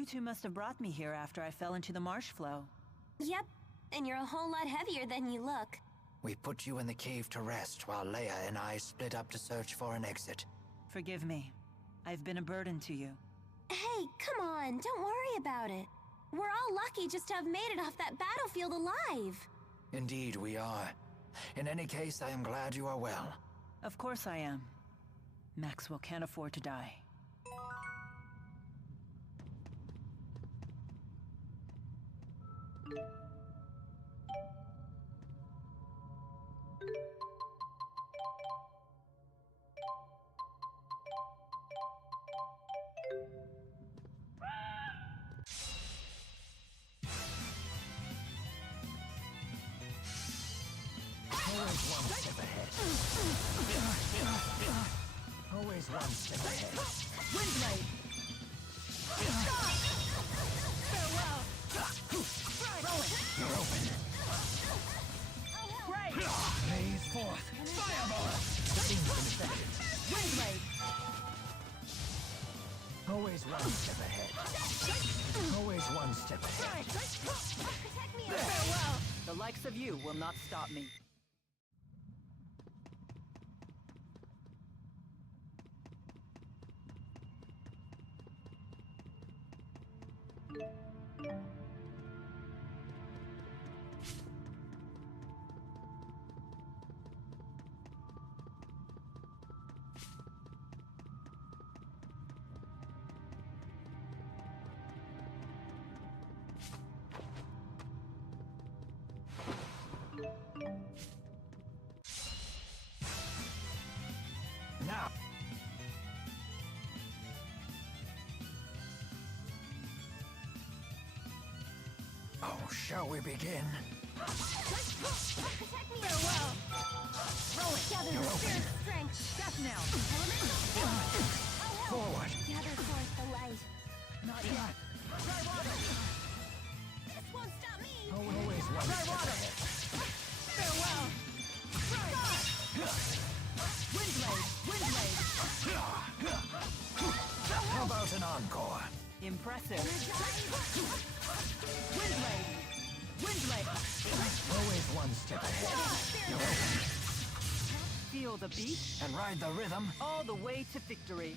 You two must have brought me here after I fell into the marsh flow. Yep, and you're a whole lot heavier than you look. We put you in the cave to rest while Leia and I split up to search for an exit. Forgive me. I've been a burden to you. Hey, come on, don't worry about it. We're all lucky just to have made it off that battlefield alive. Indeed, we are. In any case, I am glad you are well. Of course I am. Maxwell can't afford to die. Always one step ahead. Always one step ahead. Windblade! Farewell! You're open. Great! Blaze forth. Fireball! The thing's been effective. Windblade! Always one step ahead. Always one step ahead. Protect me. Farewell! The likes of you will not stop me. Now. Oh, shall we begin? Protect me. Farewell! Gather You're the open. spirit strength. Death now! Forward. Gather forth the light. Not yet! Try water! This won't stop me. Always one Try step water! ahead. Farewell! Windblade! Windblade! How about an encore? Impressive! Windblade! Windblade! Always one step ahead. You're open. Feel the beat, And ride the rhythm. all the way to victory.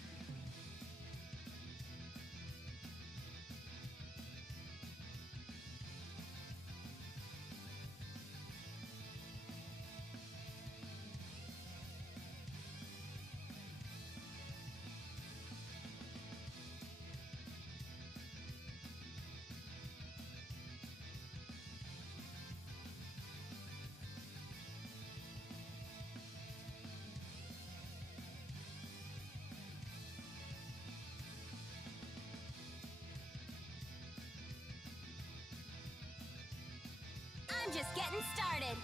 I'm just getting started.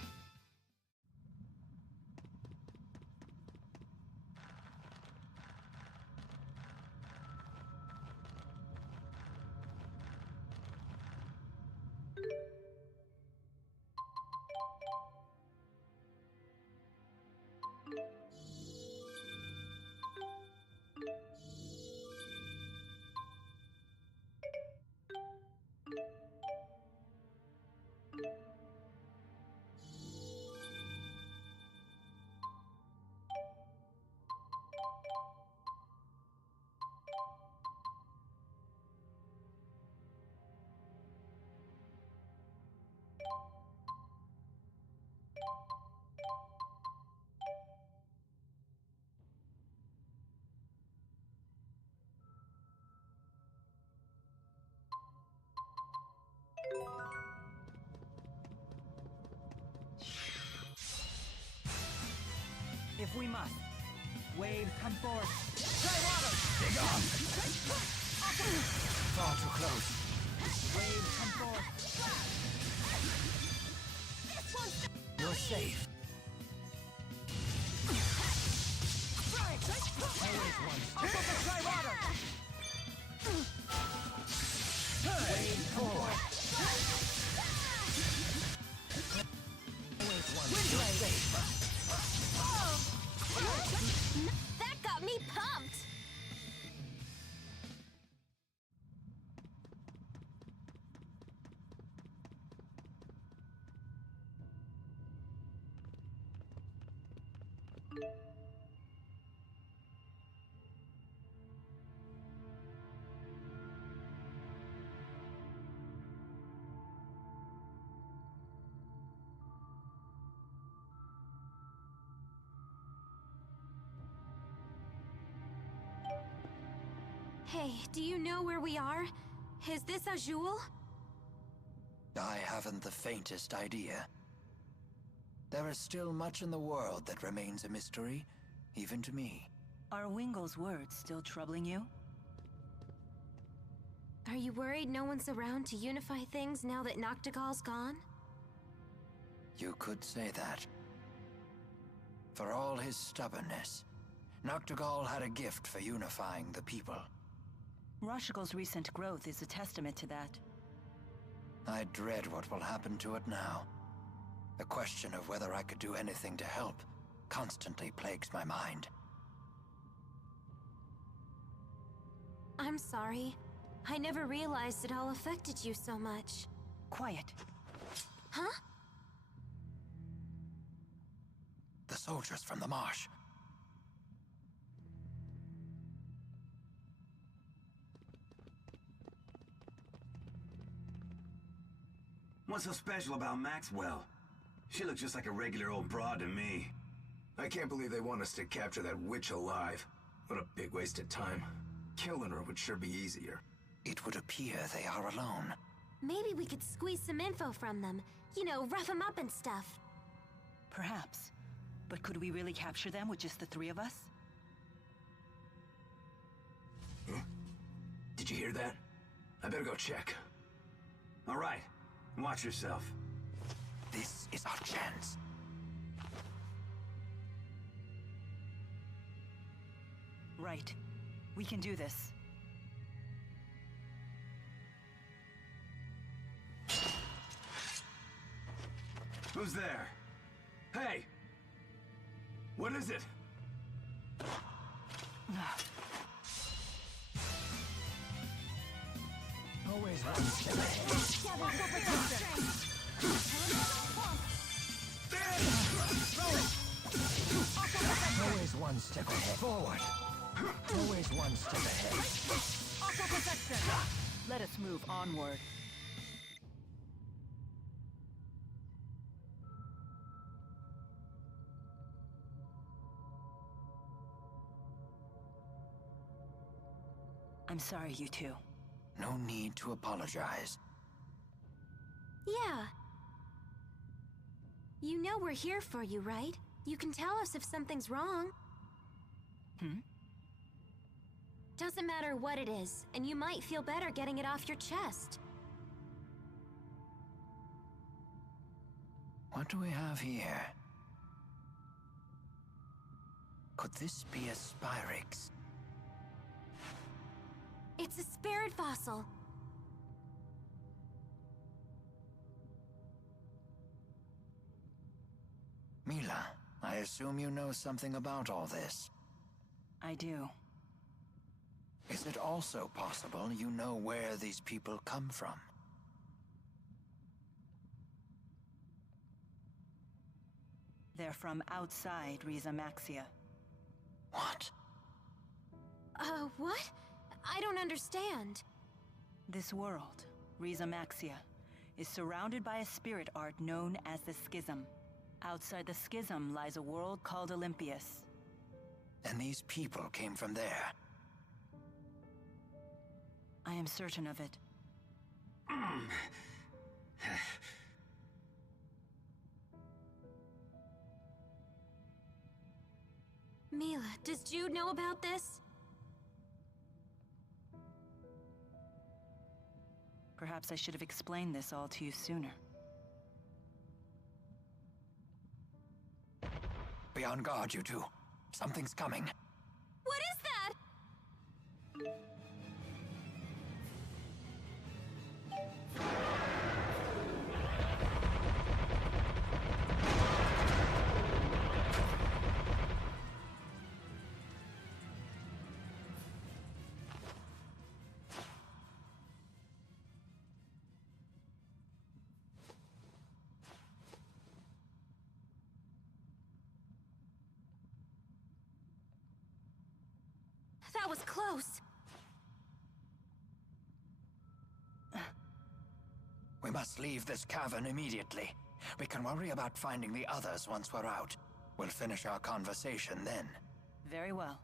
If we must. Waves come forth. Try water! Dig off. Far too close. Waves come forth. You're safe. Always one step. Try water! Wade forward. Always one step safe. That got me pumped. Hey, do you know where we are? Is this Azul? I haven't the faintest idea. There is still much in the world that remains a mystery, even to me. Are Wingel's words still troubling you? Are you worried no one's around to unify things now that Noctigal's gone? You could say that. For all his stubbornness, Noctigal had a gift for unifying the people. Rashigal's recent growth is a testament to that. I dread what will happen to it now. The question of whether I could do anything to help constantly plagues my mind. I'm sorry. I never realized it all affected you so much. Quiet. Huh? The soldiers from the marsh. What's so special about Maxwell? She looks just like a regular old broad to me. I can't believe they want us to capture that witch alive. What a big waste of time. Killing her would sure be easier. It would appear they are alone. Maybe we could squeeze some info from them. You know, rough them up and stuff. Perhaps. But could we really capture them with just the three of us? Huh? Did you hear that? I better go check. All right. Watch yourself. This is our chance. Right. We can do this. Who's there? Hey! What is it? Always one step ahead. Always one step ahead. Forward. Always one step ahead. Let us move onward. I'm sorry, you two. No need to apologize. Yeah. You know we're here for you, right? You can tell us if something's wrong. Doesn't matter what it is, and you might feel better getting it off your chest. What do we have here? Could this be a Spyrix? It's a spirit fossil. Mila, I assume you know something about all this. I do. Is it also possible you know where these people come from? They're from outside Riza Maxia. What? What? I don't understand. This world, Riza Maxia, is surrounded by a spirit art known as the Schism. Outside the Schism lies a world called Olympius. And these people came from there. I am certain of it. Mila, does Jude know about this? Perhaps I should have explained this all to you sooner. Be on guard, you two. Something's coming. What is that? That was close. We must leave this cavern immediately. We can worry about finding the others once we're out. We'll finish our conversation then. Very well.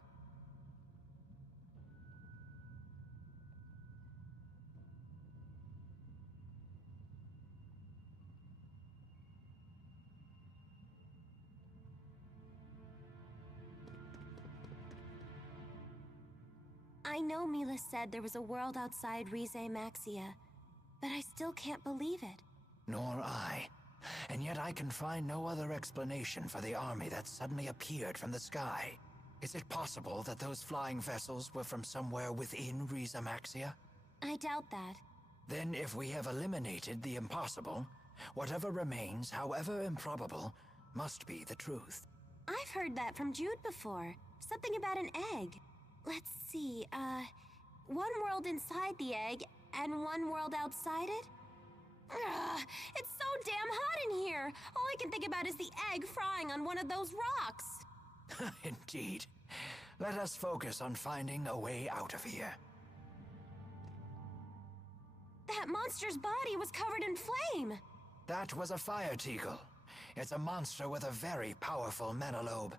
I know Mila said there was a world outside Rize Maxia, but I still can't believe it. Nor I. And yet I can find no other explanation for the army that suddenly appeared from the sky. Is it possible that those flying vessels were from somewhere within Rize Maxia? I doubt that. Then if we have eliminated the impossible, whatever remains, however improbable, must be the truth. I've heard that from Jude before. Something about an egg. Let's see, one world inside the egg, and one world outside it? Ugh, it's so damn hot in here! All I can think about is the egg frying on one of those rocks! Indeed. Let us focus on finding a way out of here. That monster's body was covered in flame! That was a fire teagle. It's a monster with a very powerful menalobe.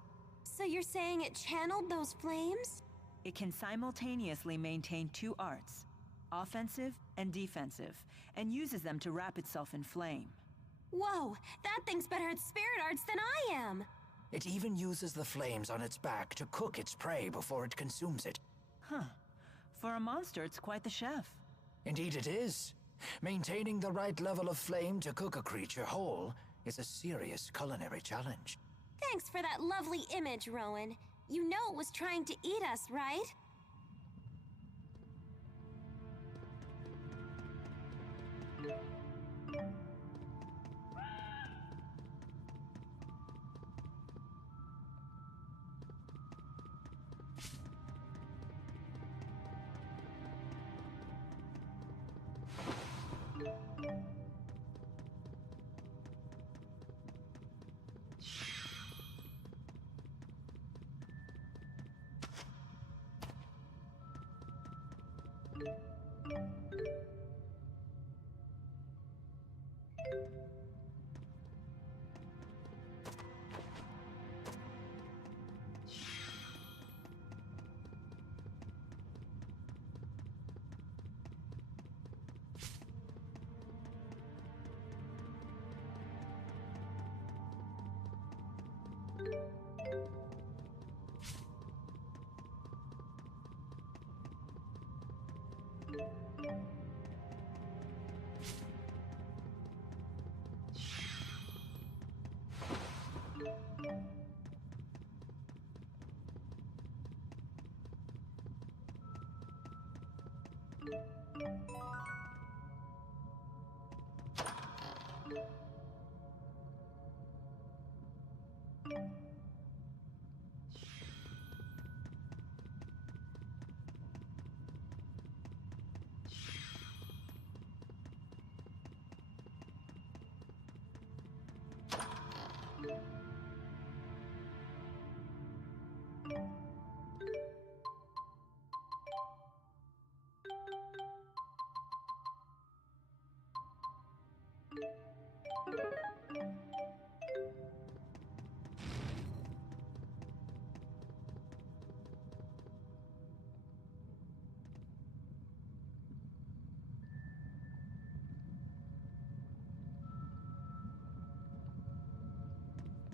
So you're saying it channeled those flames? It can simultaneously maintain two arts, offensive and defensive, and uses them to wrap itself in flame. Whoa, that thing's better at spirit arts than I am! It even uses the flames on its back to cook its prey before it consumes it. Huh. For a monster, it's quite the chef. Indeed it is. Maintaining the right level of flame to cook a creature whole is a serious culinary challenge. Thanks for that lovely image, Rowan. You know it was trying to eat us, right?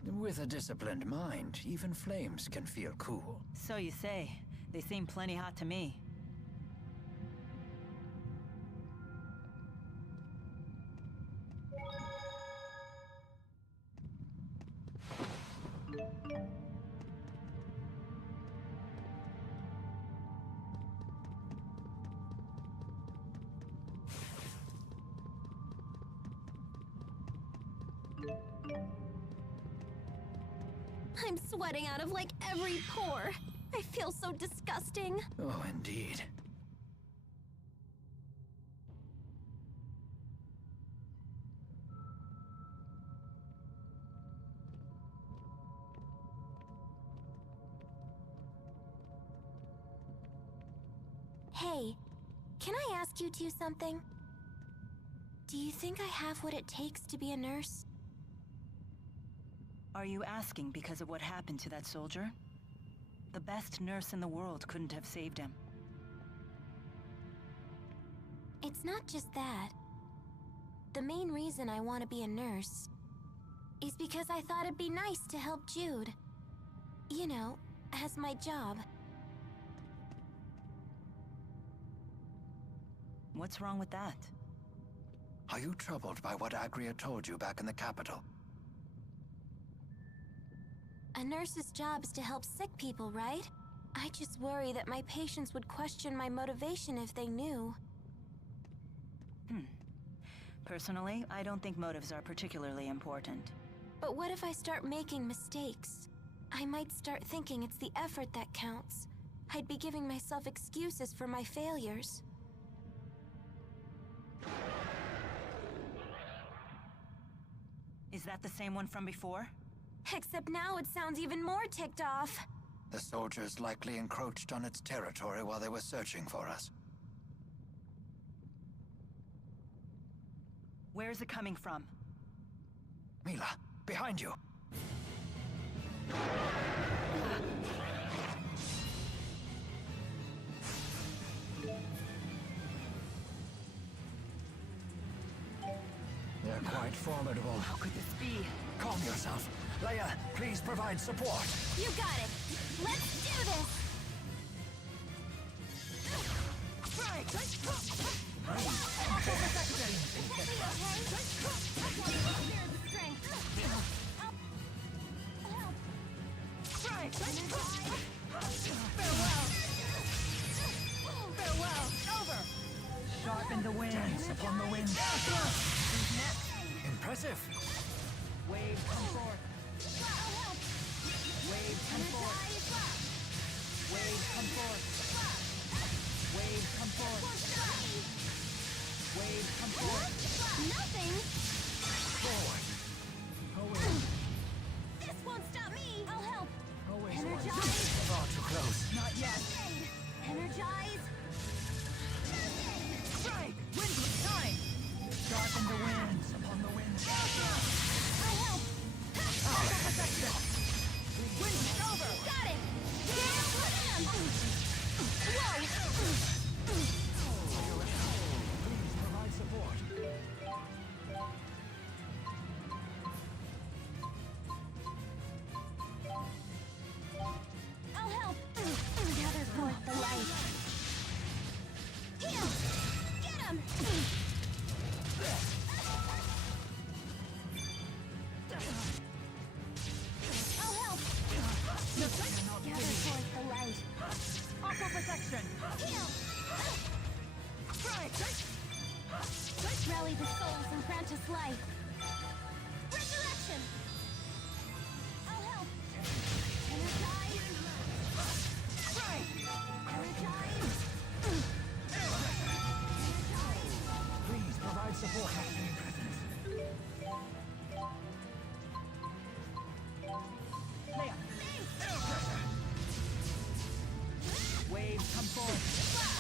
With a disciplined mind, even flames can feel cool. So you say. They seem plenty hot to me. I'm sweating out of like every pore. I feel so disgusting. Oh, indeed. Hey, can I ask you two something? Do you think I have what it takes to be a nurse? Are you asking because of what happened to that soldier? The best nurse in the world couldn't have saved him. It's not just that. The main reason I want to be a nurse is because I thought it'd be nice to help Jude. You know, as my job. What's wrong with that? Are you troubled by what Agria told you back in the capital? A nurse's job is to help sick people, right? I just worry that my patients would question my motivation if they knew. Personally, I don't think motives are particularly important. But what if I start making mistakes? I might start thinking it's the effort that counts. I'd be giving myself excuses for my failures. Is that the same one from before? Except now it sounds even more ticked off. The soldiers likely encroached on its territory while they were searching for us. Where's it coming from? Mila, behind you! They're quite formidable. How could this be? Calm yourself. Leia, please provide support. You got it! Let's do this! Farewell! Over! Sharpen the wind. Dance upon the wind. Who's next? Impressive. Wave, come forth. Wave, come forth. Wave, come forth. Wave, come forth. Wave, come forth. Nothing! Forward. Away. This won't stop me! I'll help! Always Energize! Far too close. Not yet. Energize! Strike! Wind with time! Sharpen the winds upon the wind. I'll help! Wind is over! Got it! Bam! Whoa! Please provide support. I'll help! Gather forth the light. Heal! Get him! I'll help! Gather forth the light. Aqua protection! Heal! Strike! Rally the souls and grant us life. Resurrection! I'll help! Energize! Strike! Energize! Please provide support. Leia! Wave, come forth!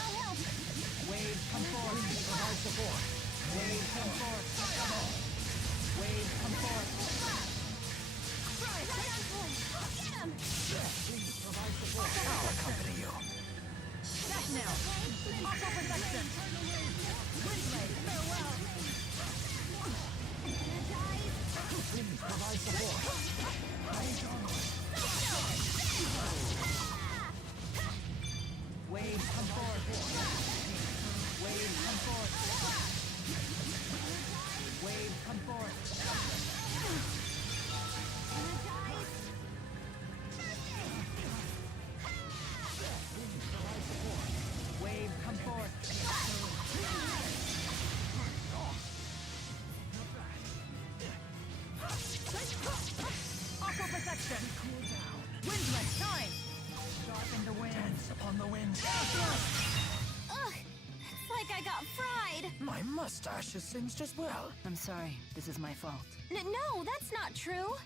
I'll help! Wave, come forth! Provide support. Wave, come forth! Wave, come forth! Right on point! Get him! Please provide support. I'll accompany you. Back now! Aqua protection! Wind blade, farewell! Energize! Please provide support. Wave, come forth! Wave, come forth! Wave, come forth! Energize! Wave, come forth! Aqua protection! Windlet, time! Sharpen the wind! Dance upon the wind. Ugh! It's like I got fried! My mustache is singed as well. I'm sorry, this is my fault. No, that's not true!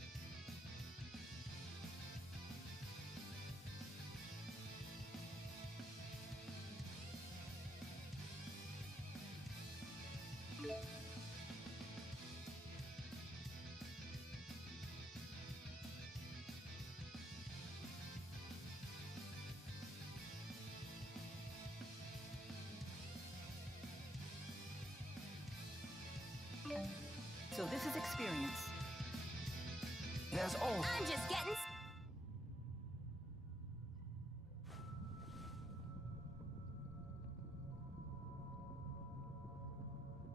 So this is experience. There's all... I'm just getting...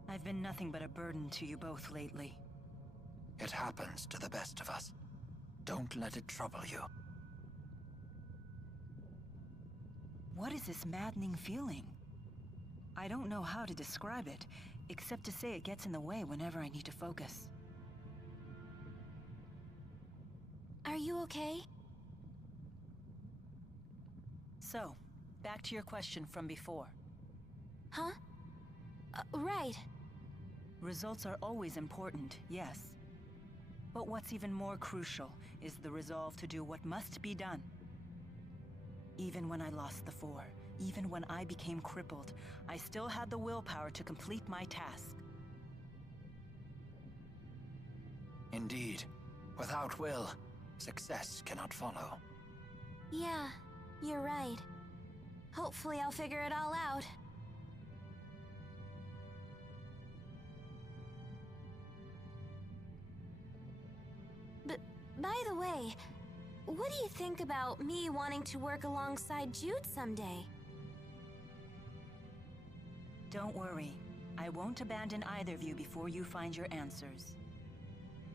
I've been nothing but a burden to you both lately. It happens to the best of us. Don't let it trouble you. What is this maddening feeling? I don't know how to describe it, except to say it gets in the way whenever I need to focus. Are you okay? So, back to your question from before. Huh? Right. Results are always important, yes. But what's even more crucial is the resolve to do what must be done. Even when I lost the Four, even when I became crippled, I still had the willpower to complete my task. Indeed. Without will, success cannot follow. Yeah, you're right. Hopefully I'll figure it all out. But, by the way, what do you think about me wanting to work alongside Jude someday? Don't worry. I won't abandon either of you before you find your answers.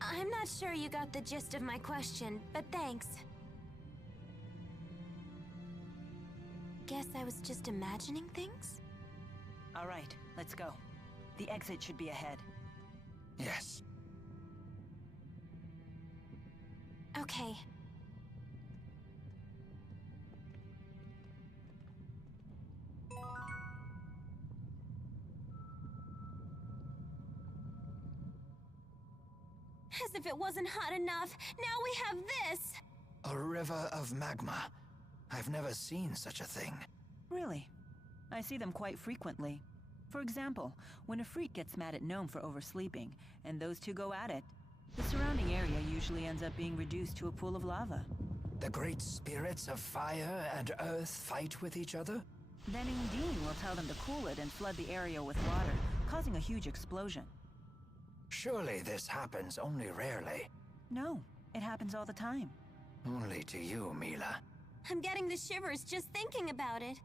I'm not sure you got the gist of my question, but thanks. Guess I was just imagining things? All right, let's go. The exit should be ahead. Yes. Okay. As if it wasn't hot enough, now we have this! A river of magma. I've never seen such a thing. Really? I see them quite frequently. For example, when a freak gets mad at Gnome for oversleeping, and those two go at it, the surrounding area usually ends up being reduced to a pool of lava. The great spirits of fire and earth fight with each other? Then Undine will tell them to cool it and flood the area with water, causing a huge explosion. Surely this happens only rarely. No, it happens all the time. Only to you, Mila. I'm getting the shivers just thinking about it.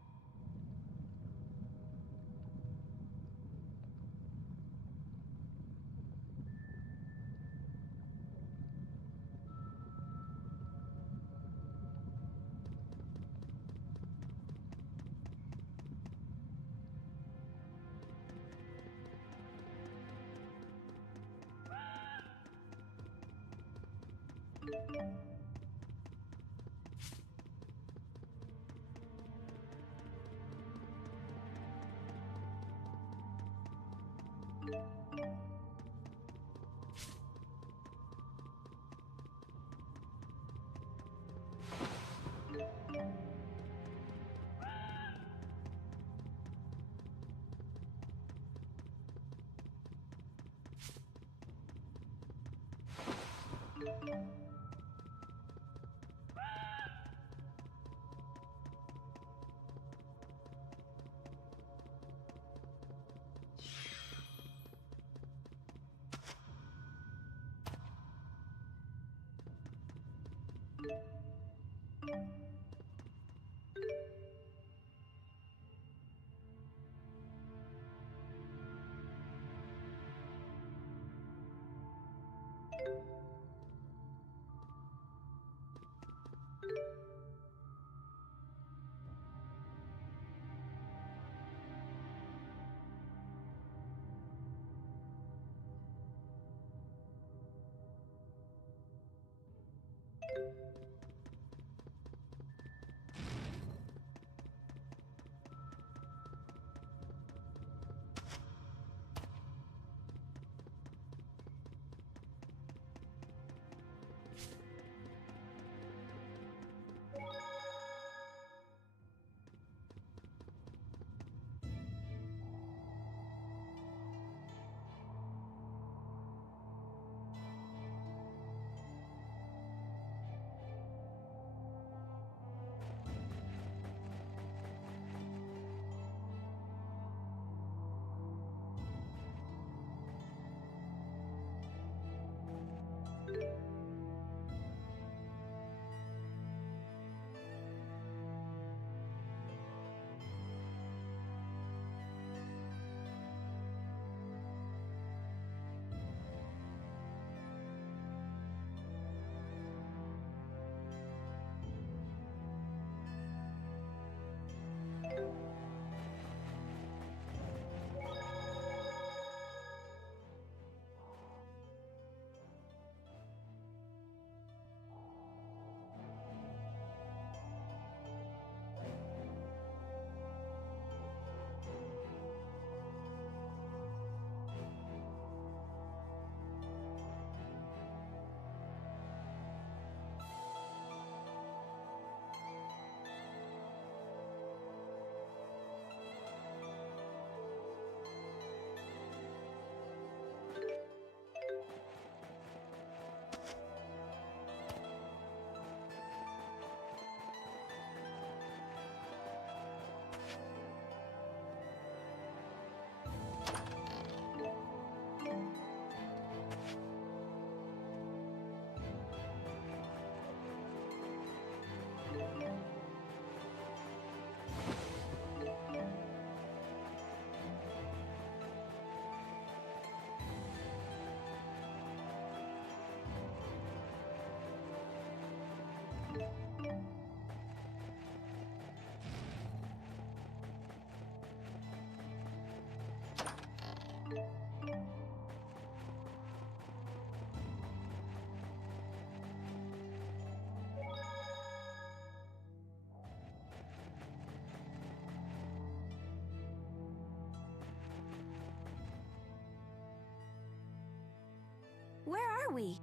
Where are we?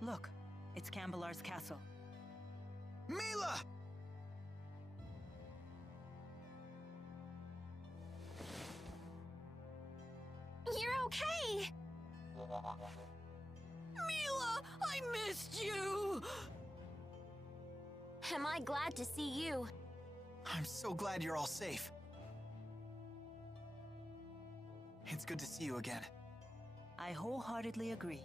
Look, it's Cambalar's castle. Mila! You're okay! Mila, I missed you! Am I glad to see you? I'm so glad you're all safe. It's good to see you again. I wholeheartedly agree.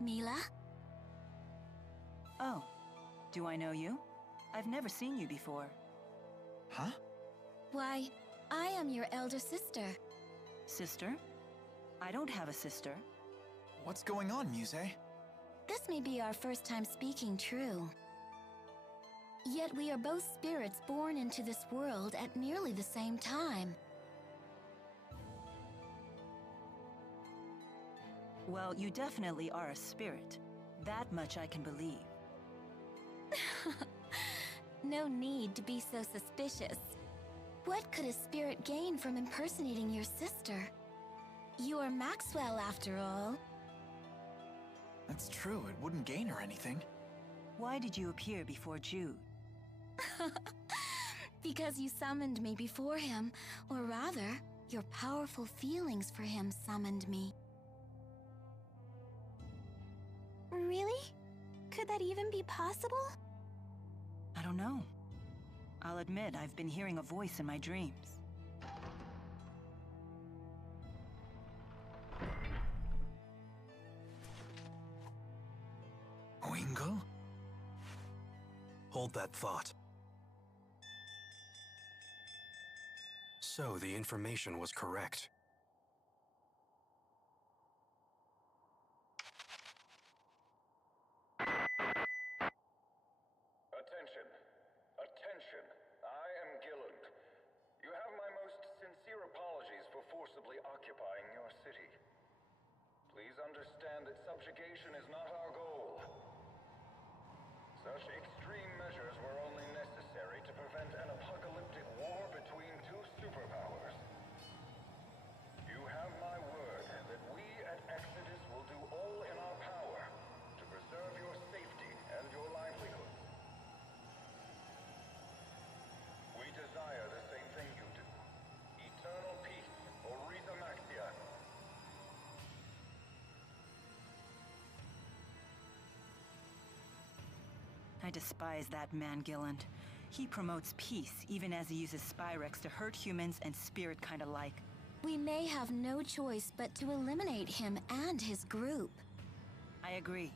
Mila? Oh, do I know you? I've never seen you before. Huh? Why, I am your elder sister. Sister? I don't have a sister. What's going on, Muse? This may be our first time speaking true. Yet we are both spirits born into this world at nearly the same time. Well, you definitely are a spirit. That much I can believe. No need to be so suspicious. What could a spirit gain from impersonating your sister? You are Maxwell, after all. That's true, it wouldn't gain her anything. Why did you appear before Jude? Because you summoned me before him, or rather, your powerful feelings for him summoned me. Really? Could that even be possible? I don't know. I'll admit I've been hearing a voice in my dreams. Wingle? Hold that thought. So the information was correct. Attention. Attention. I am Gilland. You have my most sincere apologies for forcibly occupying your city. Please understand that subjugation is not our goal. Such extreme measures were only necessary to prevent an apocalyptic war between two superpowers. You have my word that we at Exodus will do all in our power to preserve your safety and your livelihoods. We desire the same thing you do. Eternal peace for Riza Maxia. I despise that man, Gilland. He promotes peace, even as he uses Spyrex to hurt humans and spirit kind alike. We may have no choice but to eliminate him and his group. I agree.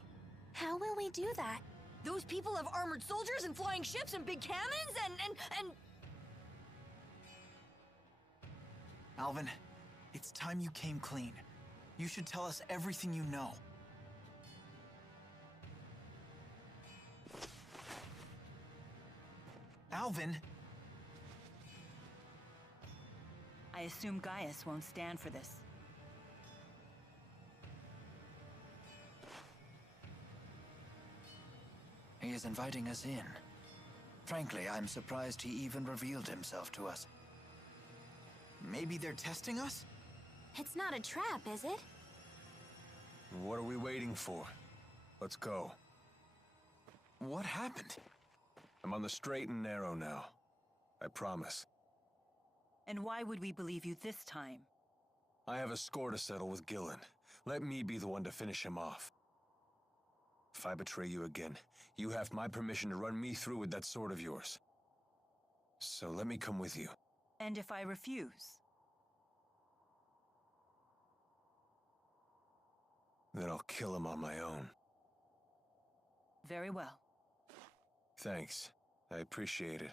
How will we do that? Those people have armored soldiers and flying ships and big cannons and... Alvin, it's time you came clean. You should tell us everything you know. Alvin! I assume Gaius won't stand for this. He is inviting us in. Frankly, I'm surprised he even revealed himself to us. Maybe they're testing us? It's not a trap, is it? What are we waiting for? Let's go. What happened? I'm on the straight and narrow now. I promise. And why would we believe you this time? I have a score to settle with Gillen. Let me be the one to finish him off. If I betray you again, you have my permission to run me through with that sword of yours. So let me come with you. And if I refuse? Then I'll kill him on my own. Very well. Thanks. I appreciate it.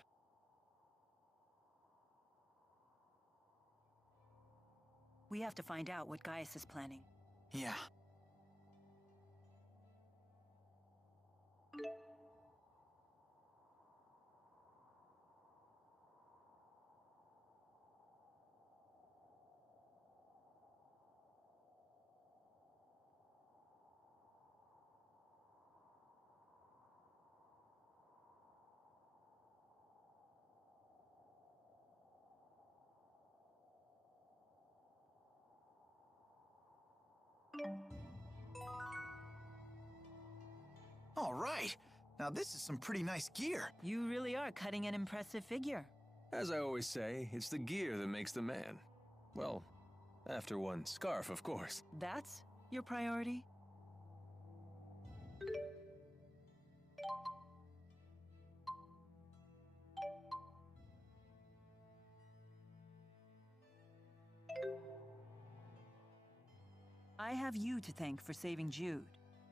We have to find out what Gaius is planning. Yeah. All right. Now this is some pretty nice gear. You really are cutting an impressive figure. As I always say, it's the gear that makes the man. Well, after one scarf, of course. That's your priority? I have you to thank for saving Jude.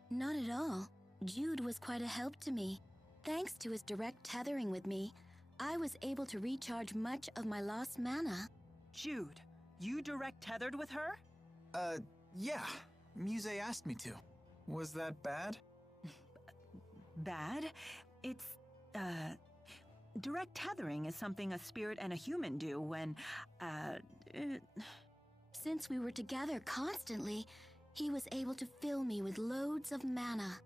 Not at all. Jude was quite a help to me. Thanks to his direct tethering with me, I was able to recharge much of my lost mana. Jude, you direct tethered with her? Yeah. Muse asked me to. Was that bad? Bad? It's, direct tethering is something a spirit and a human do when, Since we were together constantly, he was able to fill me with loads of mana.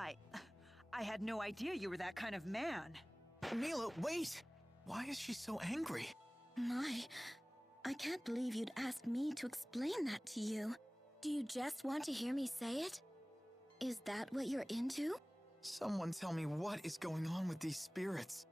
I had no idea you were that kind of man. Mila, wait! Why is she so angry? I can't believe you'd ask me to explain that to you. Do you just want to hear me say it? Is that what you're into? Someone tell me what is going on with these spirits.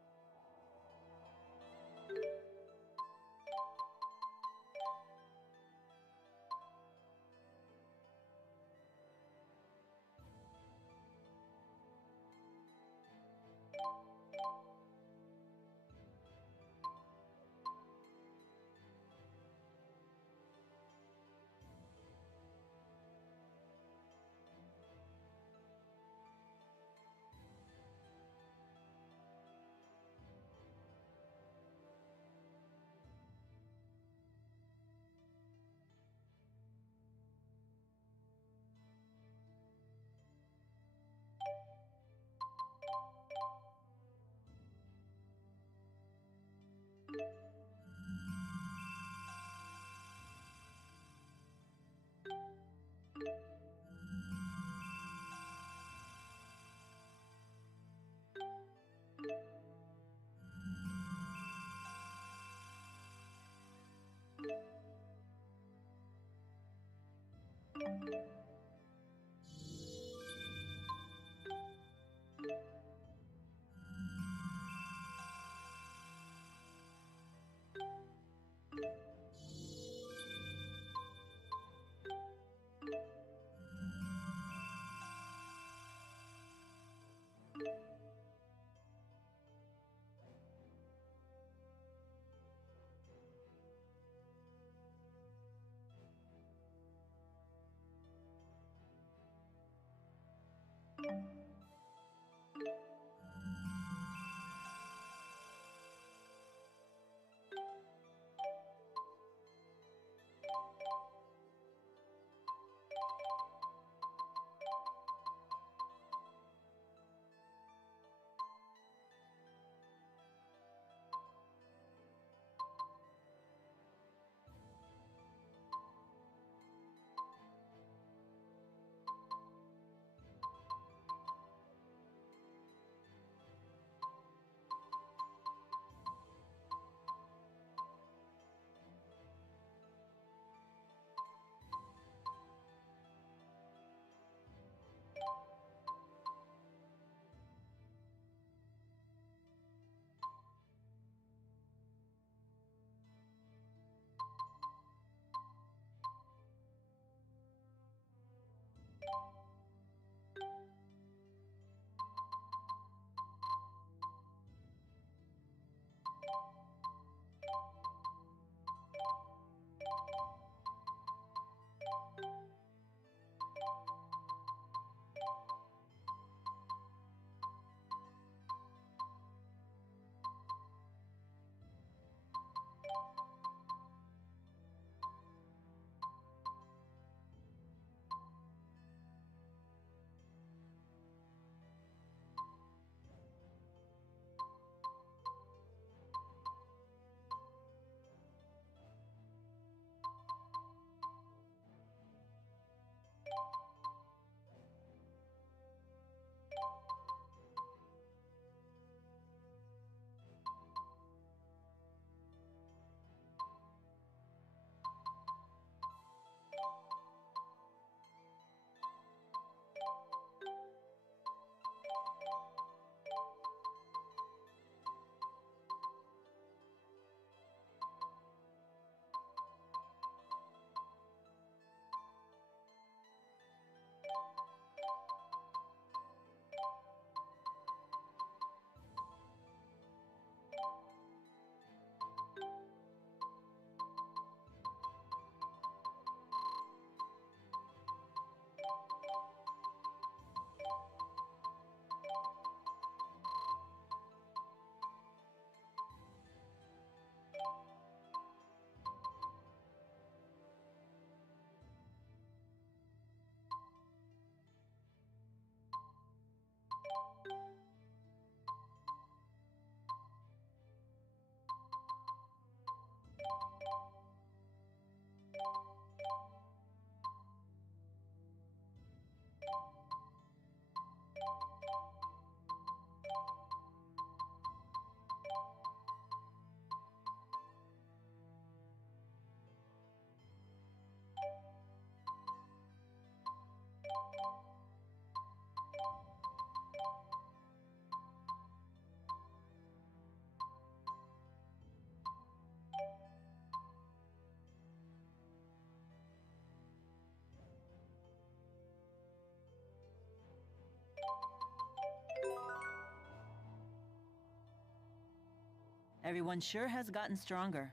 Everyone sure has gotten stronger.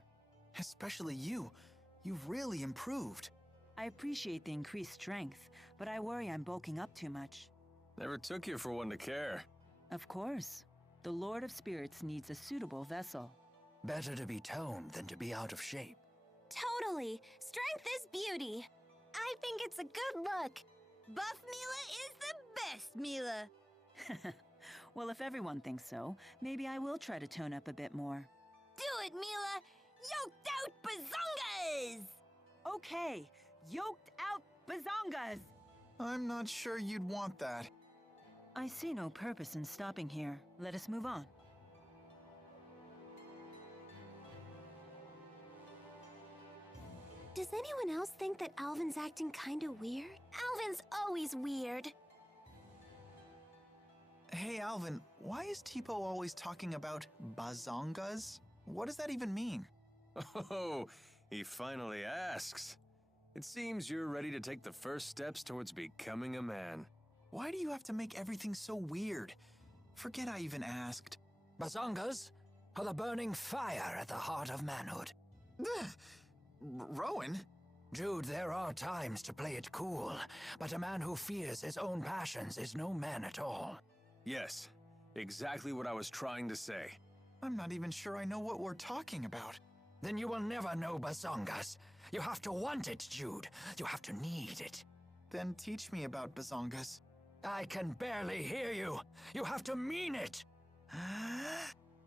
Especially you. You've really improved. I appreciate the increased strength, but I worry I'm bulking up too much. Never took you for one to care. Of course. The Lord of Spirits needs a suitable vessel. Better to be toned than to be out of shape. Totally. Strength is beauty. I think it's a good look. Buff Mila is the best Mila. Well, if everyone thinks so, maybe I will try to tone up a bit more. Do it, Mila! Yoked out bazongas! Okay, yoked out bazongas! I'm not sure you'd want that. I see no purpose in stopping here. Let us move on. Does anyone else think that Alvin's acting kinda weird? Alvin's always weird. Hey, Alvin, why is Tipo always talking about bazongas? What does that even mean? Oh, he finally asks. It seems you're ready to take the first steps towards becoming a man. Why do you have to make everything so weird? Forget I even asked. Bazongas are the burning fire at the heart of manhood. Rowan? Jude, there are times to play it cool, but a man who fears his own passions is no man at all. Yes, exactly what I was trying to say. I'm not even sure I know what we're talking about. Then you will never know bazongas. You have to want it, Jude. You have to need it. Then teach me about bazongas. I can barely hear you. You have to mean it.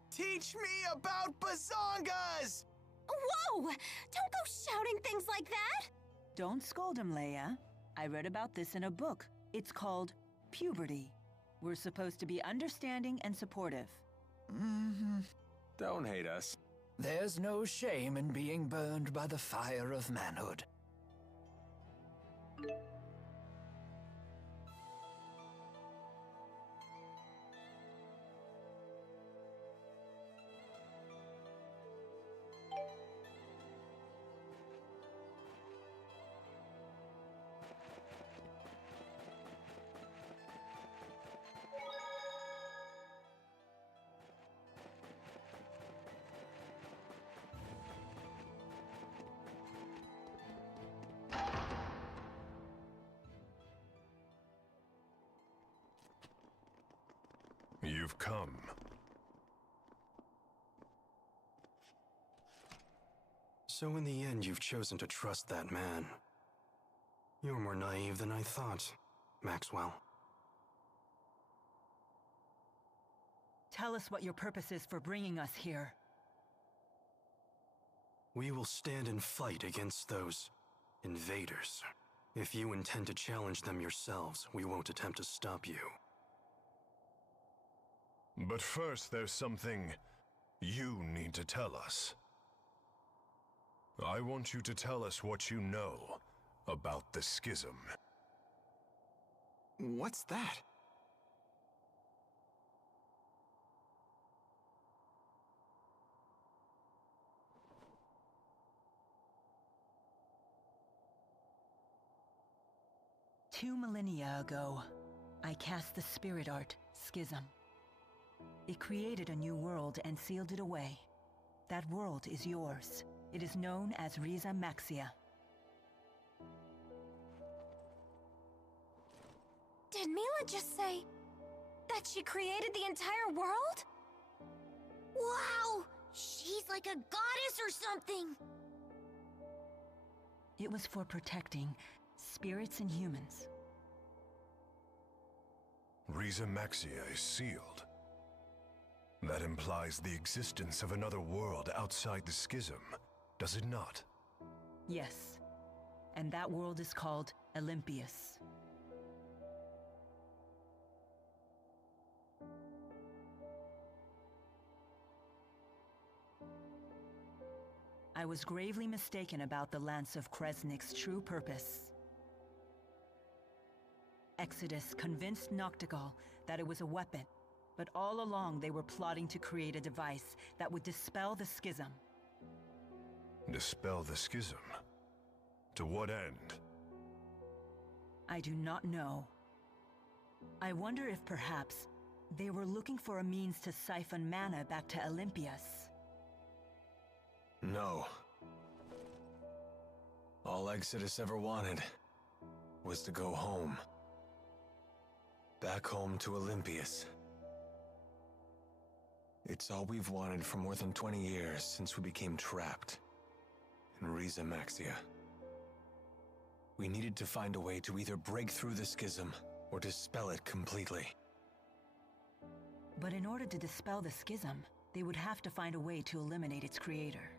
Teach me about bazongas! Whoa! Don't go shouting things like that! Don't scold him, Leia. I read about this in a book. It's called Puberty. We're supposed to be understanding and supportive. Don't hate us. There's no shame in being burned by the fire of manhood. You've come. So in the end, you've chosen to trust that man. You're more naive than I thought, Maxwell. Tell us what your purpose is for bringing us here. We will stand and fight against those invaders. If you intend to challenge them yourselves, we won't attempt to stop you. But first, there's something you need to tell us. I want you to tell us what you know about the Schism. What's that? Two millennia ago, I cast the spirit art, Schism. It created a new world and sealed it away. That world is yours. It is known as Riza Maxia. Did Mila just say that she created the entire world? Wow! She's like a goddess or something! It was for protecting spirits and humans. Riza Maxia is sealed. That implies the existence of another world outside the Schism, does it not? Yes. And that world is called Olympius. I was gravely mistaken about the Lance of Kresnik's true purpose. Exodus convinced Noctigal that it was a weapon, but all along they were plotting to create a device that would dispel the Schism. Dispel the Schism? To what end? I do not know. I wonder if perhaps they were looking for a means to siphon mana back to Olympius. No. All Exodus ever wanted was to go home. Back home to Olympias. It's all we've wanted for more than 20 years since we became trapped in Riza Maxia. We needed to find a way to either break through the schism or dispel it completely. But in order to dispel the schism, they would have to find a way to eliminate its creator.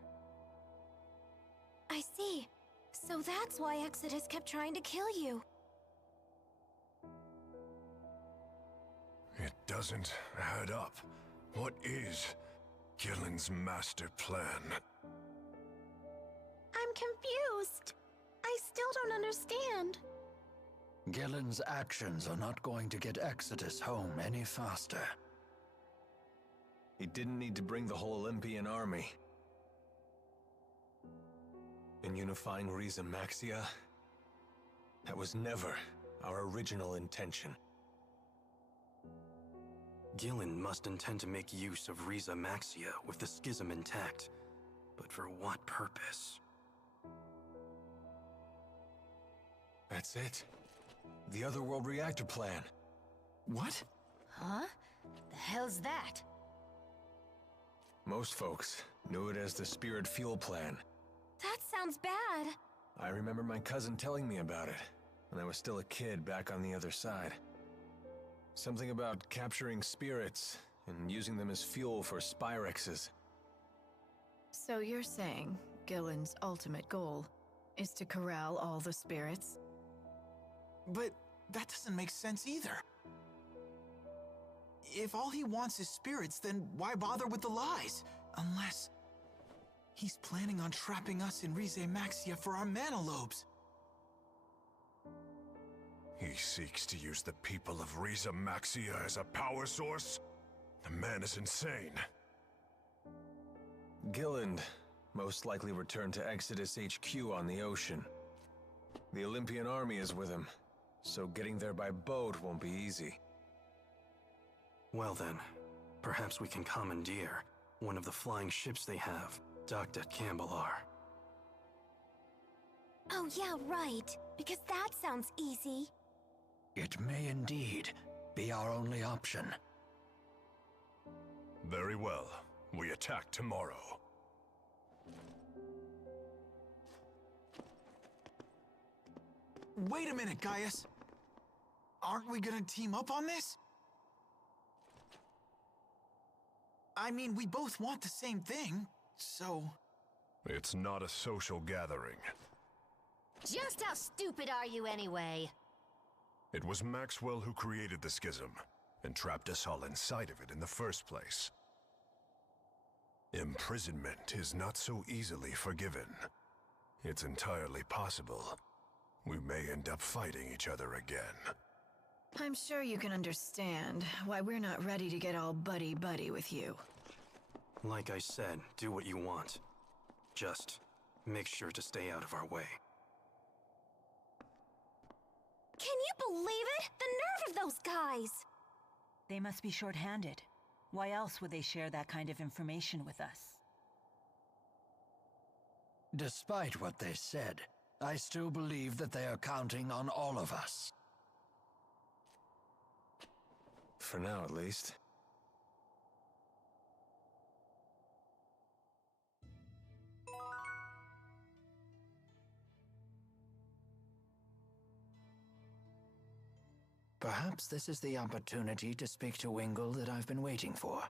I see. So that's why Exodus kept trying to kill you. It doesn't add up. What is Gillen's master plan? I'm confused. I still don't understand. Gillen's actions are not going to get Exodus home any faster. He didn't need to bring the whole Olympian army. In unifying Riza Maxia, that was never our original intention. Gillen must intend to make use of Riza Maxia with the schism intact. But for what purpose? That's it. The Otherworld reactor plan. What? Huh? The hell's that? Most folks knew it as the Spirit Fuel Plan. That sounds bad. I remember my cousin telling me about it when I was still a kid back on the other side. Something about capturing spirits and using them as fuel for Spyrexes. So you're saying Gillen's ultimate goal is to corral all the spirits? But that doesn't make sense either. If all he wants is spirits, then why bother with the lies? Unless he's planning on trapping us in Rize Maxia for our mana lobes. He seeks to use the people of Riza Maxia as a power source? The man is insane. Gillen most likely returned to Exodus HQ on the ocean. The Olympian army is with him, so getting there by boat won't be easy. Well then, perhaps we can commandeer one of the flying ships they have, docked at Cambalar. Oh yeah, right. Because that sounds easy. It may indeed be our only option. Very well. We attack tomorrow. Wait a minute, Gaius. Aren't we gonna team up on this? I mean, we both want the same thing, so... It's not a social gathering. Just how stupid are you anyway? It was Maxwell who created the schism, and trapped us all inside of it in the first place. Imprisonment is not so easily forgiven. It's entirely possible we may end up fighting each other again. I'm sure you can understand why we're not ready to get all buddy-buddy with you. Like I said, do what you want. Just make sure to stay out of our way. Can you believe it? The nerve of those guys! They must be short-handed. Why else would they share that kind of information with us? Despite what they said, I still believe that they are counting on all of us. For now, at least. Perhaps this is the opportunity to speak to Wingle that I've been waiting for.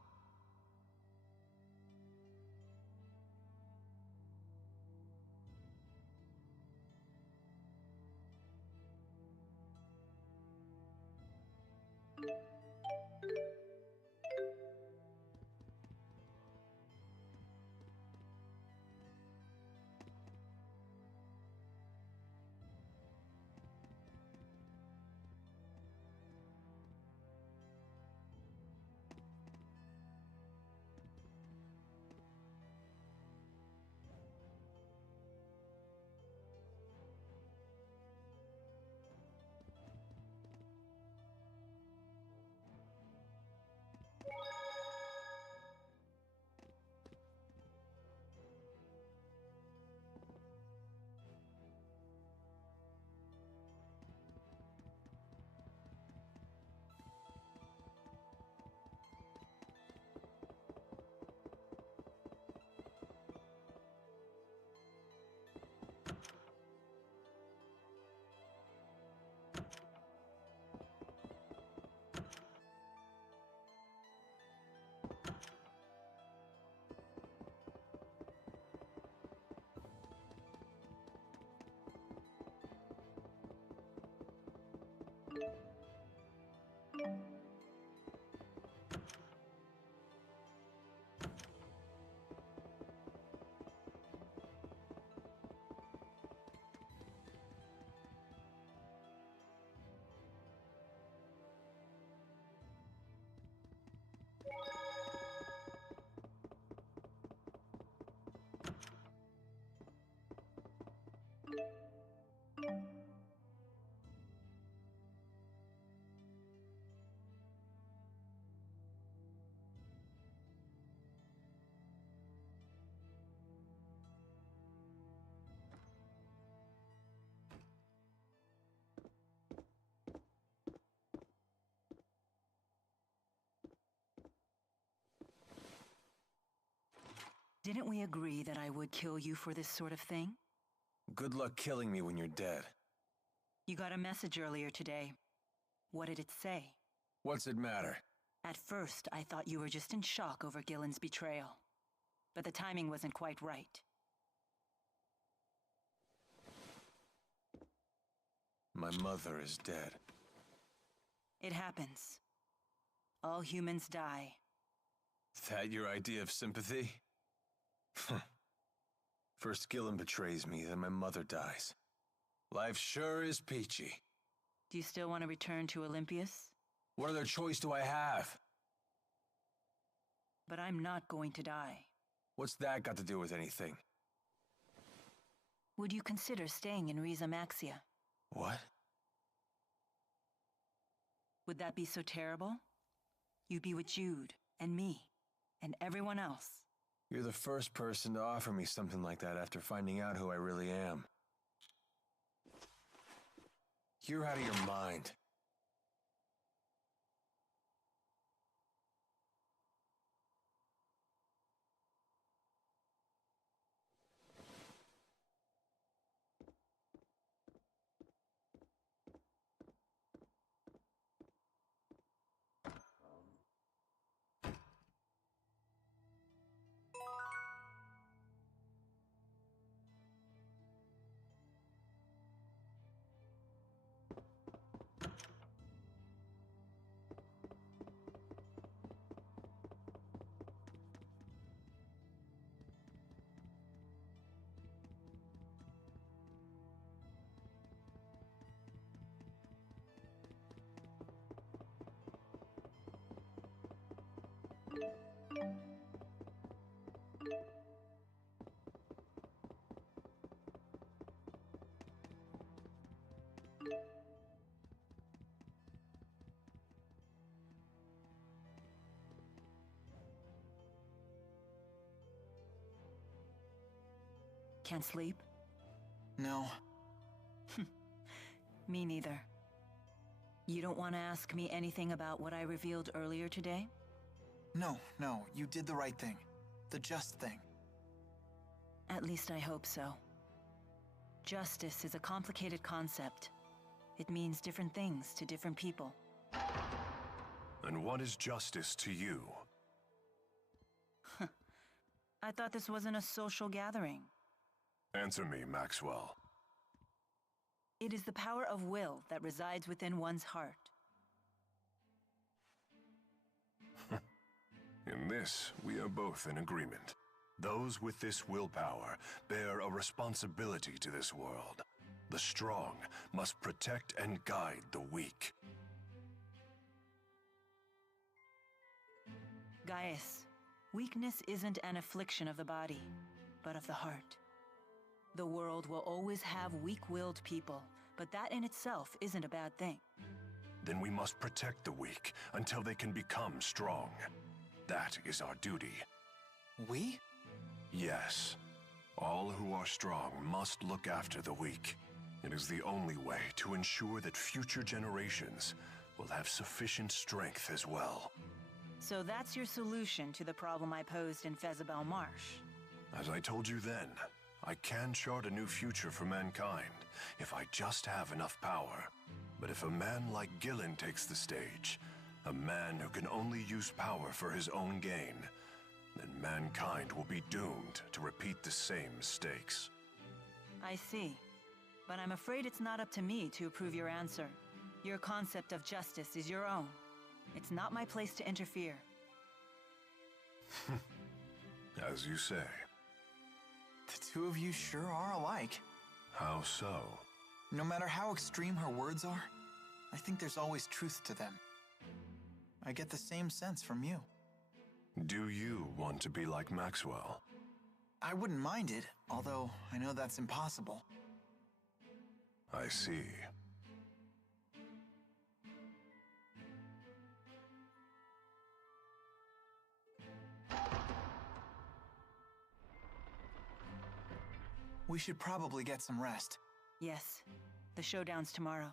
Didn't we agree that I would kill you for this sort of thing? Good luck killing me when you're dead. You got a message earlier today. What did it say? What's it matter? At first, I thought you were just in shock over Gillen's betrayal. But the timing wasn't quite right. My mother is dead. It happens. All humans die. That your idea of sympathy? First Gillen betrays me, then my mother dies. Life sure is peachy. Do you still want to return to Olympius? What other choice do I have? But I'm not going to die. What's that got to do with anything? Would you consider staying in Riza Maxia? What? Would that be so terrible? You'd be with Jude, and me, and everyone else. You're the first person to offer me something like that after finding out who I really am. You're out of your mind. Can't sleep? No. Me neither. You don't want to ask me anything about what I revealed earlier today? No, you did the right thing. The just thing. At least I hope so. Justice is a complicated concept. It means different things to different people. And what is justice to you? I thought this wasn't a social gathering. Answer me, Maxwell. It is the power of will that resides within one's heart. In this, we are both in agreement. Those with this willpower bear a responsibility to this world. The strong must protect and guide the weak. Gaius, weakness isn't an affliction of the body, but of the heart. The world will always have weak-willed people, but that in itself isn't a bad thing. Then we must protect the weak until they can become strong. That is our duty. We? Yes. All who are strong must look after the weak. It is the only way to ensure that future generations will have sufficient strength as well. So that's your solution to the problem I posed in Fezabel Marsh. As I told you then, I can chart a new future for mankind if I just have enough power. But if a man like Gillen takes the stage, a man who can only use power for his own gain, then mankind will be doomed to repeat the same mistakes. I see. But I'm afraid it's not up to me to approve your answer. Your concept of justice is your own. It's not my place to interfere. As you say. The two of you sure are alike. How so? No matter how extreme her words are, I think there's always truth to them. I get the same sense from you. Do you want to be like Maxwell? I wouldn't mind it, although I know that's impossible. I see. We should probably get some rest. Yes. The showdown's tomorrow.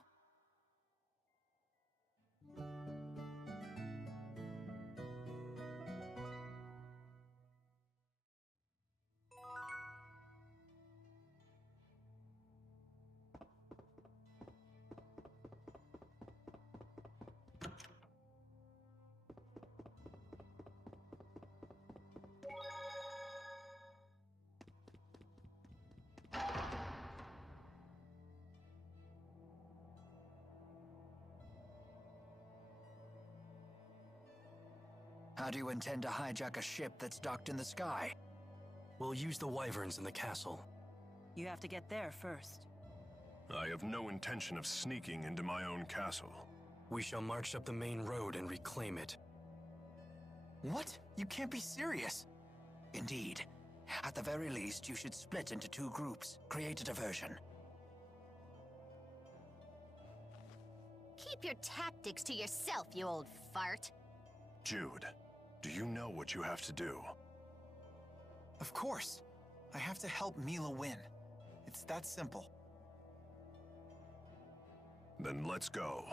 How do you intend to hijack a ship that's docked in the sky? We'll use the wyverns in the castle. You have to get there first. I have no intention of sneaking into my own castle. We shall march up the main road and reclaim it. What? You can't be serious. Indeed. At the very least, you should split into 2 groups. Create a diversion. Keep your tactics to yourself, you old fart. Jude, do you know what you have to do? Of course. I have to help Mila win. It's that simple. Then let's go.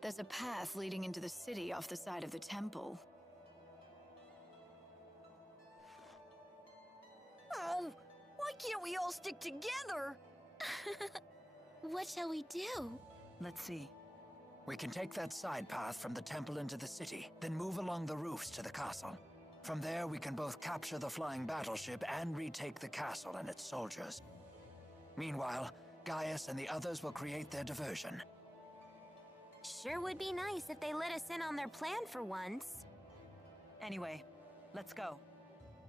There's a path leading into the city off the side of the temple. Oh, why can't we all stick together? What shall we do? Let's see. We can take that side path from the temple into the city, then move along the roofs to the castle. From there, we can both capture the flying battleship and retake the castle and its soldiers. Meanwhile, Gaius and the others will create their diversion. Sure would be nice if they let us in on their plan for once. Anyway, let's go.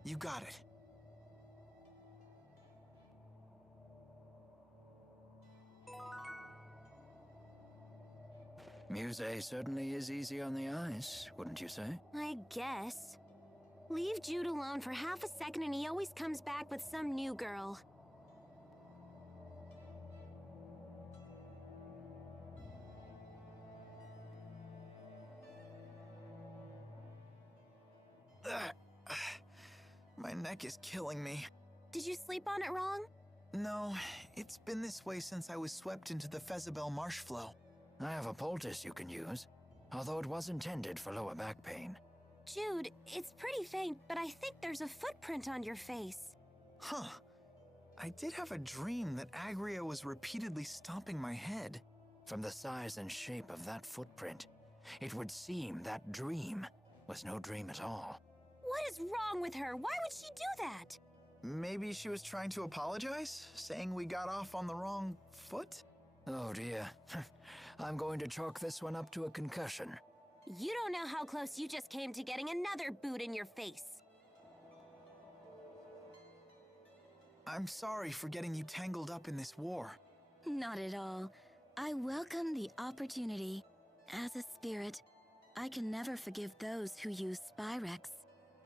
You got it. Muse certainly is easy on the eyes, wouldn't you say? I guess. Leave Jude alone for half a second and he always comes back with some new girl. My neck is killing me. Did you sleep on it wrong? No, it's been this way since I was swept into the Fezabel marsh flow. I have a poultice you can use, although it was intended for lower back pain. Jude, it's pretty faint, but I think there's a footprint on your face. Huh. I did have a dream that Agria was repeatedly stomping my head. From the size and shape of that footprint, it would seem that dream was no dream at all. What is wrong with her? Why would she do that? Maybe she was trying to apologize, saying we got off on the wrong foot? Oh dear. I'm going to chalk this one up to a concussion. You don't know how close you just came to getting another boot in your face. I'm sorry for getting you tangled up in this war. Not at all. I welcome the opportunity. As a spirit, I can never forgive those who use Spyrex.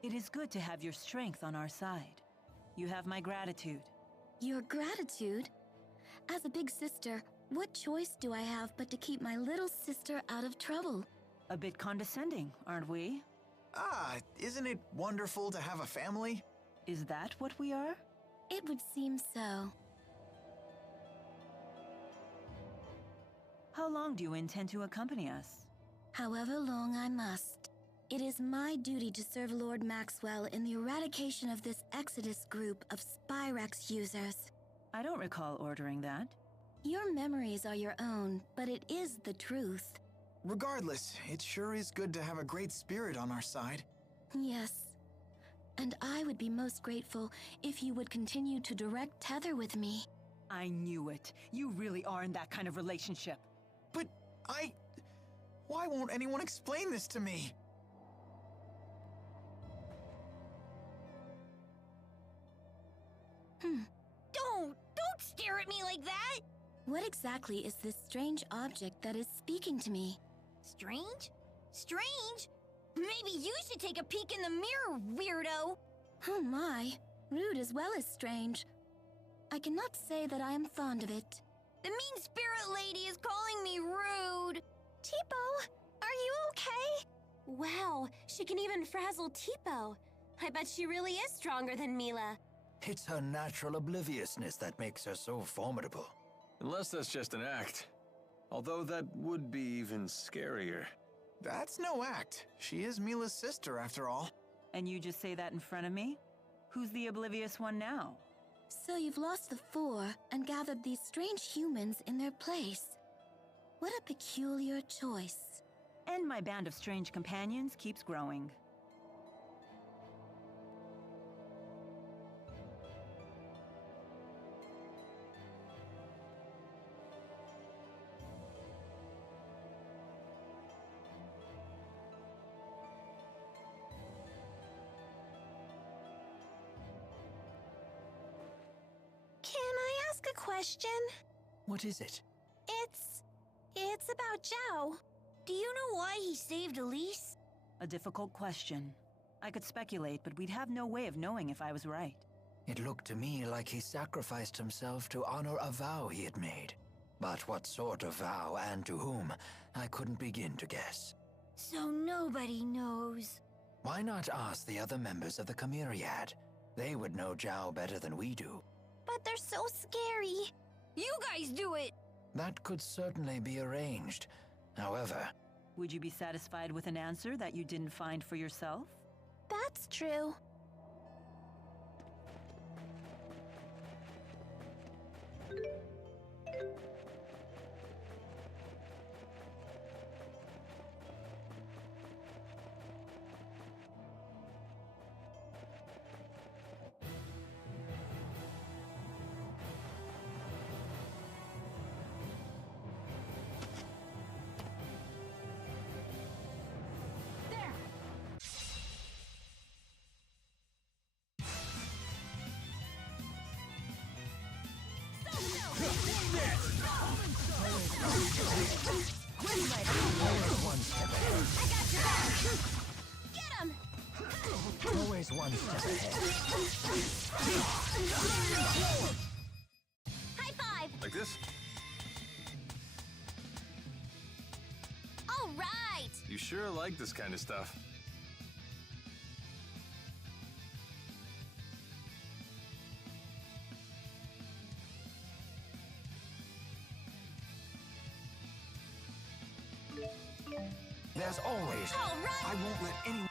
It is good to have your strength on our side. You have my gratitude. Your gratitude? As a big sister, what choice do I have but to keep my little sister out of trouble? A bit condescending, aren't we? Ah, isn't it wonderful to have a family? Is that what we are? It would seem so. How long do you intend to accompany us? However long I must. It is my duty to serve Lord Maxwell in the eradication of this Exodus group of Spyrex users. I don't recall ordering that. Your memories are your own, but it is the truth. Regardless, it sure is good to have a great spirit on our side. Yes. And I would be most grateful if you would continue to direct tether with me. I knew it. You really are in that kind of relationship. But why won't anyone explain this to me? Don't stare at me like that! What exactly is this strange object that is speaking to me? Strange? Strange? Maybe you should take a peek in the mirror, weirdo! Oh my, rude as well as strange. I cannot say that I am fond of it. The mean spirit lady is calling me rude! Teepo, are you okay? Wow, she can even frazzle Teepo. I bet she really is stronger than Mila. It's her natural obliviousness that makes her so formidable. Unless that's just an act. Although that would be even scarier. That's no act. She is Mila's sister, after all. And you just say that in front of me? Who's the oblivious one now? So you've lost the four and gathered these strange humans in their place. What a peculiar choice. And my band of strange companions keeps growing. Can I ask a question? What is it? It's about Zhao. Do you know why he saved Elise? A difficult question. I could speculate, but we'd have no way of knowing if I was right. It looked to me like he sacrificed himself to honor a vow he had made. But what sort of vow and to whom, I couldn't begin to guess. So nobody knows. Why not ask the other members of the Chimeriad? They would know Zhao better than we do. But they're so scary. You guys do it! That could certainly be arranged. However... Would you be satisfied with an answer that you didn't find for yourself? That's true. Always one step ahead. High five! Like this? All right! You sure like this kind of stuff. There's always... All right! I won't let anyone...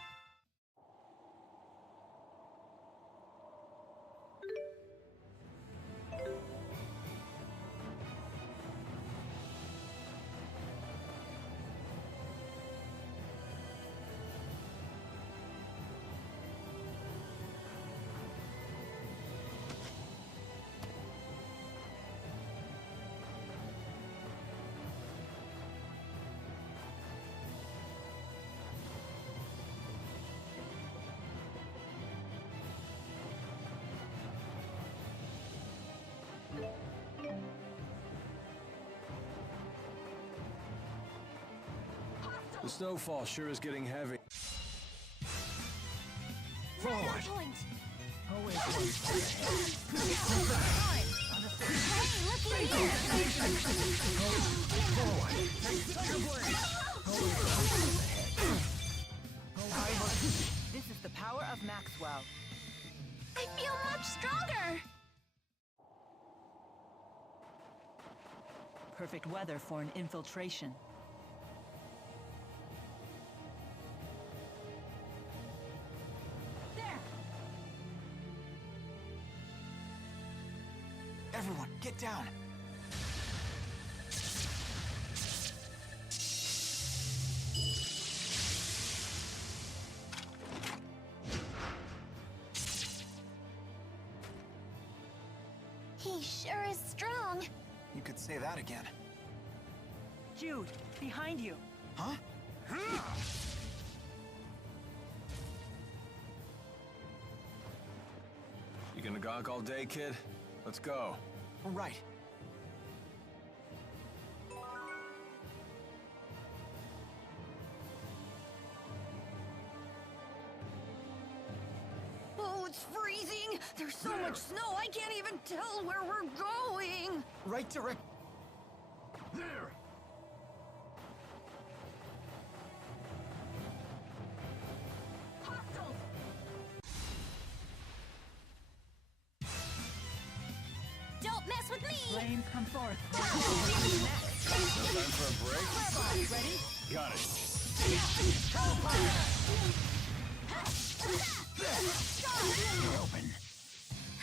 The snowfall sure is getting heavy. Forward! Point. Always one step Hey, looky here! forward! Always one step ahead. This is the power of Maxwell. I feel much stronger! Perfect weather for an infiltration. Everyone, get down! could say that again. Jude, behind you. Huh? You gonna gawk all day, kid? Let's go. Right. Oh, it's freezing! There's so much snow, I can't even tell where we're going! Right direct. There! Don't mess with me! Flames come forth. Time for a break? Ready? Got it. You're open.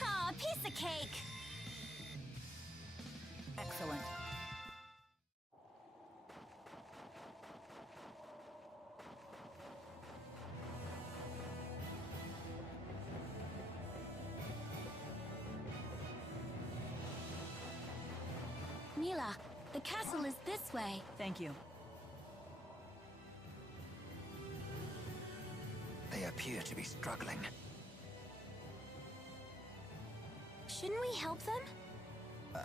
Aw, piece of cake. Excellent. Mila, the castle is this way. Thank you. They appear to be struggling. Shouldn't we help them?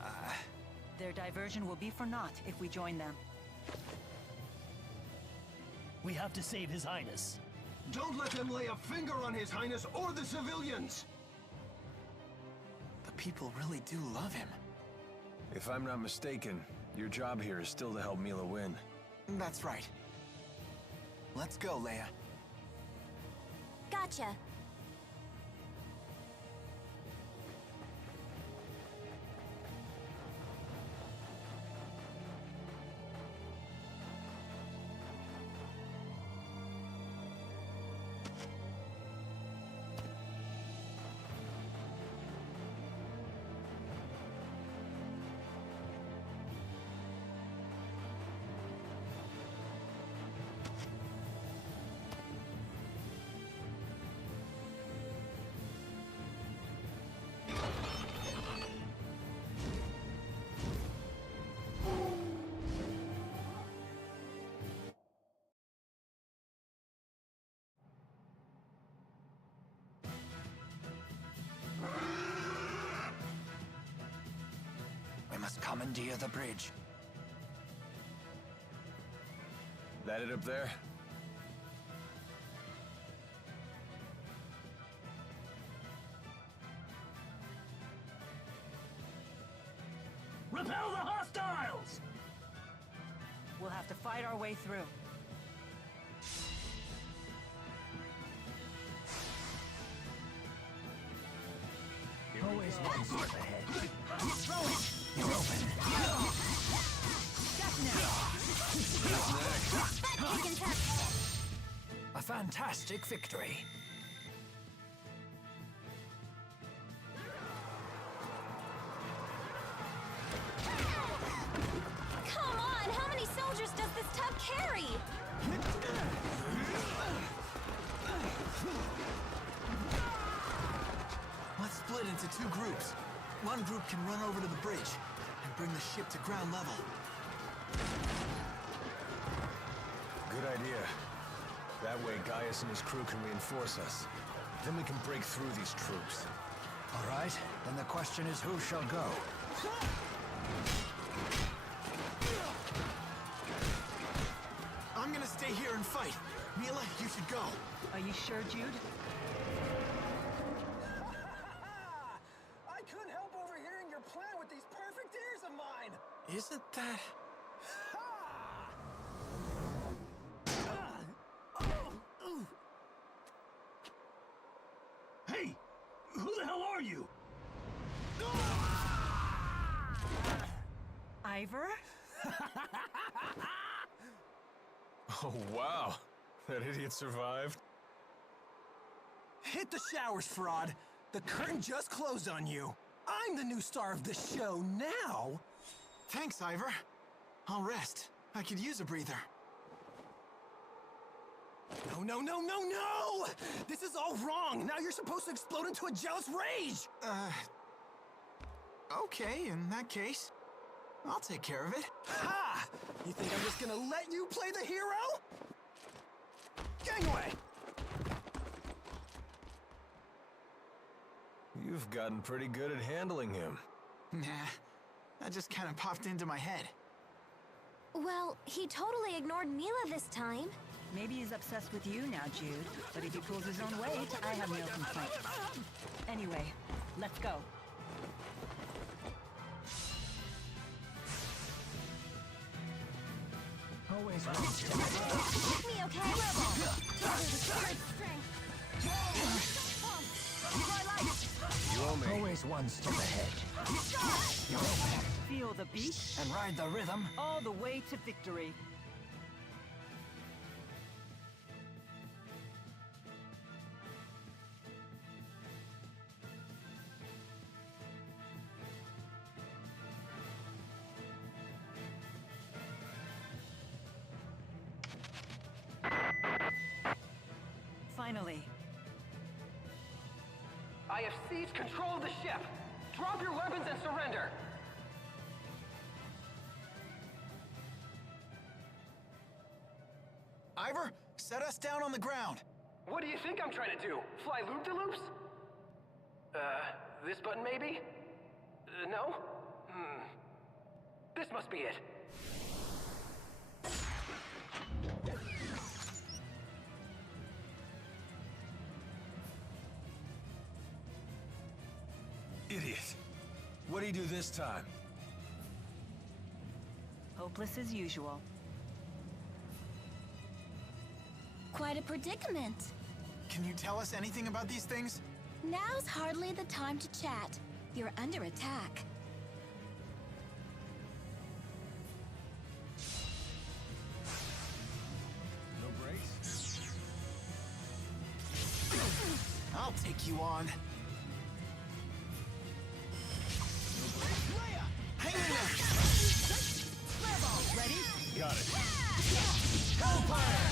Their diversion will be for naught if we join them. We have to save His Highness. Don't let them lay a finger on His Highness or the civilians! The people really do love him. If I'm not mistaken, your job here is still to help Mila win. That's right. Let's go, Leia. Gotcha. We must commandeer the bridge. That it up there? Repel the hostiles! We'll have to fight our way through. Always one step ahead. You're open. A fantastic victory. Come on, how many soldiers does this tub carry? Let's split into two groups. One group can run over to the bridge and bring the ship to ground level. Good idea. That way Gaius and his crew can reinforce us. Then we can break through these troops. All right, then the question is who shall go? I'm gonna stay here and fight. Mila, you should go. Are you sure, Jude? I couldn't help overhearing your plan with these perfect ears of mine! Isn't that... Hey! Who the hell are you? Ivor? Oh, wow. That idiot survived. Hit the showers, fraud. The curtain just closed on you. I'm the new star of the show now. Thanks, Ivor. I'll rest. I could use a breather. No, no, no, no, no! This is all wrong! Now you're supposed to explode into a jealous rage! Okay, in that case. I'll take care of it. Ha! You think I'm just gonna let you play the hero? Gangway! You've gotten pretty good at handling him. Nah, that just kind of popped into my head. Well, he totally ignored Mila this time. Maybe he's obsessed with you now, Jude. But if he pulls his own weight, I have no complaints. Anyway, let's go. Always Hit me, okay? You owe me. Always one step ahead. Feel the beat And ride the rhythm. all the way to victory. Finally. I have seized control of the ship. Drop your weapons and surrender. Ivor, set us down on the ground. What do you think I'm trying to do? Fly loop-de-loops? This button maybe? No? This must be it. Idiot. What do you do this time? Hopeless as usual. Quite a predicament. Can you tell us anything about these things? Now's hardly the time to chat. You're under attack. No brakes? I'll take you on. Hang in there! Ready? Got it. Hellfire!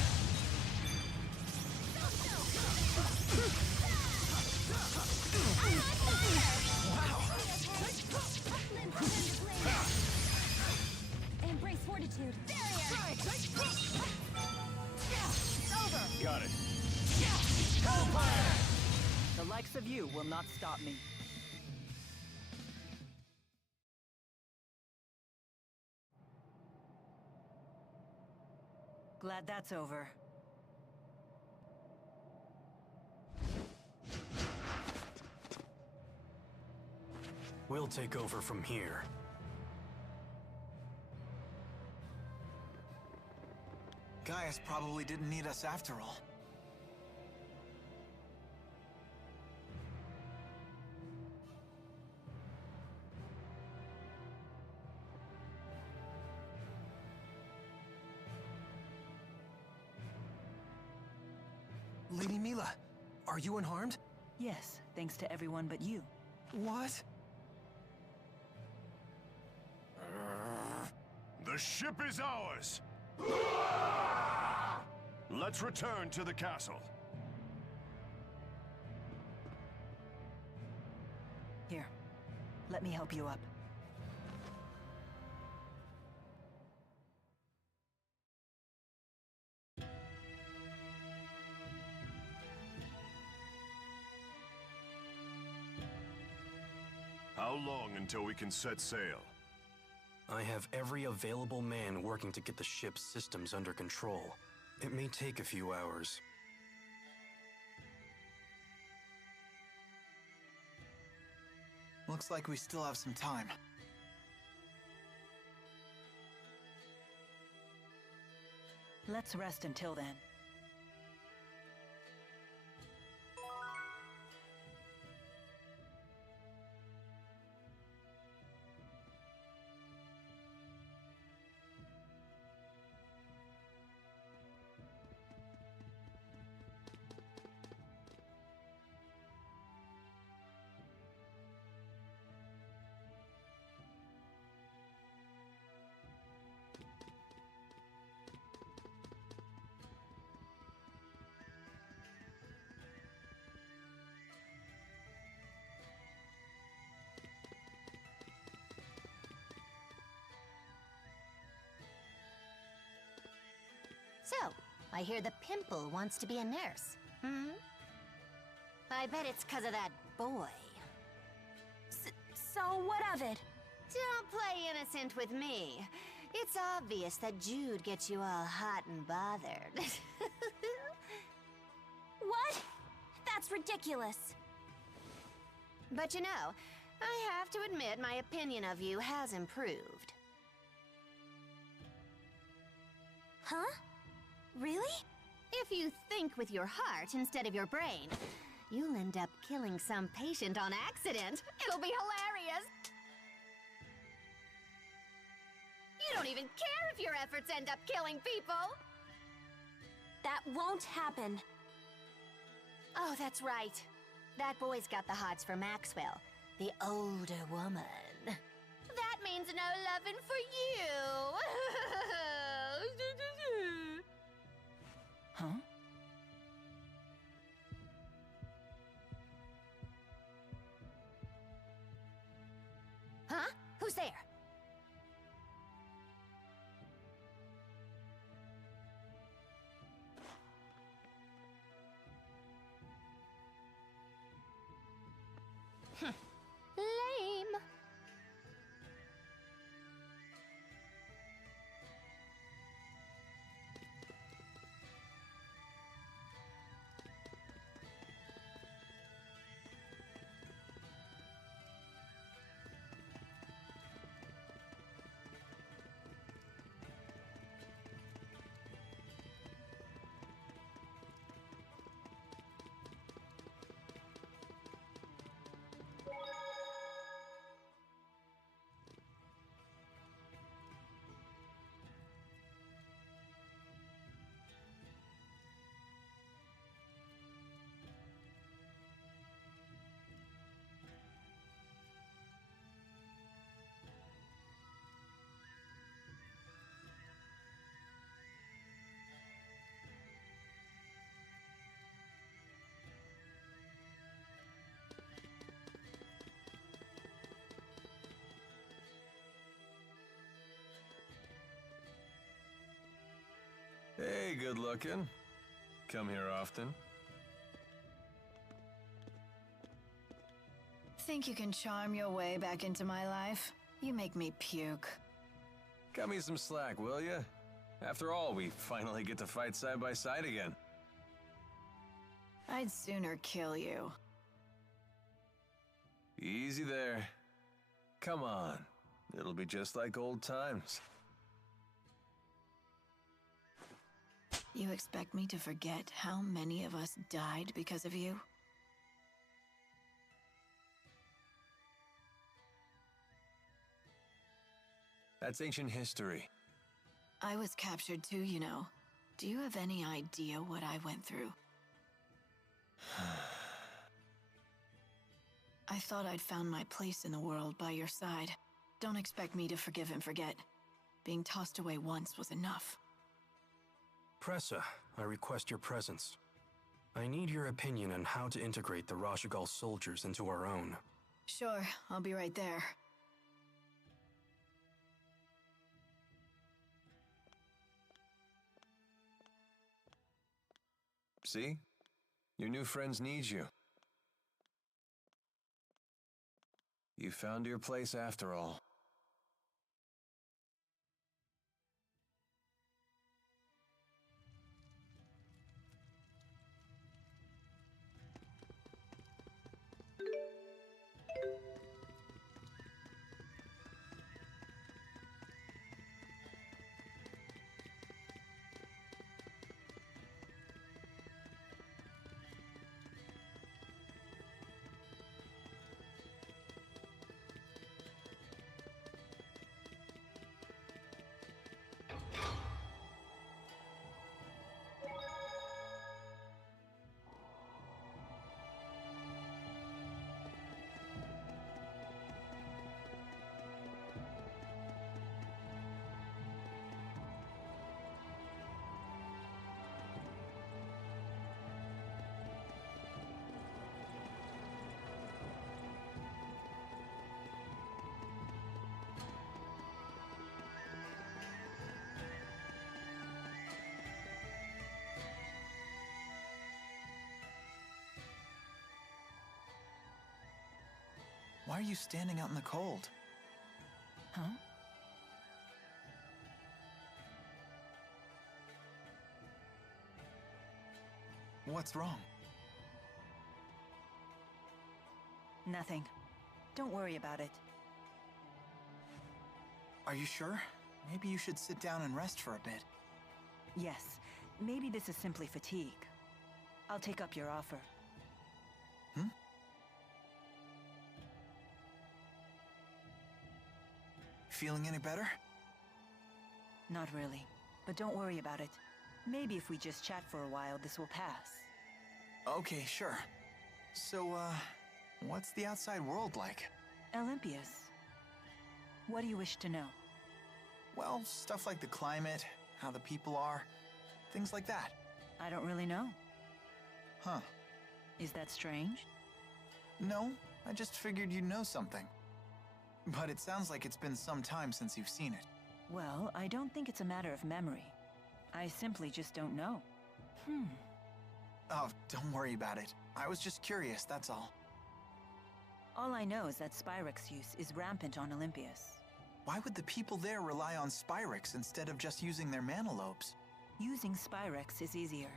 Embrace fortitude. Got it. Hellfire! The likes of you will not stop me. Glad that's over. We'll take over from here. Gaius probably didn't need us after all. Lady Mila, are you unharmed? Yes, thanks to everyone but you. What? The ship is ours! Let's return to the castle. Here, let me help you up. How long until we can set sail? I have every available man working to get the ship's systems under control. It may take a few hours. Looks like we still have some time. Let's rest until then. So, I hear the pimple wants to be a nurse. Hmm? I bet it's 'cause of that boy. So what of it? Don't play innocent with me. It's obvious that Jude gets you all hot and bothered. What? That's ridiculous. But you know, I have to admit my opinion of you has improved. Huh? Really? If you think with your heart instead of your brain, you'll end up killing some patient on accident. It'll be hilarious! You don't even care if your efforts end up killing people! That won't happen. Oh, that's right. That boy's got the hots for Maxwell, the older woman. That means no lovin' for you! Huh? Huh? Who's there? Lame. Hey, good looking. Come here often. Think you can charm your way back into my life? You make me puke. Cut me some slack, will ya? After all, we finally get to fight side by side again. I'd sooner kill you. Easy there. Come on. It'll be just like old times. You expect me to forget how many of us died because of you? That's ancient history. I was captured too, you know. Do you have any idea what I went through? I thought I'd found my place in the world by your side. Don't expect me to forgive and forget. Being tossed away once was enough. Pressa, I request your presence. I need your opinion on how to integrate the Rashagal soldiers into our own. Sure, I'll be right there. See? Your new friends need you. You found your place after all. Why are you standing out in the cold? Huh? What's wrong? Nothing. Don't worry about it. Are you sure? Maybe you should sit down and rest for a bit. Yes, maybe this is simply fatigue. I'll take up your offer. Hmm? Feeling any better? Not really, but don't worry about it. Maybe if we just chat for a while, this will pass. Okay, sure. So, what's the outside world like? Olympias. What do you wish to know? Well, stuff like the climate, how the people are, things like that. I don't really know. Huh. Is that strange? No, I just figured you'd know something. But it sounds like it's been some time since you've seen it. Well, I don't think it's a matter of memory. I simply just don't know. Oh, don't worry about it. I was just curious, that's all. All I know is that Spyrex use is rampant on Olympias. Why would the people there rely on Spyrex instead of just using their mana lobes? Using Spyrex is easier.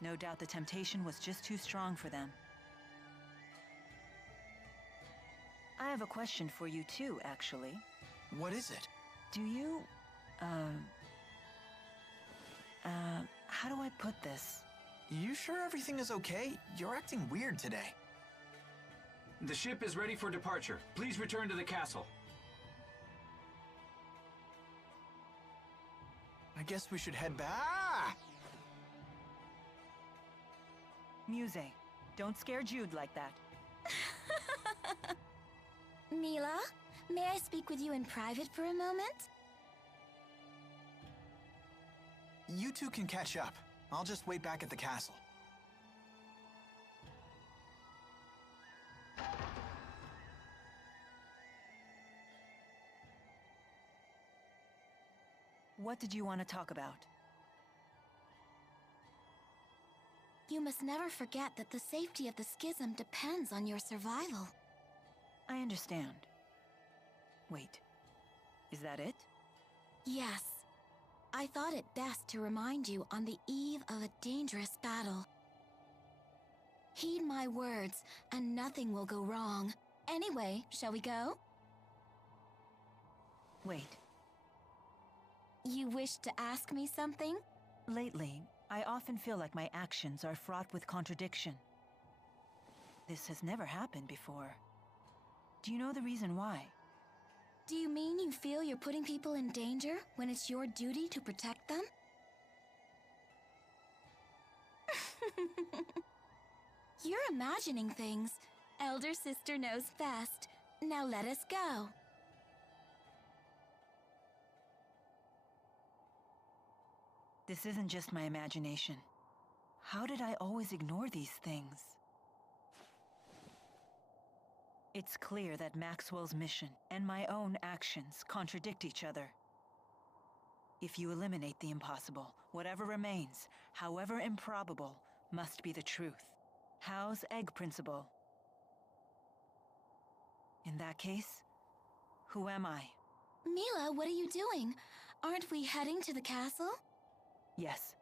No doubt the temptation was just too strong for them. I have a question for you too, actually. What is it? Do you, how do I put this? You sure everything is okay? You're acting weird today. The ship is ready for departure. Please return to the castle. I guess we should head back. Ah! Muse, don't scare Jude like that. Mila, may I speak with you in private for a moment? You two can catch up. I'll just wait back at the castle. What did you want to talk about? You must never forget that the safety of the schism depends on your survival. I understand. Wait, is that it? Yes. I thought it best to remind you on the eve of a dangerous battle. Heed my words, and nothing will go wrong. Anyway, shall we go? Wait. You wish to ask me something? Lately, I often feel like my actions are fraught with contradiction. This has never happened before. Do you know the reason why? Do you mean you feel you're putting people in danger when it's your duty to protect them? You're imagining things. Elder sister knows best. Now let us go. This isn't just my imagination. How did I always ignore these things? It's clear that Maxwell's mission and my own actions contradict each other. If you eliminate the impossible, whatever remains, however improbable, must be the truth. Howe's egg principle. In that case, who am I? Mila, what are you doing? Aren't we heading to the castle? Yes.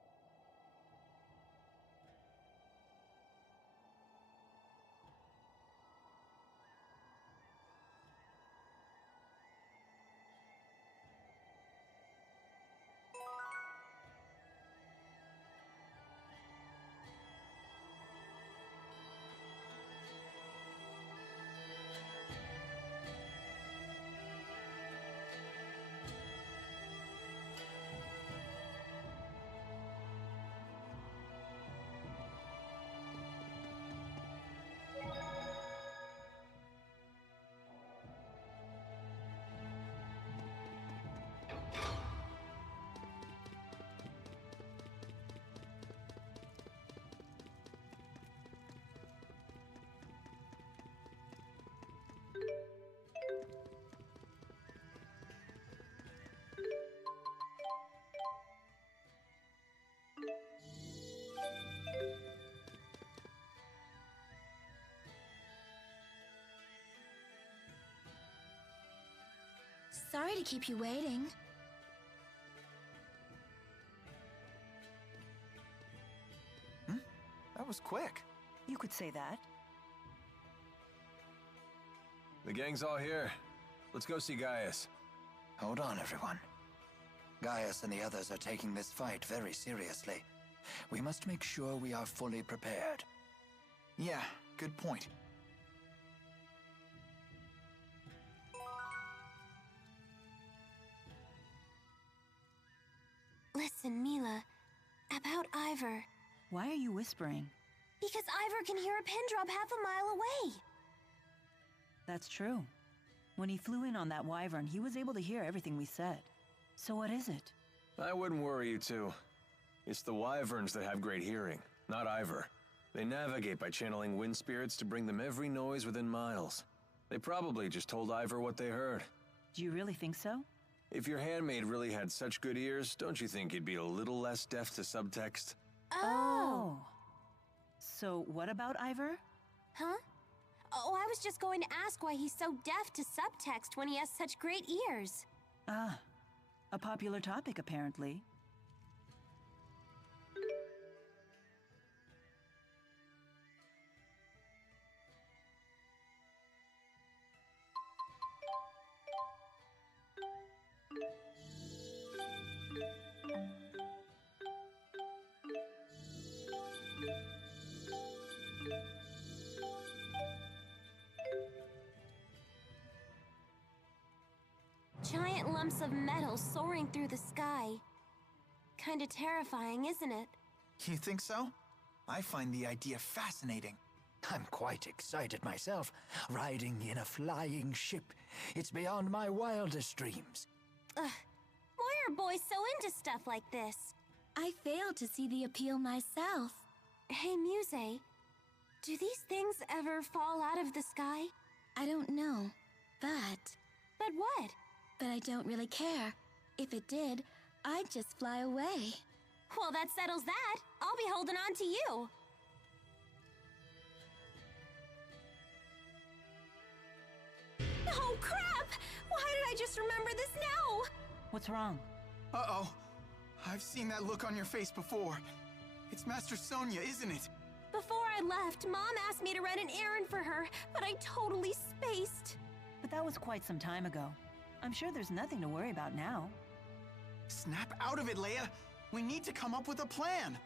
to keep you waiting. That was quick. You could say that. The gang's all here. Let's go see Gaius. Hold on, everyone. Gaius and the others are taking this fight very seriously. We must make sure we are fully prepared. Yeah, good point. Listen, Mila, about Ivor. Why are you whispering? Because Ivor can hear a pin drop half a mile away. That's true. When he flew in on that wyvern, he was able to hear everything we said. So what is it? I wouldn't worry, you two. It's the wyverns that have great hearing, not Ivor. They navigate by channeling wind spirits to bring them every noise within miles. They probably just told Ivor what they heard. Do you really think so? If your handmaid really had such good ears, don't you think he'd be a little less deaf to subtext? Oh. So what about Ivor? Huh? Oh, I was just going to ask why he's so deaf to subtext when he has such great ears. Ah, a popular topic apparently. Giant lumps of metal soaring through the sky. Kinda terrifying, isn't it? You think so? I find the idea fascinating. I'm quite excited myself, riding in a flying ship. It's beyond my wildest dreams. Ugh, why are boys so into stuff like this? I failed to see the appeal myself. Hey, Muse, do these things ever fall out of the sky? I don't know, but... But what? But I don't really care. If it did, I'd just fly away. Well, that settles that. I'll be holding on to you. Oh, crap! Why did I just remember this now? What's wrong? Uh-oh. I've seen that look on your face before. It's Master Sonia, isn't it? Before I left, Mom asked me to run an errand for her, but I totally spaced. But that was quite some time ago. I'm sure there's nothing to worry about now. Snap out of it, Leia! We need to come up with a plan!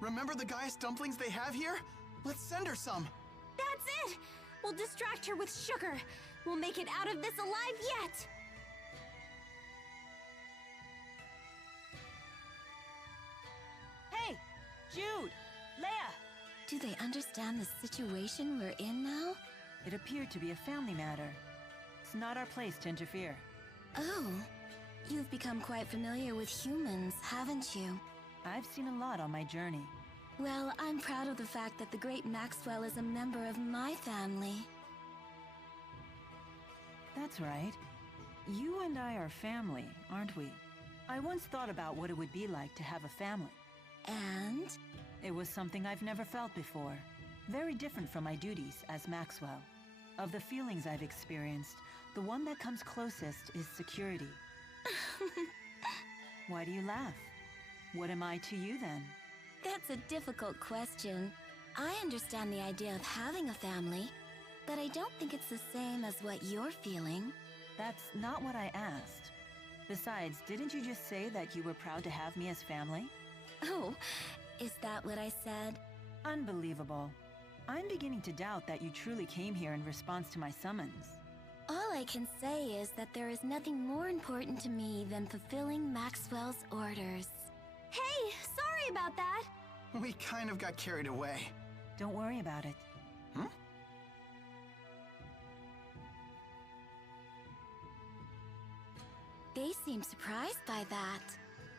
Remember the Gaius dumplings they have here? Let's send her some! That's it! We'll distract her with sugar. We'll make it out of this alive yet! Hey! Jude! Leia! Do they understand the situation we're in now? It appeared to be a family matter. It's not our place to interfere. Oh, you've become quite familiar with humans, haven't you? I've seen a lot on my journey. Well, I'm proud of the fact that the great Maxwell is a member of my family. That's right. You and I are family, aren't we? I once thought about what it would be like to have a family. And? It was something I've never felt before. Very different from my duties as Maxwell. Of the feelings I've experienced, the one that comes closest is security. Why do you laugh? What am I to you then? That's a difficult question. I understand the idea of having a family, but I don't think it's the same as what you're feeling. That's not what I asked. Besides, didn't you just say that you were proud to have me as family? Oh, is that what I said? Unbelievable. I'm beginning to doubt that you truly came here in response to my summons. All I can say is that there is nothing more important to me than fulfilling Maxwell's orders. Hey, sorry about that. We kind of got carried away. Don't worry about it. Hmm? They seem surprised by that.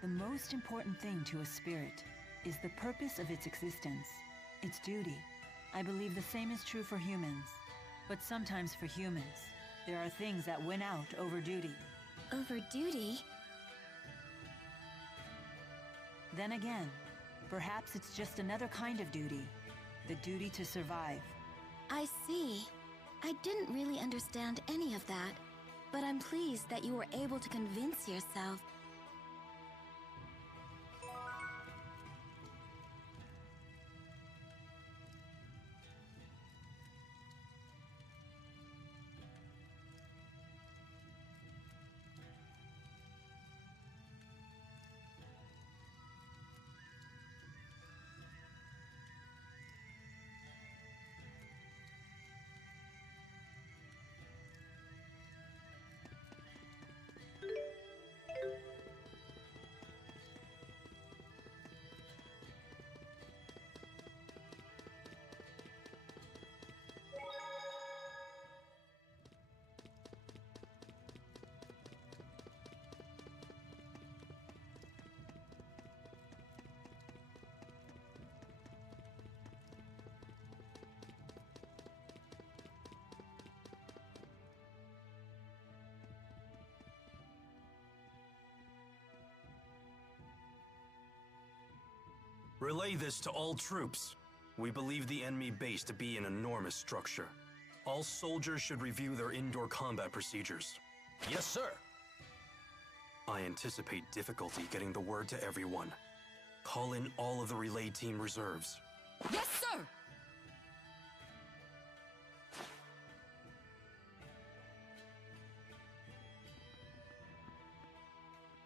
The most important thing to a spirit is the purpose of its existence, its duty. I believe the same is true for humans. But sometimes for humans, there are things that win out over duty. Over duty? Then again, perhaps it's just another kind of duty. The duty to survive. I see. I didn't really understand any of that. but I'm pleased that you were able to convince yourself. Relay this to all troops. We believe the enemy base to be an enormous structure. All soldiers should review their indoor combat procedures. Yes, sir. I anticipate difficulty getting the word to everyone. Call in all of the relay team reserves. Yes, sir!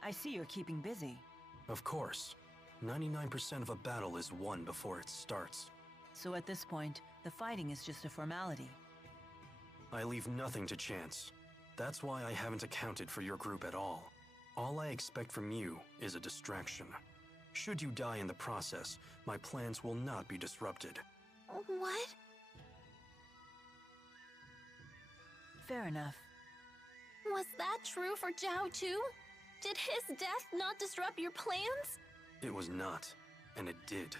I see you're keeping busy. Of course. 99% of a battle is won before it starts. So at this point, the fighting is just a formality. I leave nothing to chance. That's why I haven't accounted for your group at all. All I expect from you is a distraction. Should you die in the process, my plans will not be disrupted. What? Fair enough. Was that true for Zhao too? Did his death not disrupt your plans? It was not, and it did.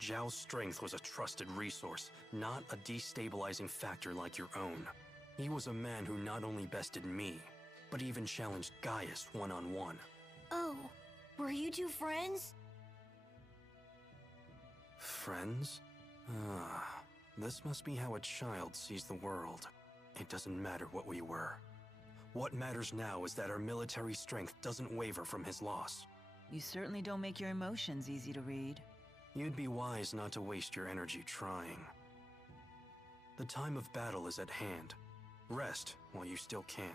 Zhao's strength was a trusted resource, not a destabilizing factor like your own. He was a man who not only bested me, but even challenged Gaius one-on-one. Oh, were you two friends? Friends? Ah, this must be how a child sees the world. It doesn't matter what we were. What matters now is that our military strength doesn't waver from his loss. You certainly don't make your emotions easy to read. You'd be wise not to waste your energy trying. The time of battle is at hand. Rest while you still can.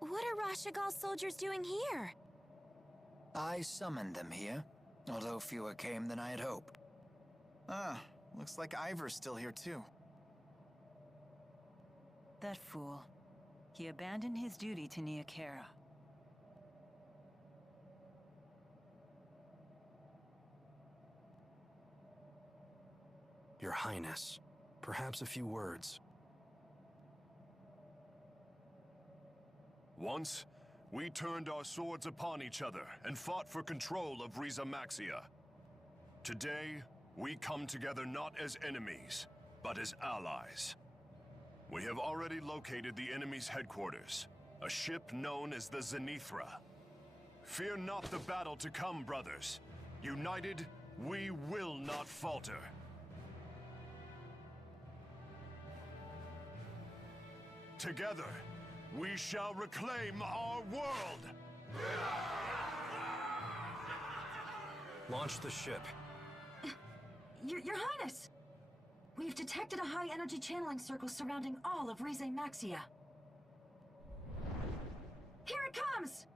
What are Rashagal's soldiers doing here? I summoned them here, although fewer came than I had hoped. Ah, looks like Ivor's still here too. That fool. He abandoned his duty to Nia Khera. Your Highness, perhaps a few words. Once, we turned our swords upon each other and fought for control of Riza Maxia. Today, we come together not as enemies, but as allies. We have already located the enemy's headquarters, a ship known as the Zenithra. Fear not the battle to come, brothers. United, we will not falter. Together, we shall reclaim our world! Launch the ship. Your Highness! We've detected a high-energy channeling circle surrounding all of Rize Maxia. Here it comes!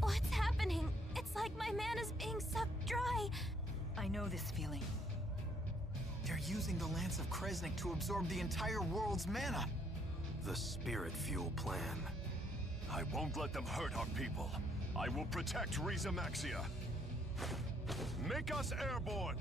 What's happening? It's like my man is being sucked dry. I know this feeling. They're using the Lance of Kresnik to absorb the entire world's mana. The Spirit Fuel plan. I won't let them hurt our people. I will protect Rieze Maxia. Make us airborne!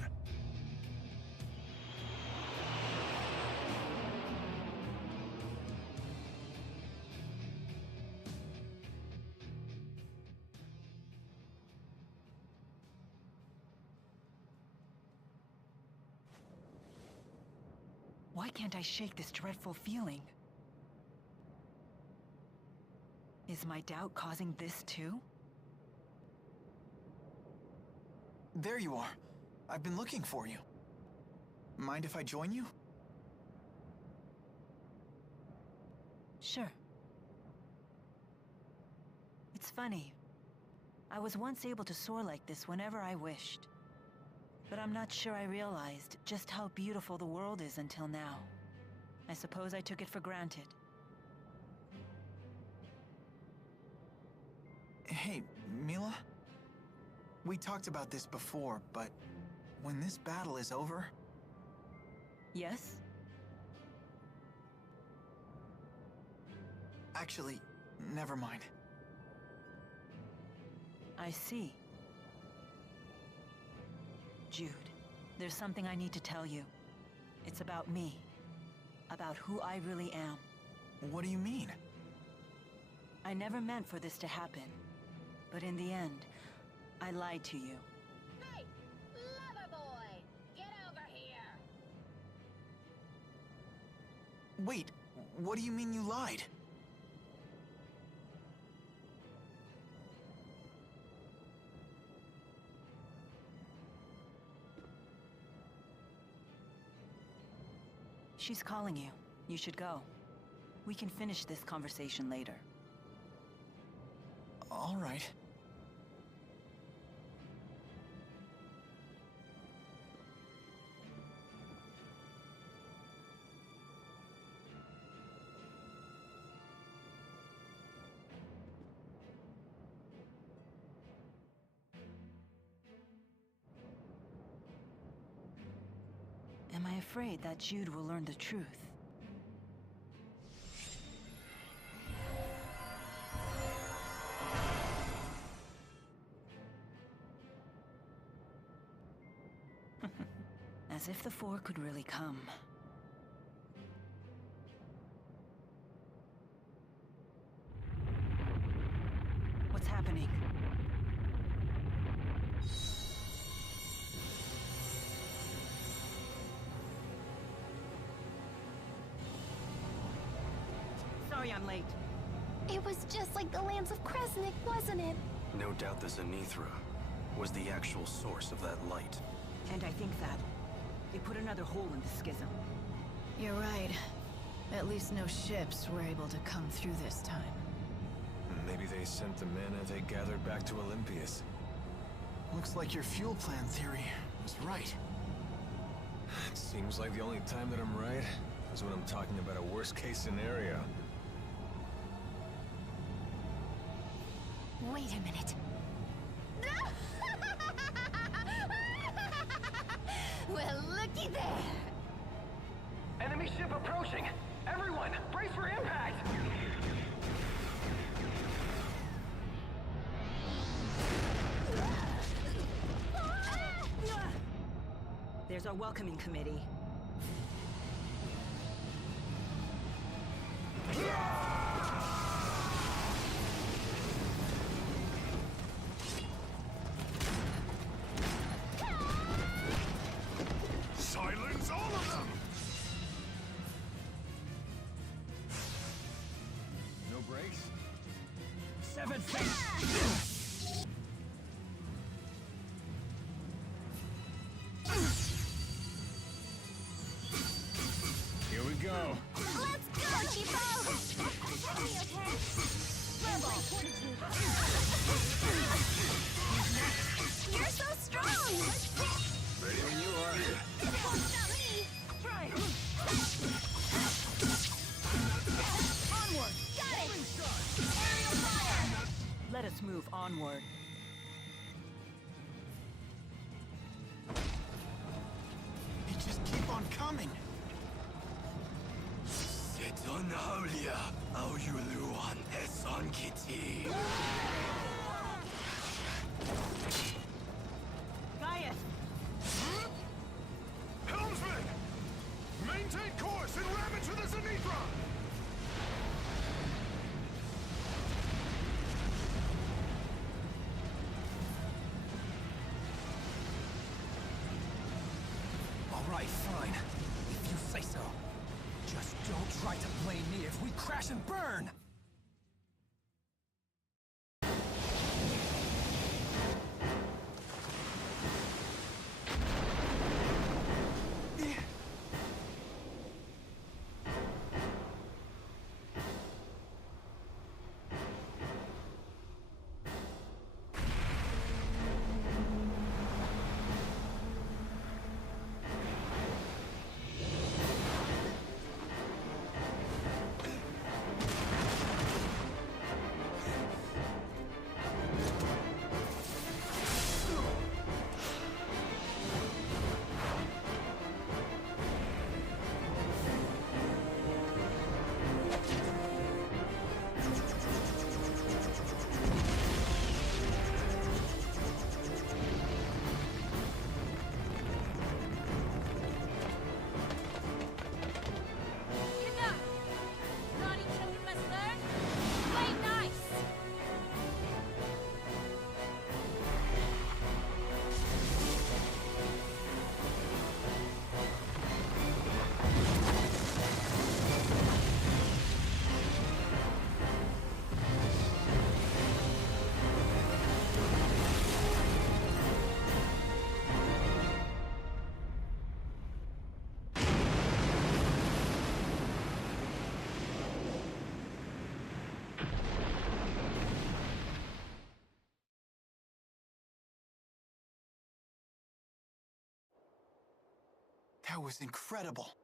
Why can't I shake this dreadful feeling? Is my doubt causing this too? There you are. I've been looking for you. Mind if I join you? Sure. It's funny. I was once able to soar like this whenever I wished. But I'm not sure I realized just how beautiful the world is until now. I suppose I took it for granted. Hey, Mila? We talked about this before, but when this battle is over... Yes? Actually, never mind. I see. Jude, there's something I need to tell you. It's about me. About who I really am. What do you mean? I never meant for this to happen. But in the end, I lied to you. Hey, lover boy, get over here. Wait, what do you mean you lied? She's calling you. You should go. We can finish this conversation later. All right. Am I afraid that Jude will learn the truth? As if the Four could really come. What's happening? Sorry I'm late. It was just like the Lance of Kresnik, wasn't it? No doubt the Zenithra was the actual source of that light. And I think that they put another hole in the schism. You're right. At least no ships were able to come through this time. Maybe they sent the mana they gathered back to Olympias. Looks like your fuel plan theory was right. It seems like the only time that I'm right is when I'm talking about a worst-case scenario. Wait a minute. Well, looky there! Enemy ship approaching! Everyone, brace for impact! There's our welcoming committee. Silence all of them! No brakes? Seven feet! Here we go. Let's go, Chipo! Okay. Rebel. You're so strong! Ready when you are. Won't stop me! Try! Onward! Got it! Aerial fire! Let us move onward. They just keep on coming! Setonalia, Auyuluan Eson Kitty. Gaius! Helmsman! Maintain course and ram into the Zenithra! All right, fine. If you say so. Just don't try to blame me if we crash and burn! That was incredible.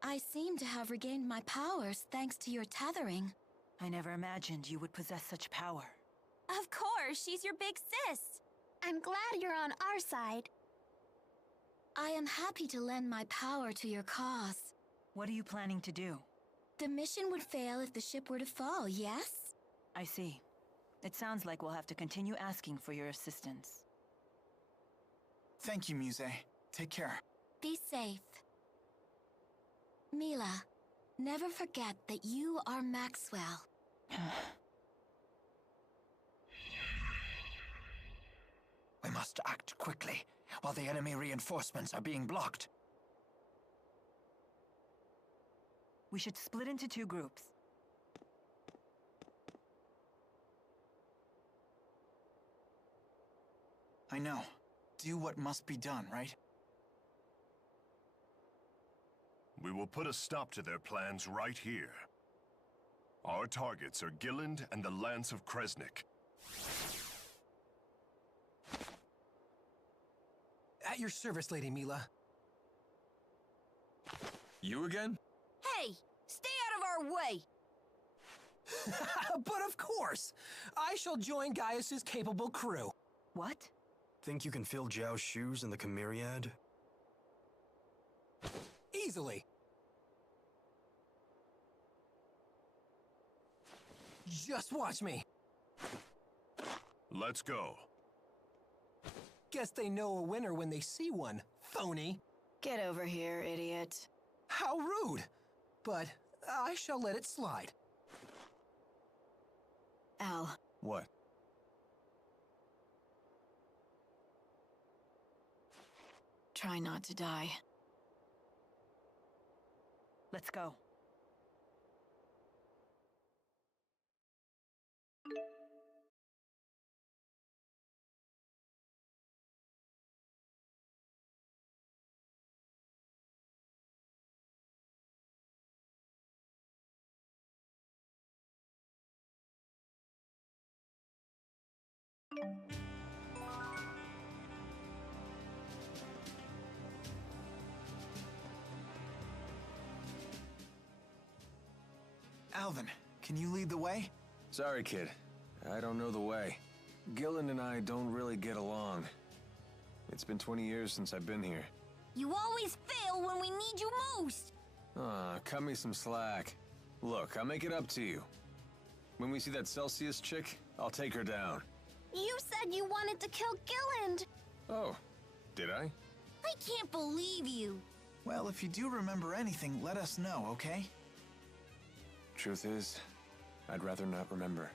I seem to have regained my powers thanks to your tethering. I never imagined you would possess such power. Of course, she's your big sis. I'm glad you're on our side. I am happy to lend my power to your cause. What are you planning to do? The mission would fail if the ship were to fall, yes? I see. It sounds like we'll have to continue asking for your assistance. Thank you, Muse. Take care. Be safe. Mila, never forget that you are Maxwell. We must act quickly, while the enemy reinforcements are being blocked. We should split into 2 groups. I know. Do what must be done, right? We will put a stop to their plans right here. Our targets are Gilland and the Lance of Kresnik. At your service, Lady Mila. You again? Hey, stay out of our way! But of course! I shall join Gaius's capable crew. What? Think you can fill Zhao's shoes in the Chimeriad? Easily. Just watch me. Let's go. Guess they know a winner when they see one, phony. Get over here, idiot. How rude! But I shall let it slide. Al. What? Try not to die. Let's go. Alvin, can you lead the way? Sorry, kid. I don't know the way. Gilland and I don't really get along. It's been 20 years since I've been here. You always fail when we need you most! Cut me some slack. Look, I'll make it up to you. When we see that Celsius chick, I'll take her down. You said you wanted to kill Gilland! Oh, did I? I can't believe you! Well, if you do remember anything, let us know, okay? Truth is, I'd rather not remember.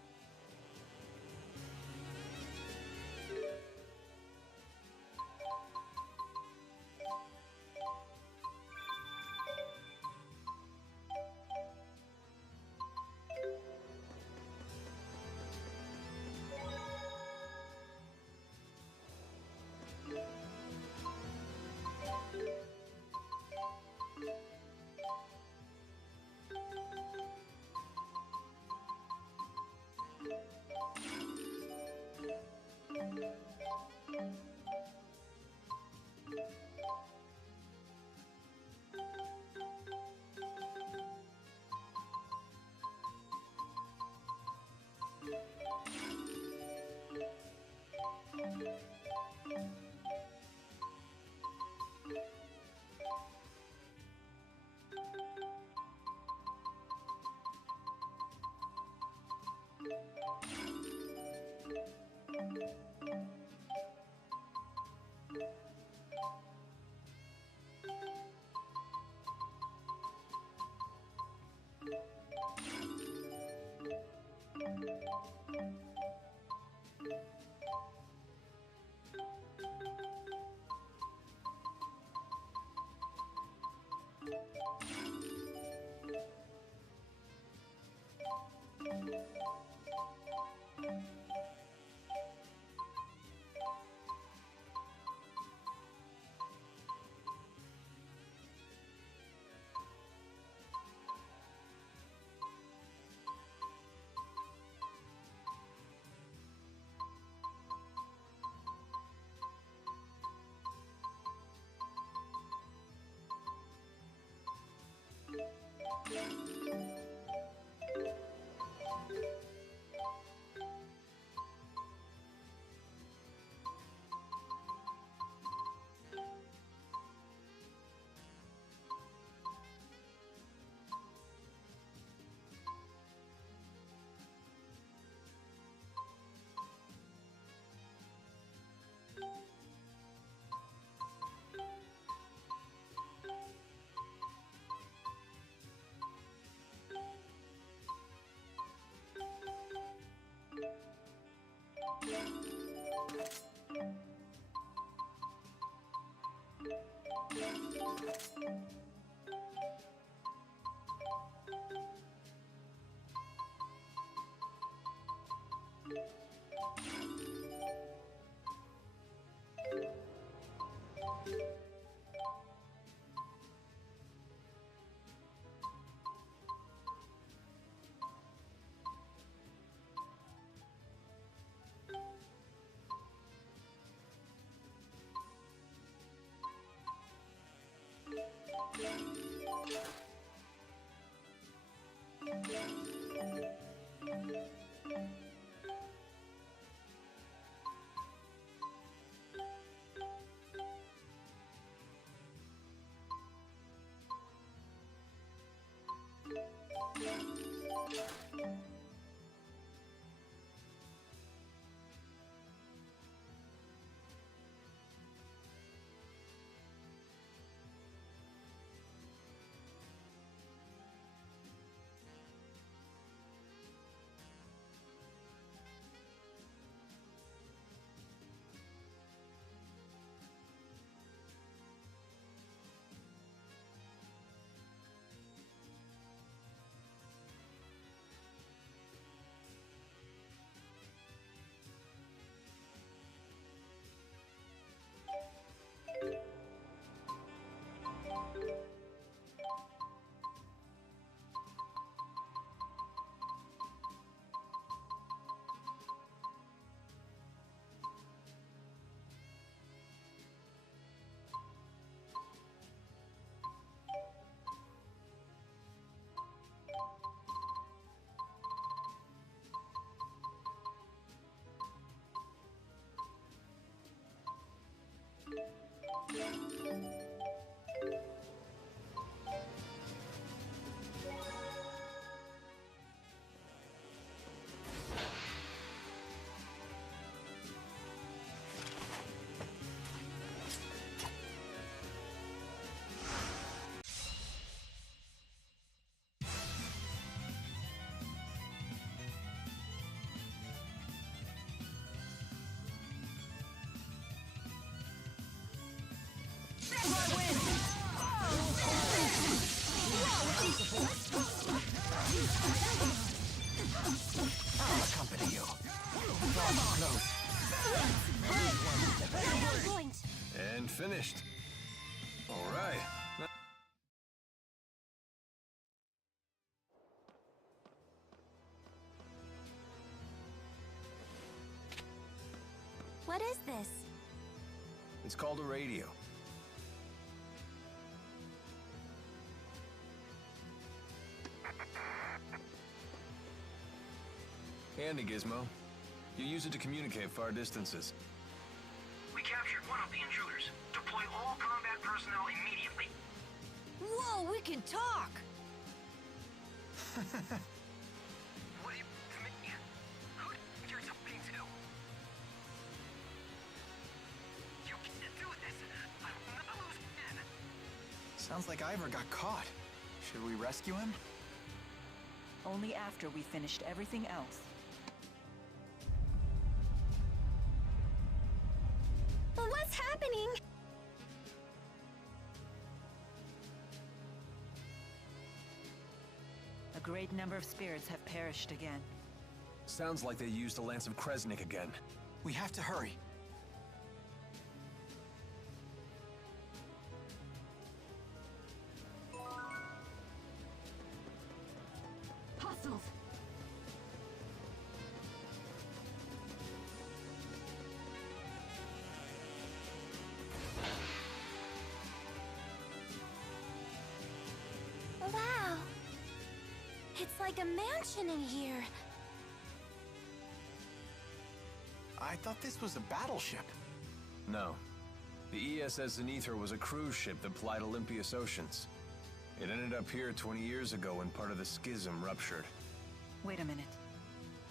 I'll accompany you. Close. And finished. All right. What is this? It's called a radio. Handy, Gizmo. You use it to communicate far distances. We captured one of the intruders. Deploy all combat personnel immediately. Whoa, we can talk! What do you mean? Who you're talking to? You can't do this. I'm not losing again. Sounds like Ivor got caught. Should we rescue him? Only after we finished everything else. What's happening? A great number of spirits have perished again. Sounds like they used the Lance of Kresnik again. We have to hurry. Hostiles! Wow. It's like a mansion in here. I thought this was a battleship. No. The ESS Zenithor was a cruise ship that plied Olympius Oceans. It ended up here 20 years ago when part of the schism ruptured. Wait a minute.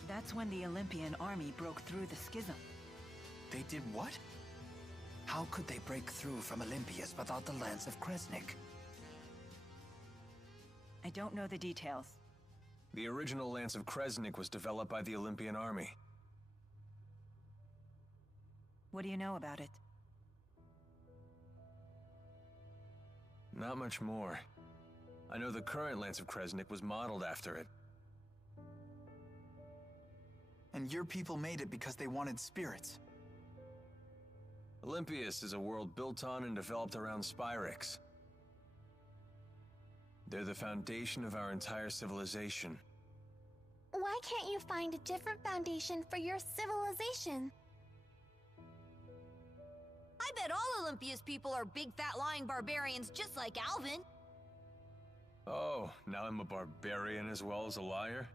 That's when the Olympian army broke through the schism. They did what? How could they break through from Olympius without the Lance of Kresnik? I don't know the details. The original Lance of Kresnik was developed by the Olympian army. What do you know about it? Not much more. I know the current Lance of Kresnik was modeled after it. And your people made it because they wanted spirits. Olympius is a world built on and developed around Spyrix. They're the foundation of our entire civilization. Why can't you find a different foundation for your civilization? I bet all Olympia's people are big fat lying barbarians just like Alvin. Oh, now I'm a barbarian as well as a liar?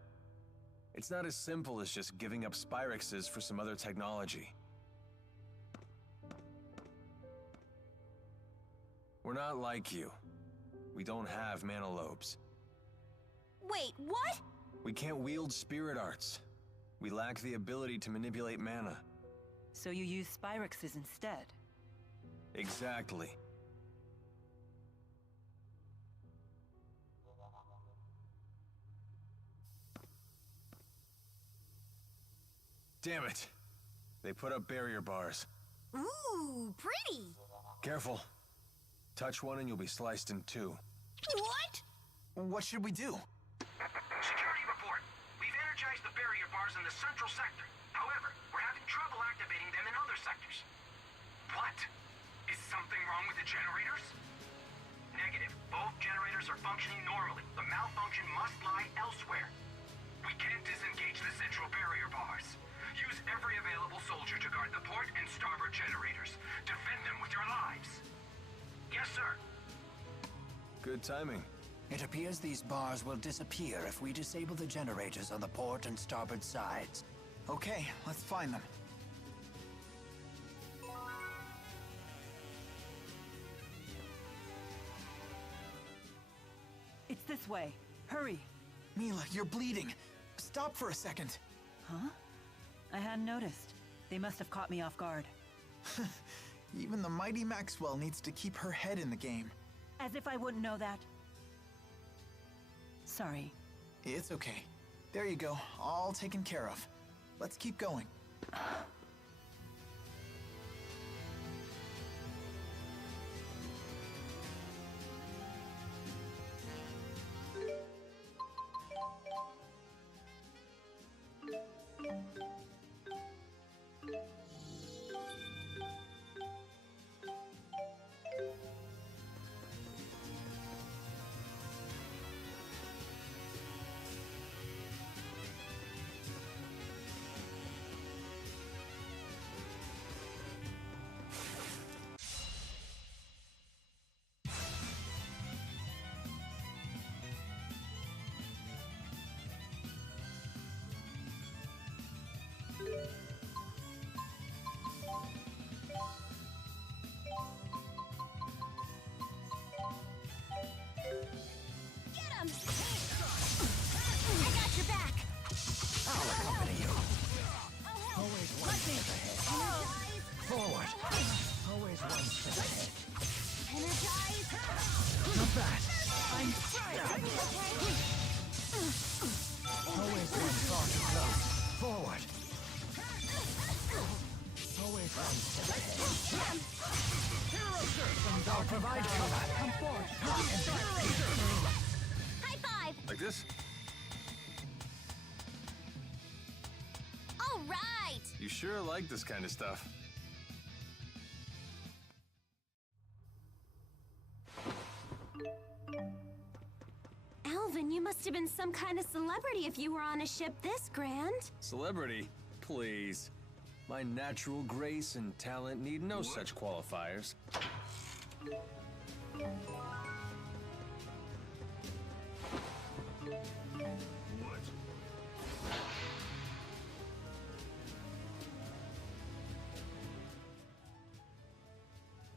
It's not as simple as just giving up Spyrixes for some other technology. We're not like you. We don't have mana lobes. Wait, what? We can't wield spirit arts. We lack the ability to manipulate mana. So you use Spyrixes instead? Exactly. Damn it! They put up barrier bars. Ooh, pretty! Careful. Touch one and you'll be sliced in two. What? What should we do? Security report. We've energized the barrier bars in the central sector. However, we're having trouble activating them in other sectors. What? Is something wrong with the generators? Negative. Both generators are functioning normally. The malfunction must lie elsewhere. We can't disengage the central barrier bars. Use every available soldier to guard the port and starboard generators. Defend them with your lives. Yes, sir. Good timing. It appears these bars will disappear if we disable the generators on the port and starboard sides. Okay, let's find them. It's this way. Hurry. Mila, you're bleeding. Stop for a second. Huh? I hadn't noticed. They must have caught me off guard. Even the mighty Maxwell needs to keep her head in the game. As if I wouldn't know that. Sorry. It's okay. There you go, all taken care of. Let's keep going. Get him! I got your back! I'll accompany you. Always one step ahead. Forward. Always one step ahead. Energize! Not bad. I'm trying! Always one thought too close. Forward. Always one step ahead. I'll provide cover. Come forward. High five! Like this? All right! You sure like this kind of stuff. Alvin, you must have been some kind of celebrity if you were on a ship this grand. Celebrity? Please. My natural grace and talent need no such qualifiers.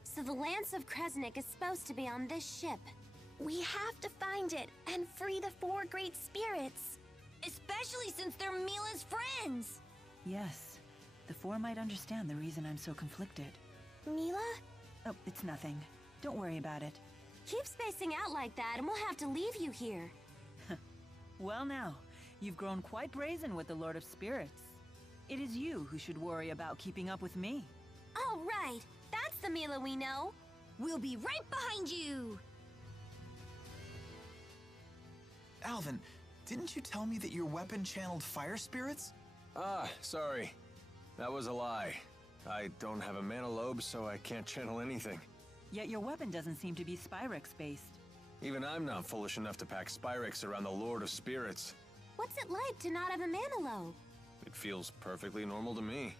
So the Lance of Kresnik is supposed to be on this ship. We have to find it and free the four great spirits. Especially since they're Mila's friends! Yes. The Four might understand the reason I'm so conflicted. Mila? Oh, it's nothing. Don't worry about it. Keep spacing out like that and we'll have to leave you here. Well now, you've grown quite brazen with the Lord of Spirits. It is you who should worry about keeping up with me. Oh, right. That's the Mila we know. We'll be right behind you! Alvin, didn't you tell me that your weapon channeled fire spirits? Ah, sorry. That was a lie. I don't have a mana lobe, so I can't channel anything. Yet your weapon doesn't seem to be Spyrex-based. Even I'm not foolish enough to pack Spyrex around the Lord of Spirits. What's it like to not have a mana lobe? It feels perfectly normal to me.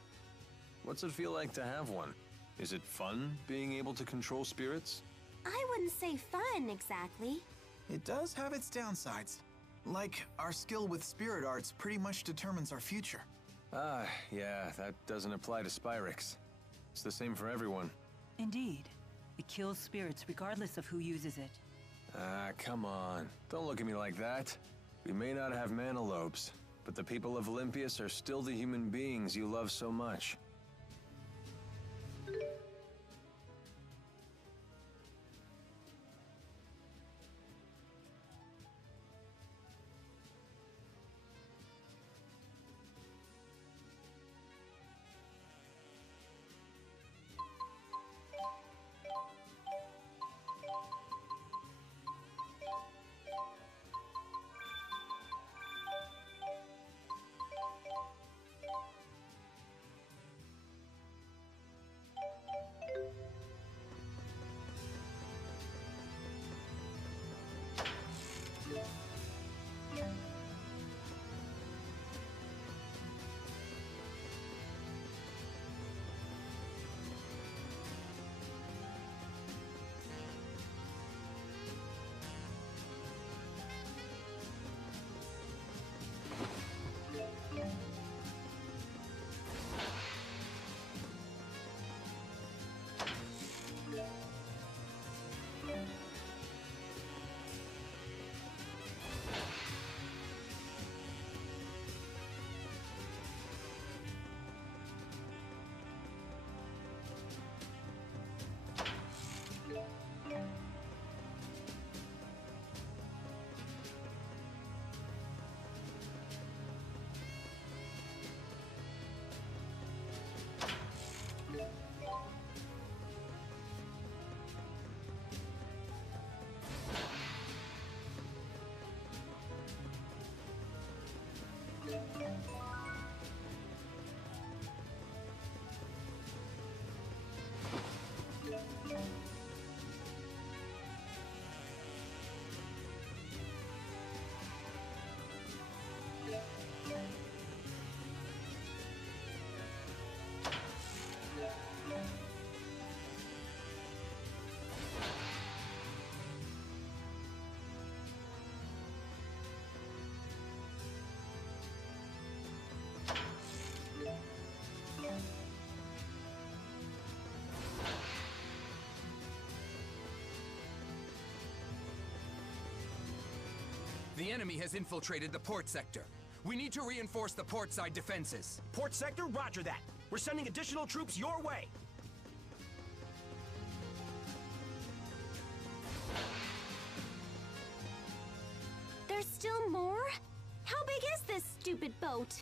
What's it feel like to have one? Is it fun being able to control spirits? I wouldn't say fun, exactly. It does have its downsides. Like, our skill with spirit arts pretty much determines our future. Ah, yeah, that doesn't apply to Spyrex. It's the same for everyone. Indeed. It kills spirits regardless of who uses it. Ah, come on. Don't look at me like that. We may not have mana lobes, but the people of Olympias are still the human beings you love so much. The enemy has infiltrated the port sector. We need to reinforce the port side defenses. Port sector, roger that. We're sending additional troops your way. There's still more? How big is this stupid boat?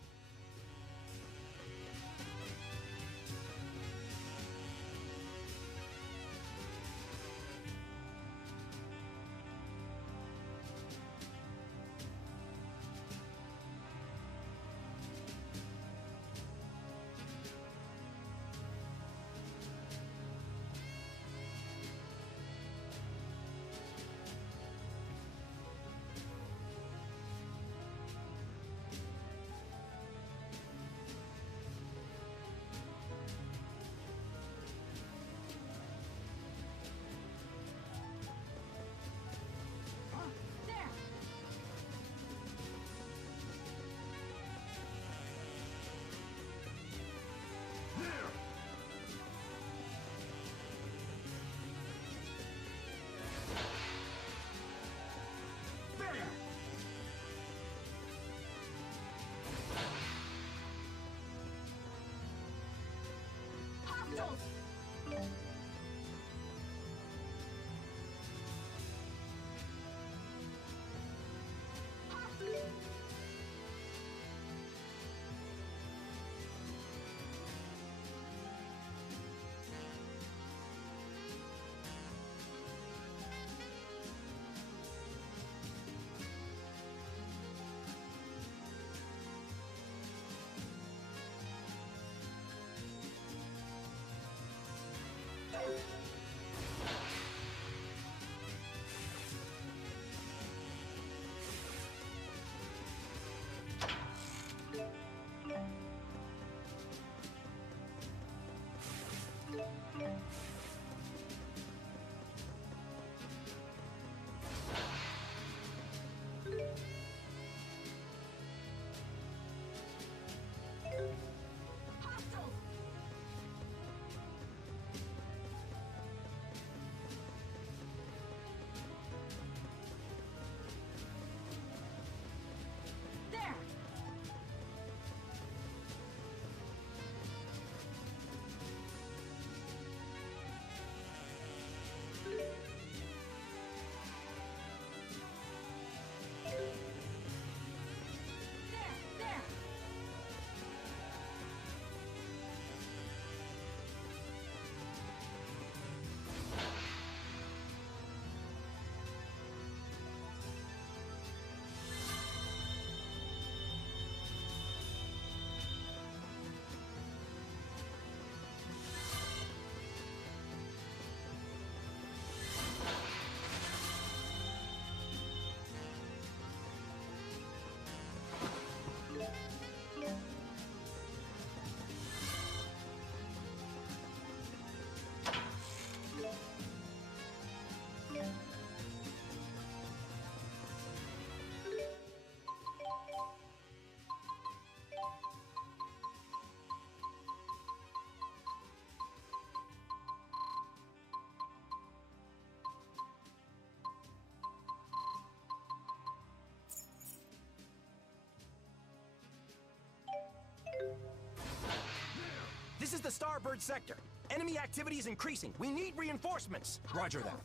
This is the Starbird sector. Enemy activity is increasing. We need reinforcements. Roger that.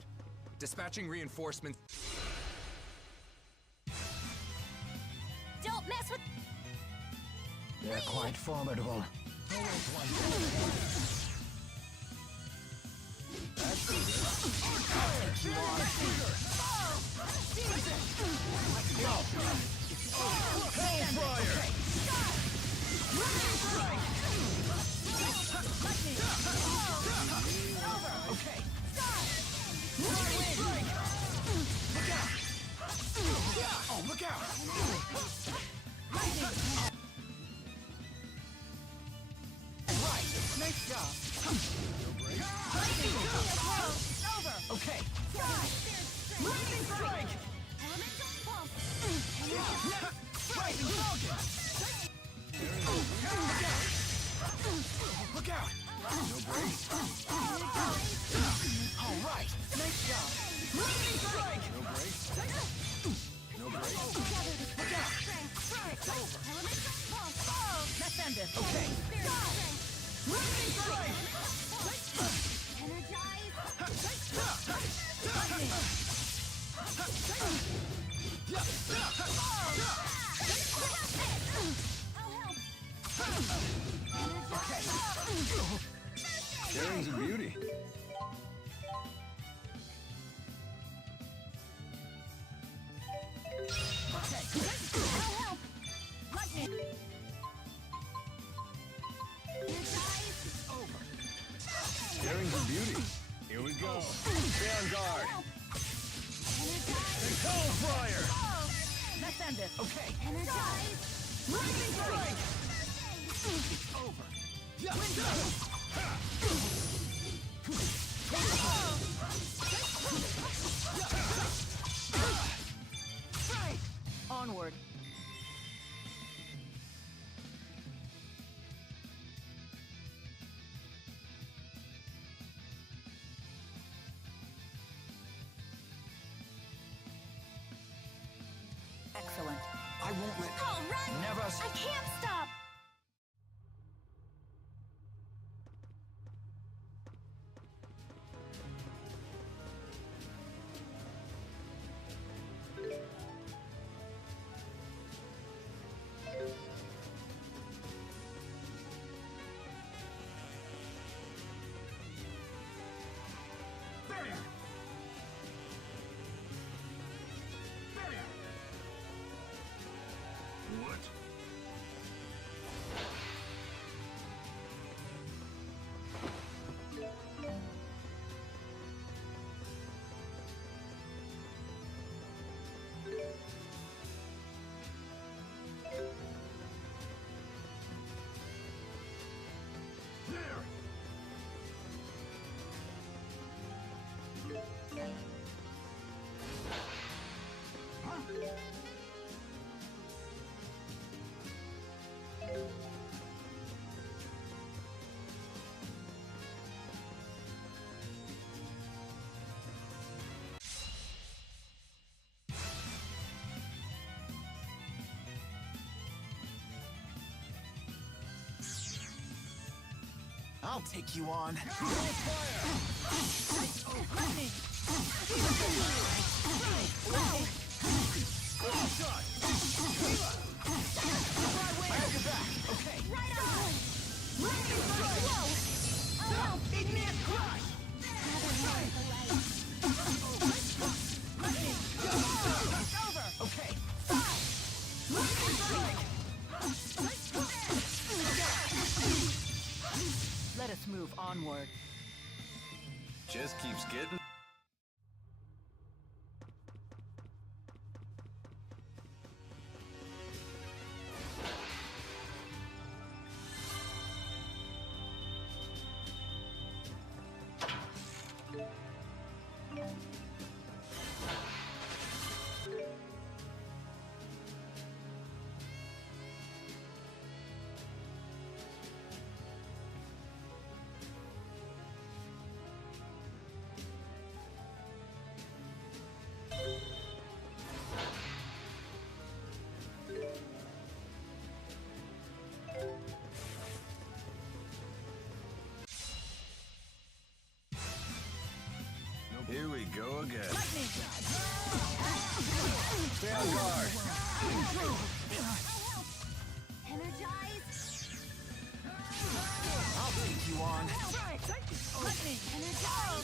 Dispatching reinforcements. Don't mess with... They're quite formidable. Hellfire! Nice job. Okay. Lightning strike. Rising Falcon. Look out. No break. All right. Nice job. Lightning strike. No break. No break. Look out. It's over. Let's end this. Okay. Lightning strike. Sharing's a beauty. Sharing's a beauty. Here we go. Stay on guard. Control Flyer! Let's end it. Okay. Lightning strike! It's over. Right. Onward. Excellent. I won't let... Oh, run! Never... I can't stop! What? I'll take you on. I have your back. Okay. Right on! Igneous Crush! Over! Okay. Let us move onward. Just keeps getting... Here we go again. Stay on guard. Energize! I'll take you on. Energize!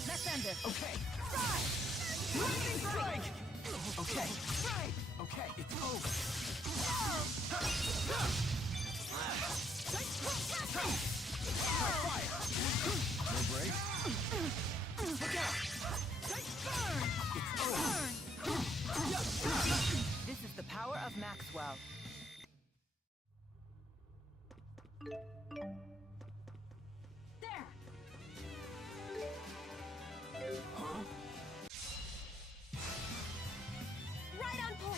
Let's end it. Okay. Lightning strike! Okay. Okay, it's over. No break? Look out! It's over. This is the power of Maxwell.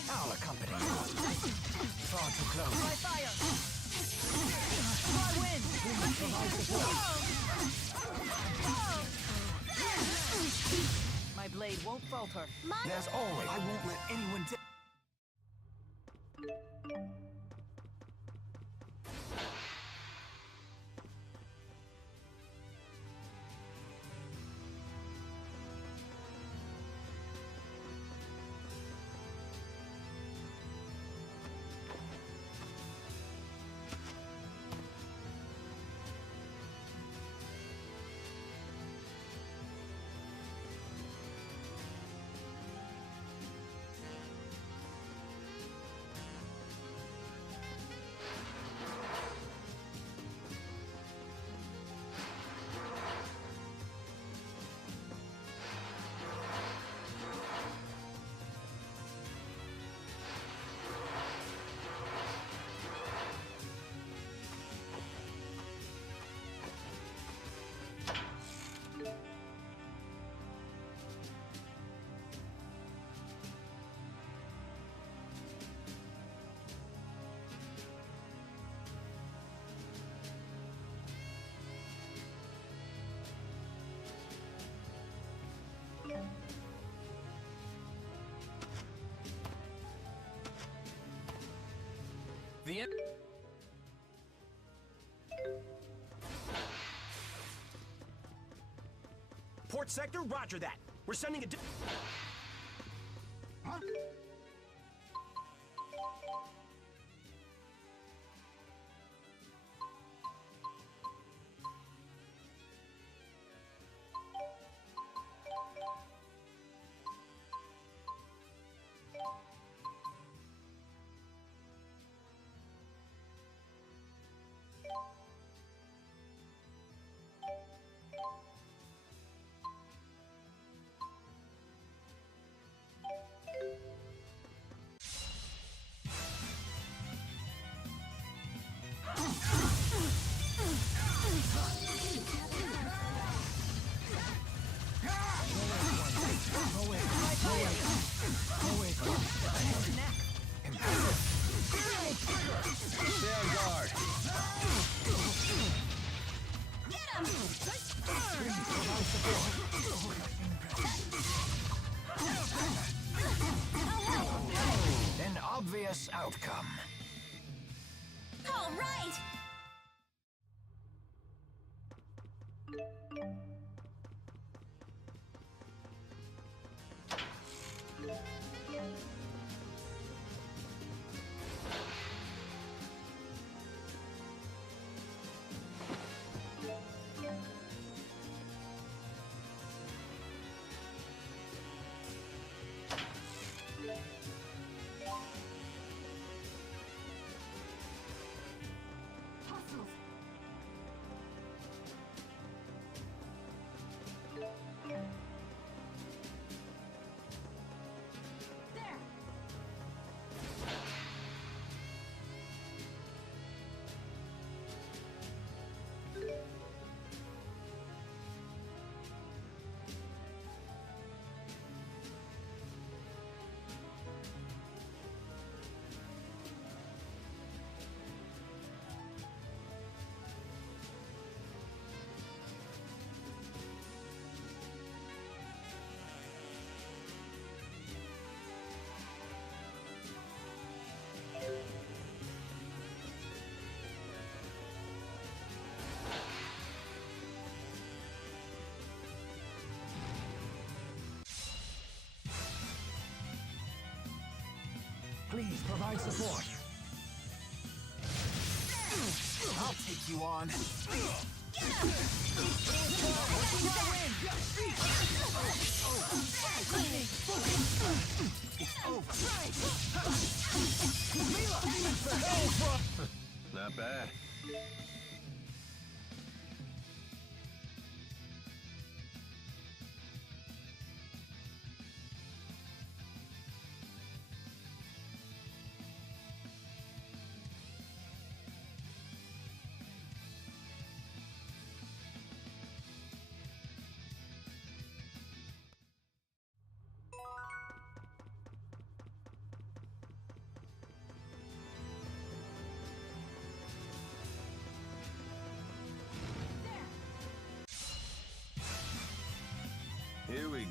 I'll accompany you. Far too close. My fire! My wind! My blade won't falter. There's always... I won't let anyone down. The end. Port sector, roger that. We're sending a... Huh? An obvious outcome. All right! Please provide support. I'll take you on. Not bad.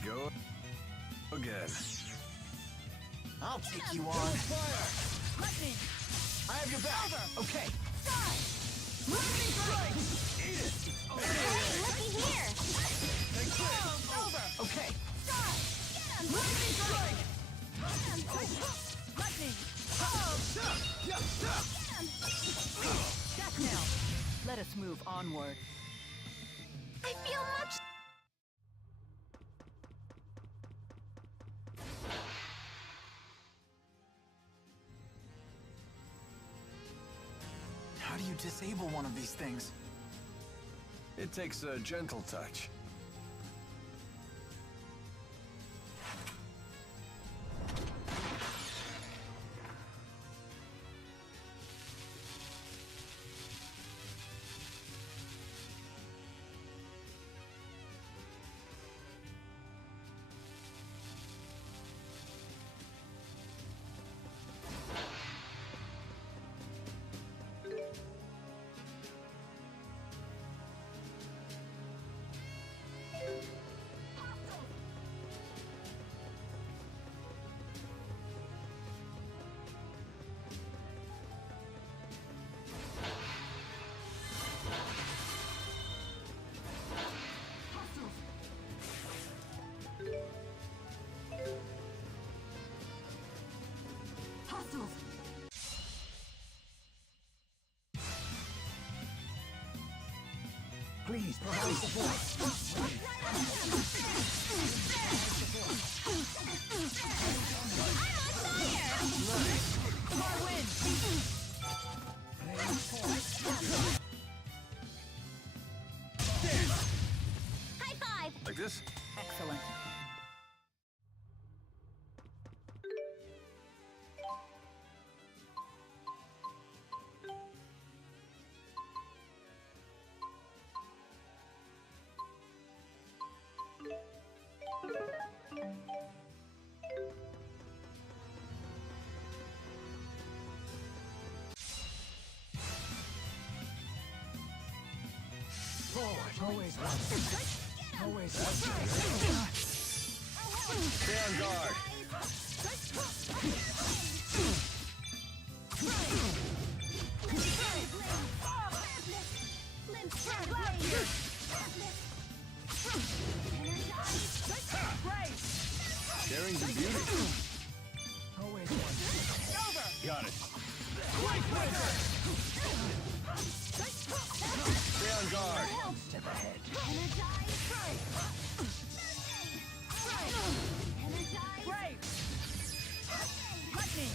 go again. I'll take you on. Lightning! I have your back. Okay. Lightning strike! Eat it! Hey, looky here! Over! Okay. Lightning strike! Lightning! Death knell! Let us move onward. I feel much... How do you disable one of these things? It takes a gentle touch. Please provide support. High five! Like this? Excellent. Always one. Always one. Stay on guard. Sharing's a beauty. Always one. Got it. Stay on guard. Step ahead.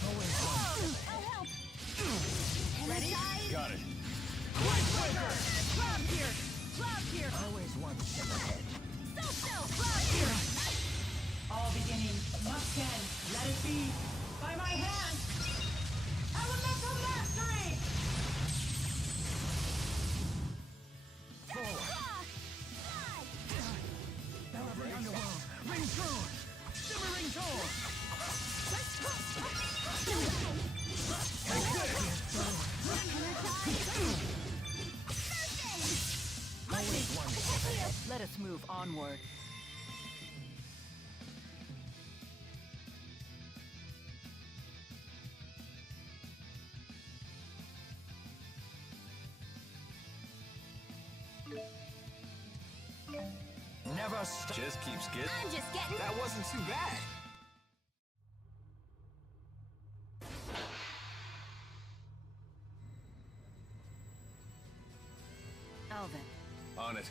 Always one. Ready? Got it. Cloud here! Cloud here! Always one step ahead. Cloud here! All beginnings must end. Let it be. By my hand! Elemental mastery! Elevate underworld. Ring true! Shimmering door! Let us move onward. Never stop. Just keeps getting. I'm just getting... That wasn't too bad. Alvin. On it.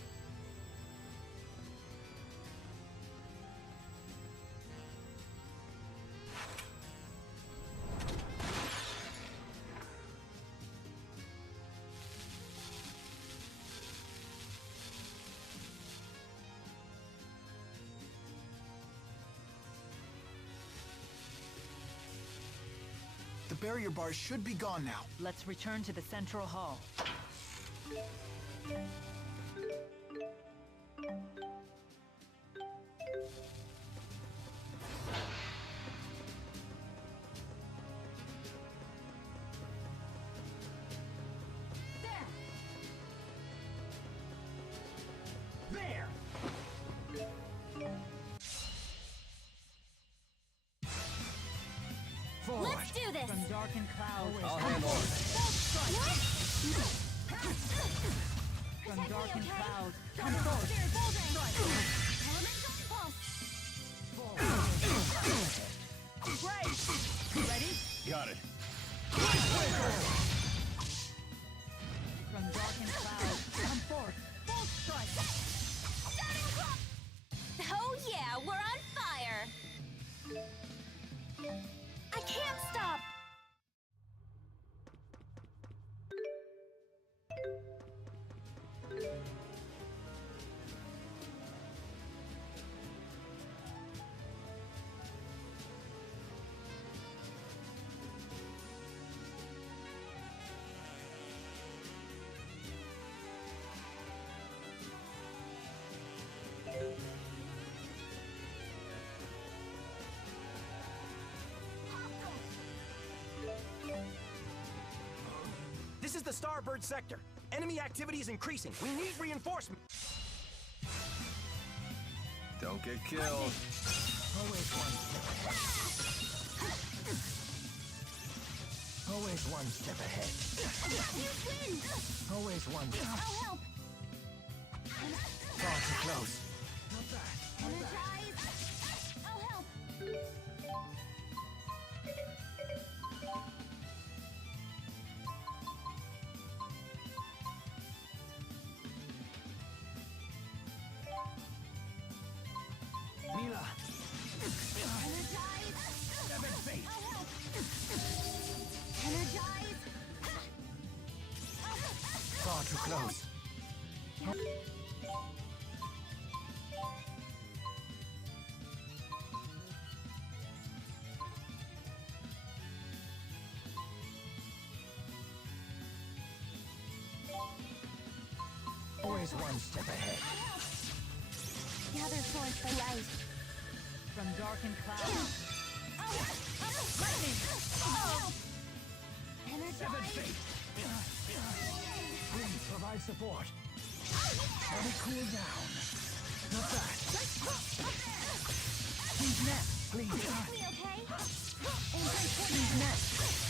The barrier bars should be gone now. Let's return to the central hall. darkened clouds. I'll handle it. From darkened clouds, come forth. Great! Ready? Got it. From darkened clouds, come forth. Full strike! Oh yeah, we're on fire! I can't stop! This is the Starbird sector. Enemy activity is increasing. We need reinforcement. Don't get killed. Always one step ahead. Always one. I'll help! Far too close. Energize! I'll help! Mila. Energize! Seven fate. I'll help! Energize! Far too close. Always one step ahead. Gather towards the light. From darkened clouds. Lightning! Energize! Please provide support. Let it cool down. Not that. Who's next? Please. Me okay? Who's next?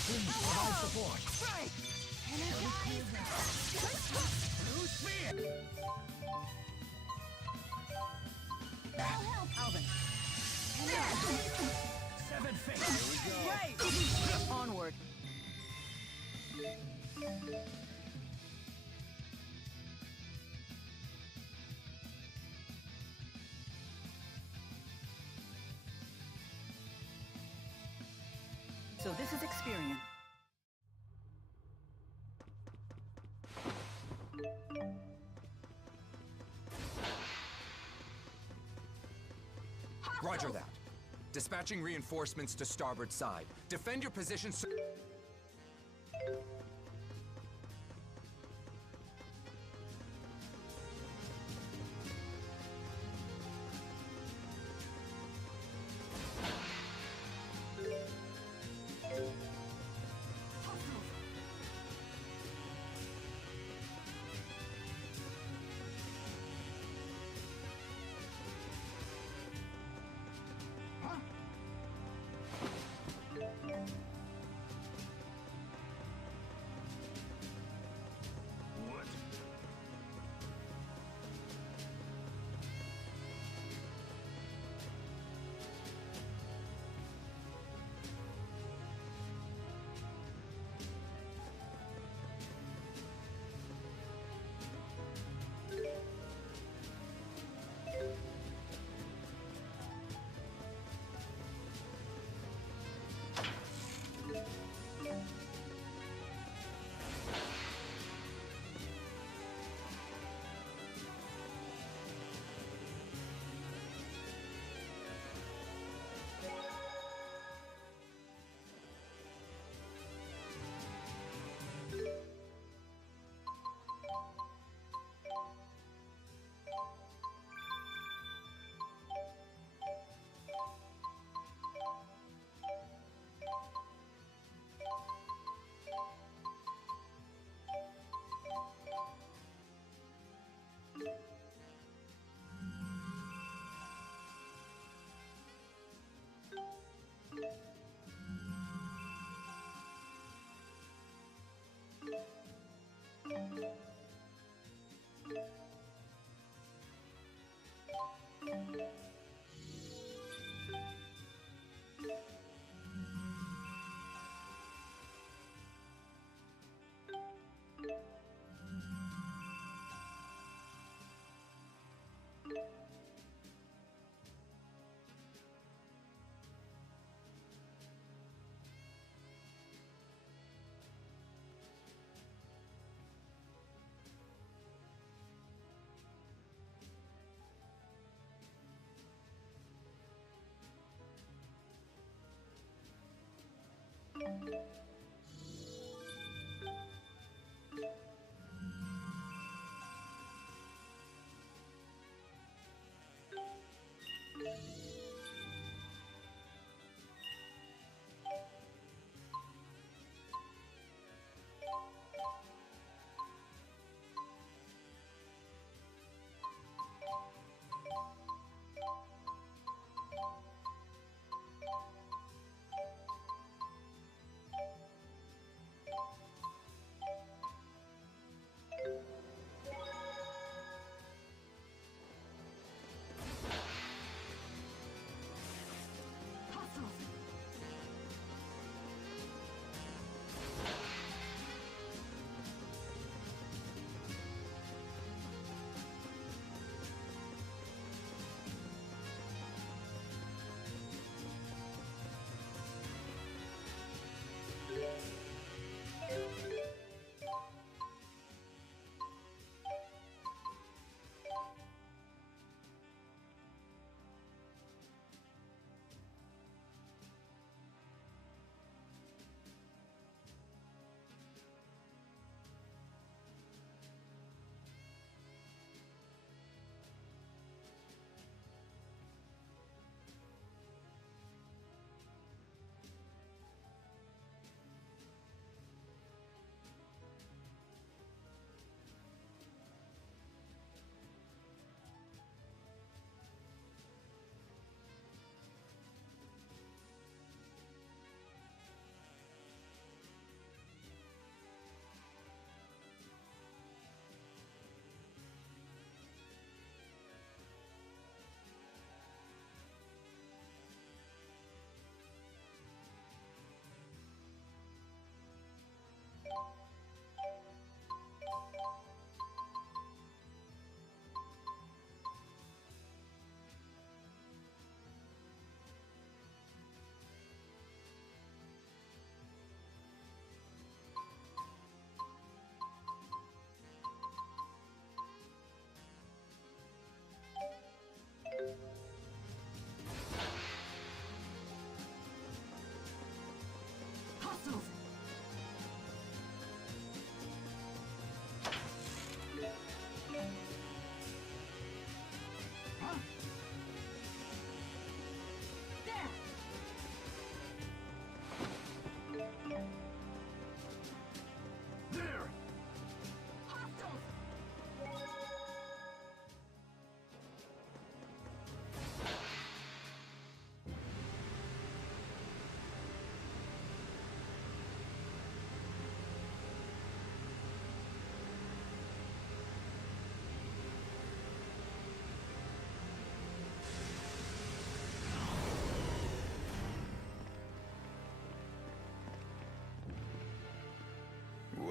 Please provide support. Energize! Blue spear. I'll help! Alvin. Seven fate. Great! Onward. So this is Experian. Roger that. Dispatching reinforcements to starboard side. Defend your position so...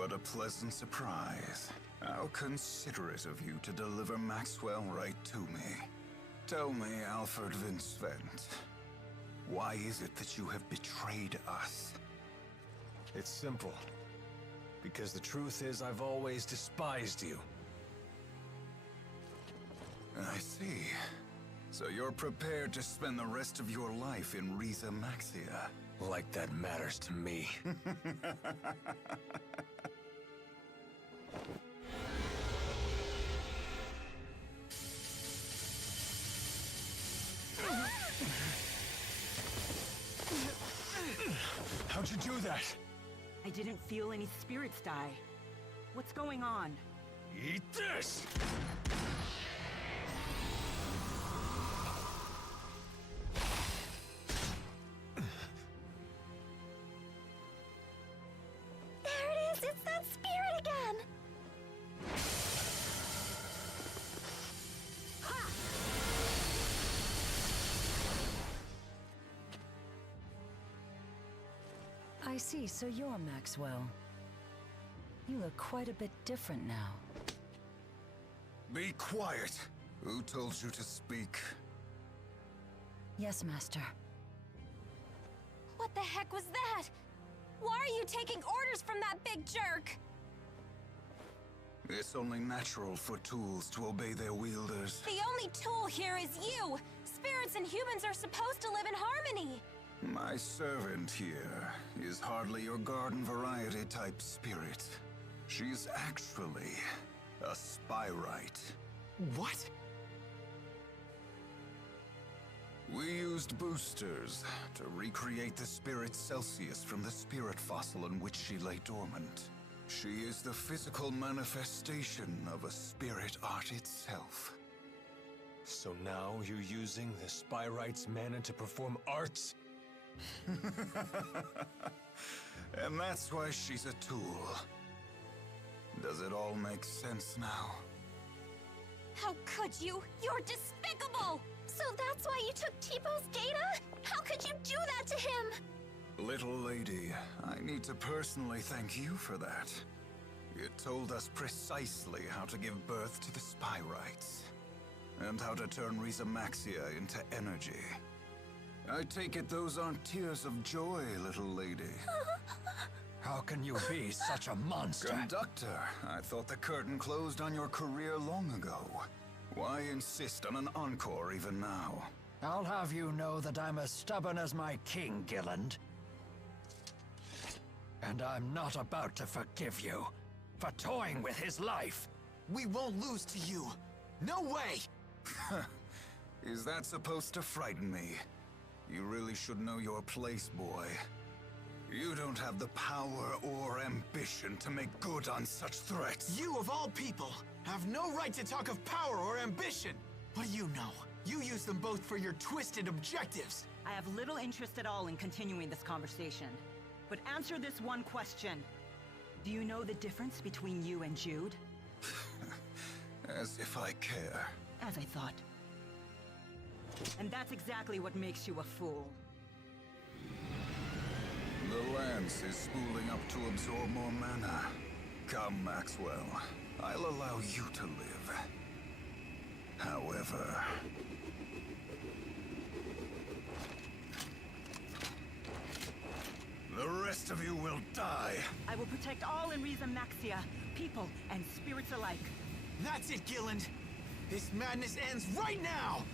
What a pleasant surprise. How considerate of you to deliver Maxwell right to me. Tell me, Alfred Vincent, why is it that you have betrayed us? It's simple. Because the truth is, I've always despised you. I see. So you're prepared to spend the rest of your life in Riza Maxia? Like that matters to me. How'd you do that? I didn't feel any spirits die. What's going on? Eat this! There it is! It's that spirit again! see, so you're Maxwell. You look quite a bit different now. Be quiet. Who told you to speak? Yes, Master. What the heck was that? Why are you taking orders from that big jerk? It's only natural for tools to obey their wielders. The only tool here is you! Spirits and humans are supposed to live in harmony! My servant here is hardly your garden variety type spirit. She's actually a Spyrite. What? We used boosters to recreate the spirit Celsius from the spirit fossil in which she lay dormant. She is the physical manifestation of a spirit art itself. So now you're using the Spyrite's mana to perform arts? And that's why she's a tool. Does it all make sense now? How could you? You're despicable! So that's why you took T-Bow's data? How could you do that to him? Little lady, I need to personally thank you for that. It told us precisely how to give birth to the Spyrites, and how to turn Rhizamaxia into energy. I take it those aren't tears of joy, little lady. How can you be such a monster? Conductor, I thought the curtain closed on your career long ago. Why insist on an encore even now? I'll have you know that I'm as stubborn as my king, Gilland. And I'm not about to forgive you for toying with his life. We won't lose to you. No way! Is that supposed to frighten me? You really should know your place, boy. You don't have the power or ambition to make good on such threats. You, of all people, have no right to talk of power or ambition. What do you know? You use them both for your twisted objectives. I have little interest at all in continuing this conversation. But answer this one question. Do you know the difference between you and Jude? As if I care. As I thought. And that's exactly what makes you a fool. The lance is spooling up to absorb more mana. Come, Maxwell. I'll allow you to live. However... the rest of you will die. I will protect all in Rhizamaxia, people and spirits alike. That's it, Gilland. This madness ends right now!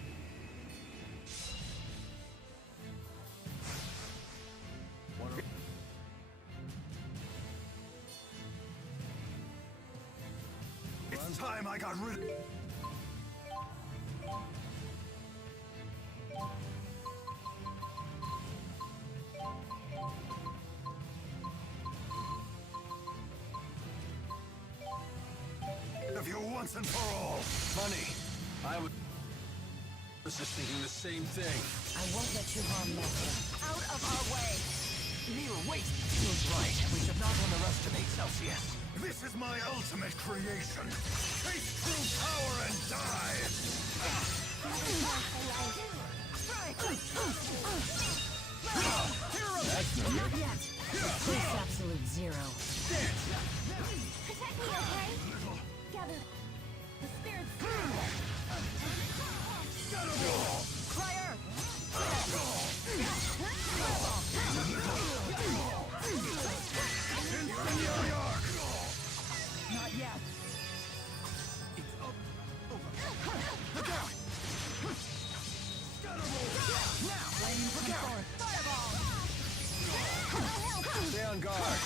It's time I got rid of... you once and for all. Funny. I was just thinking the same thing. I won't let you harm Maxwell. Out of our way! Mira, wait! Jude's right. We should not underestimate Celsius. This is my ultimate creation. Taste true power and die! Not yet. It's absolute zero. Protect me, okay? Gather the spirits. Crier! Not yet. Look out! Now! Look out! Fireball! Stay on guard.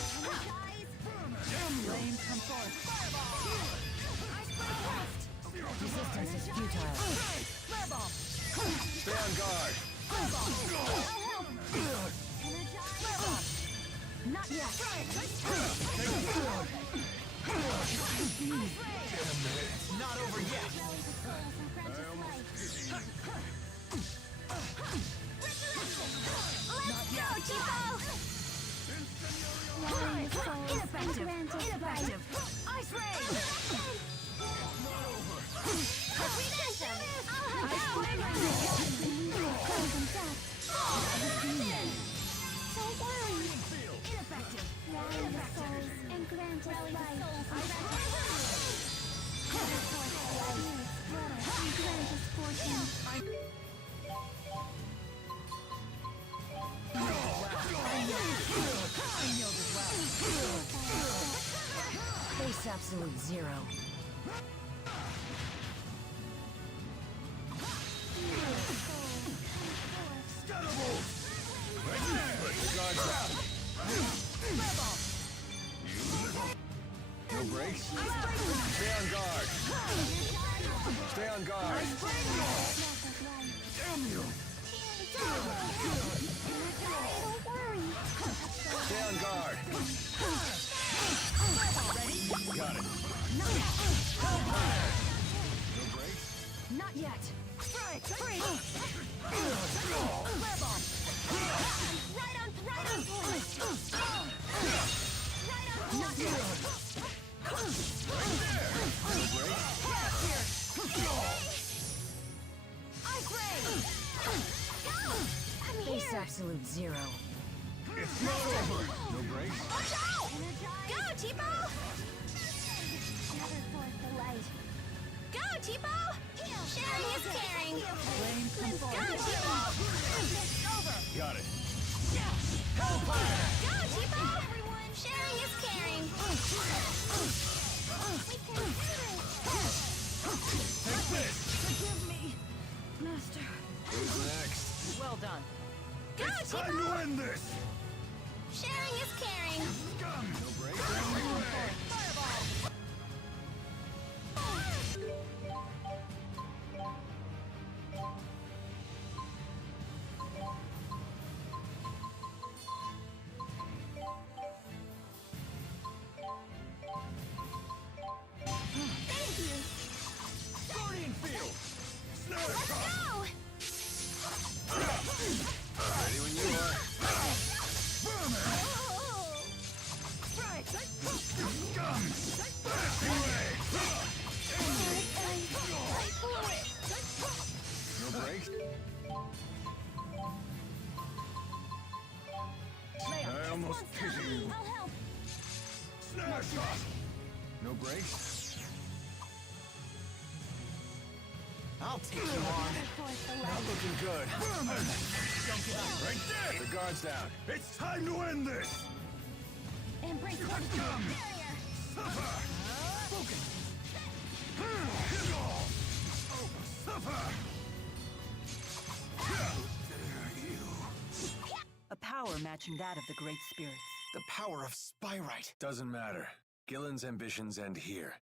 Flames come forth. Resistance is futile. Fireball! Stay on guard. Not yet. It's not over yet. Let's go, Chico! Ineffective! Ineffective! Ice Ray! Don't worry. 0. No breaks? Stay on guard. Stay on guard. Damn you! Stay on guard. Ready? Got it. Not yet. No breaks? Not yet. Strike! Free! Right on point! Not yet. Ice Ray! Face absolute 0. It's not over! No breaks? Watch out! Go, Tipo! Never force the light. Go, Tipo! Sharing is caring. Go, Tipo! Got it. Hellfire! Go, Tipo! Sharing is caring. Take this! Forgive me, Master. Who's next? Well done. Go, It's time Tipo! to end this! Sharing is caring. Scum! No breaks? Thank you. Guardian Field! Snare Let's Shot! go! Ready when you are. Strike! Scum! Blast away! No breaks? I almost pity you. I'll help. Snare Shot! No breaks? I'll take you on. Not looking good. Right there! The guard's down. It's time to end this! Embrace the Scum! barrier. Suffer! Suffer! How dare you! A power matching that of the Great Spirits. The power of Spyrite. Doesn't matter. Gillen's ambitions end here.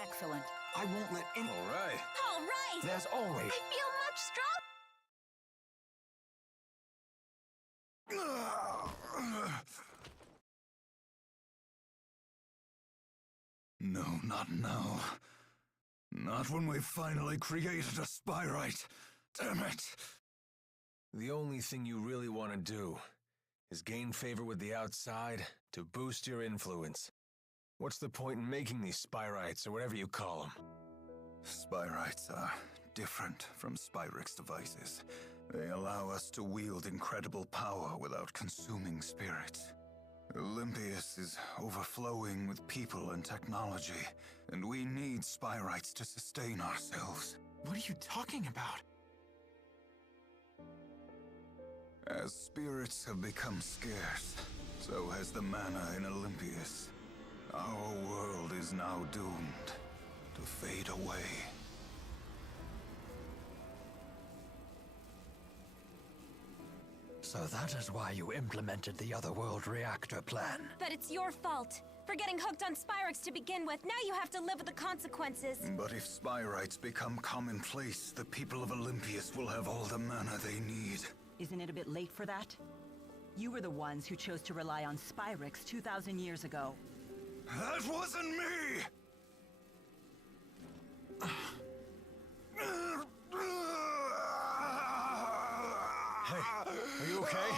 Excellent. I won't let any... All right. All right. There's always... I feel much stronger. No, not now. Not when we've finally created a Spyrite. Damn it! The only thing you really want to do is gain favor with the outside to boost your influence. What's the point in making these Spyrites, or whatever you call them? Spyrites are different from Spyrix devices. They allow us to wield incredible power without consuming spirits. Olympius is overflowing with people and technology, and we need Spyrites to sustain ourselves. What are you talking about? As spirits have become scarce, so has the mana in Olympius. Our world is now doomed to fade away. So that is why you implemented the Otherworld reactor plan. But it's your fault. For getting hooked on Spyrex to begin with, now you have to live with the consequences. But if Spyrites become commonplace, the people of Olympias will have all the mana they need. Isn't it a bit late for that? You were the ones who chose to rely on Spyrex 2,000 years ago. That wasn't me! Hey, are you okay?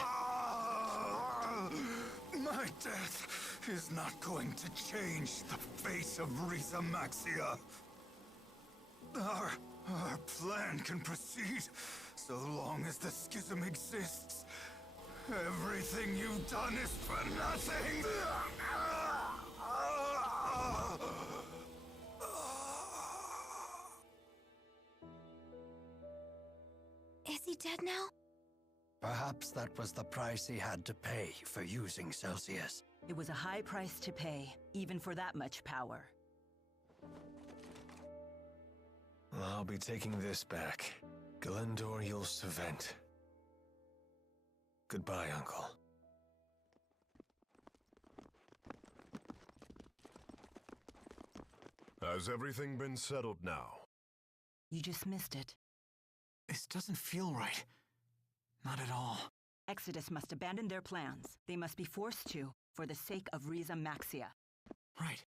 My death is not going to change the fate of Riza Maxia. Our plan can proceed so long as the schism exists. Everything you've done is for nothing. Is he dead now? Perhaps that was the price he had to pay for using Celsius. It was a high price to pay, even for that much power. I'll be taking this back. Galendor Savent. Goodbye, Uncle. Has everything been settled now? You just missed it. This doesn't feel right. Not at all. Exodus must abandon their plans. They must be forced to, for the sake of Riza Maxia. Right.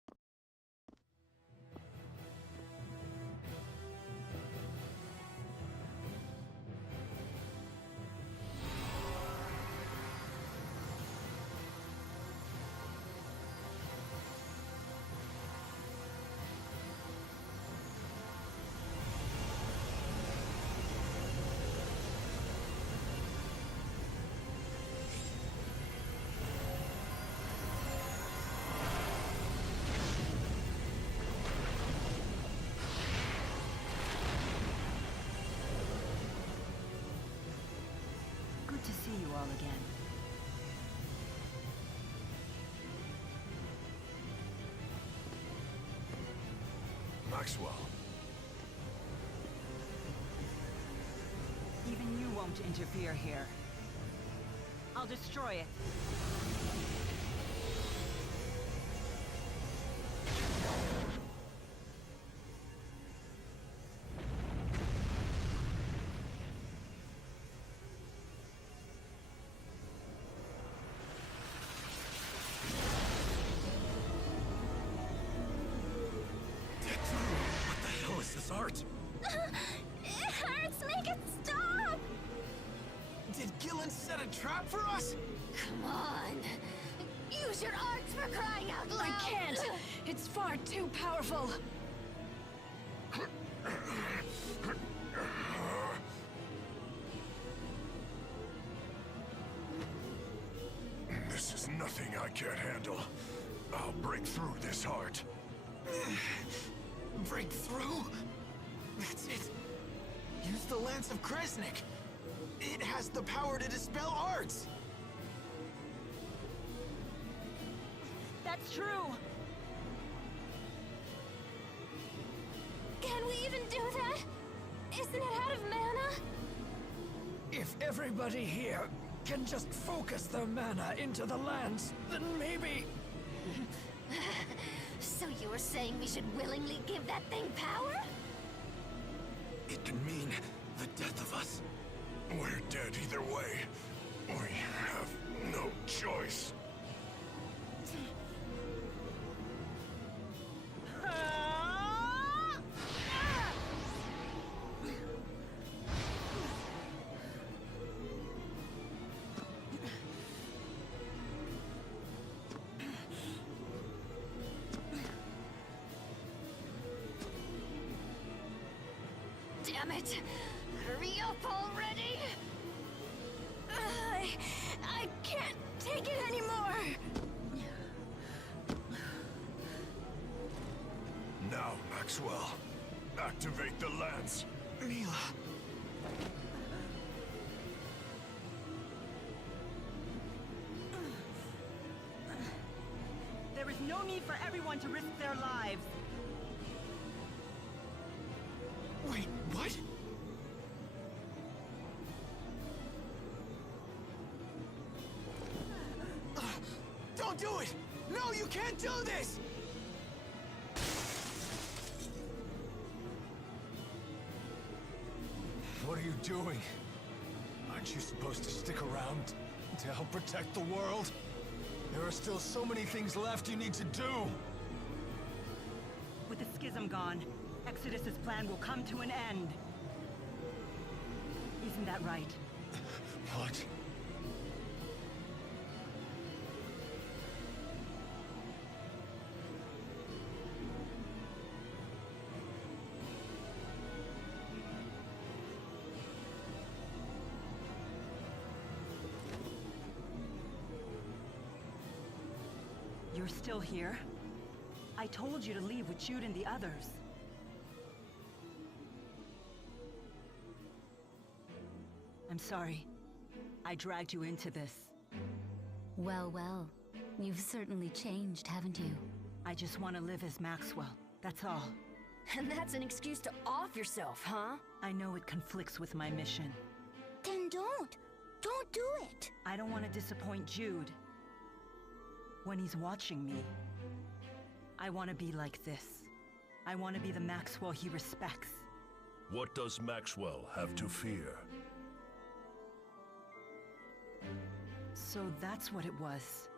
Good to see you all again. Maxwell. Even you won't interfere here. I'll destroy it. Art. It hurts! Make it stop! Did Gillen set a trap for us? Come on. Use your arts for crying out loud! I can't! It's far too powerful! This is nothing I can't handle. I'll break through this heart. Break through? That's it. Use the Lance of Kresnik. It has the power to dispel arts. That's true. Can we even do that? Isn't it out of mana? If everybody here can just focus their mana into the lance, then maybe... So you were saying we should willingly give that thing power? It can mean the death of us. We're dead either way. We have no choice. Damn it! Hurry up already! I can't take it anymore! Now, Maxwell, activate the lance. Mila. There is no need for everyone to risk their lives. Wait, what? Don't do it! No! No, you can't do this! What are you doing? Aren't you supposed to stick around to help protect the world? There are still so many things left you need to do! With the schism gone, Exodus's plan will come to an end. Isn't that right? What? You're still here? I told you to leave with Jude and the others. I'm sorry. I dragged you into this. Well, well. You've certainly changed, haven't you? I just want to live as Maxwell. That's all. And that's an excuse to off yourself, huh? I know it conflicts with my mission. Then don't. Don't do it. I don't want to disappoint Jude. When he's watching me, I want to be like this. I want to be the Maxwell he respects. What does Maxwell have to fear? So that's what it was.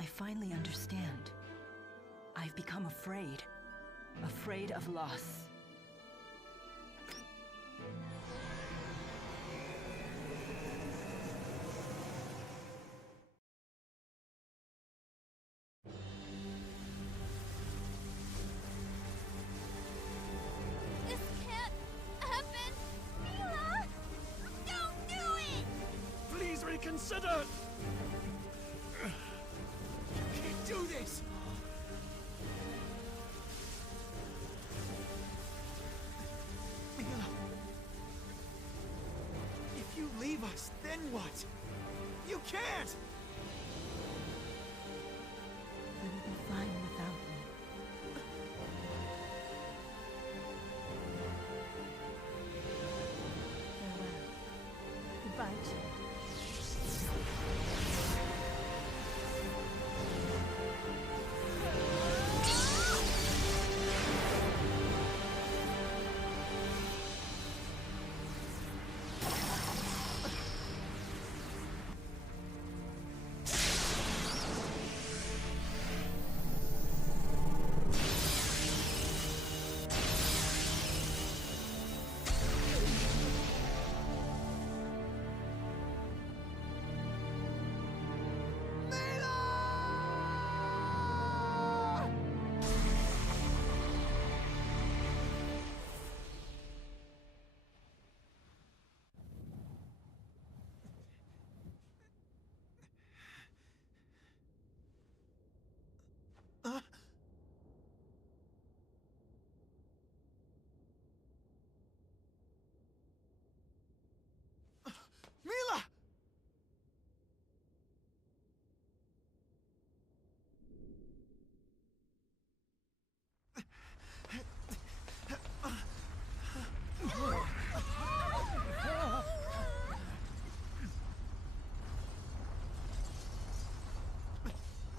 I finally understand. I've become afraid. Afraid of loss. This can't happen! Mila! Don't do it! Please reconsider! You can't do this! Mila! If you leave us, then what? You can't! You will be fine without me. Farewell. Goodbye, Jude.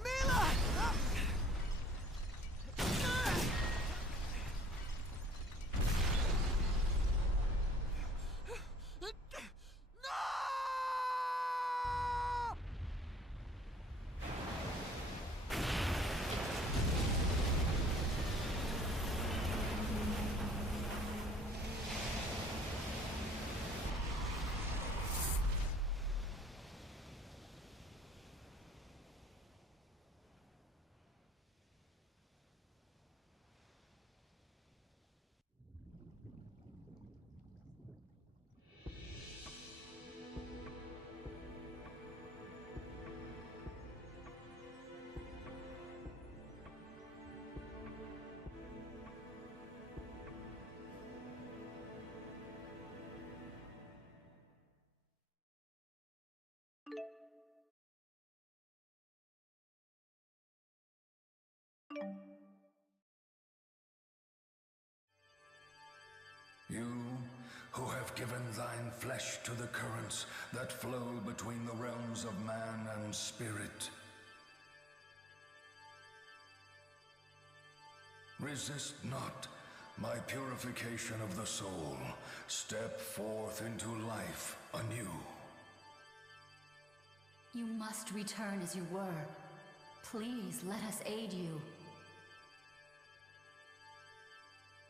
Mila! You, who have given thine flesh to the currents that flow between the realms of man and spirit. Resist not my purification of the soul. Step forth into life anew. You must return as you were. Please, let us aid you.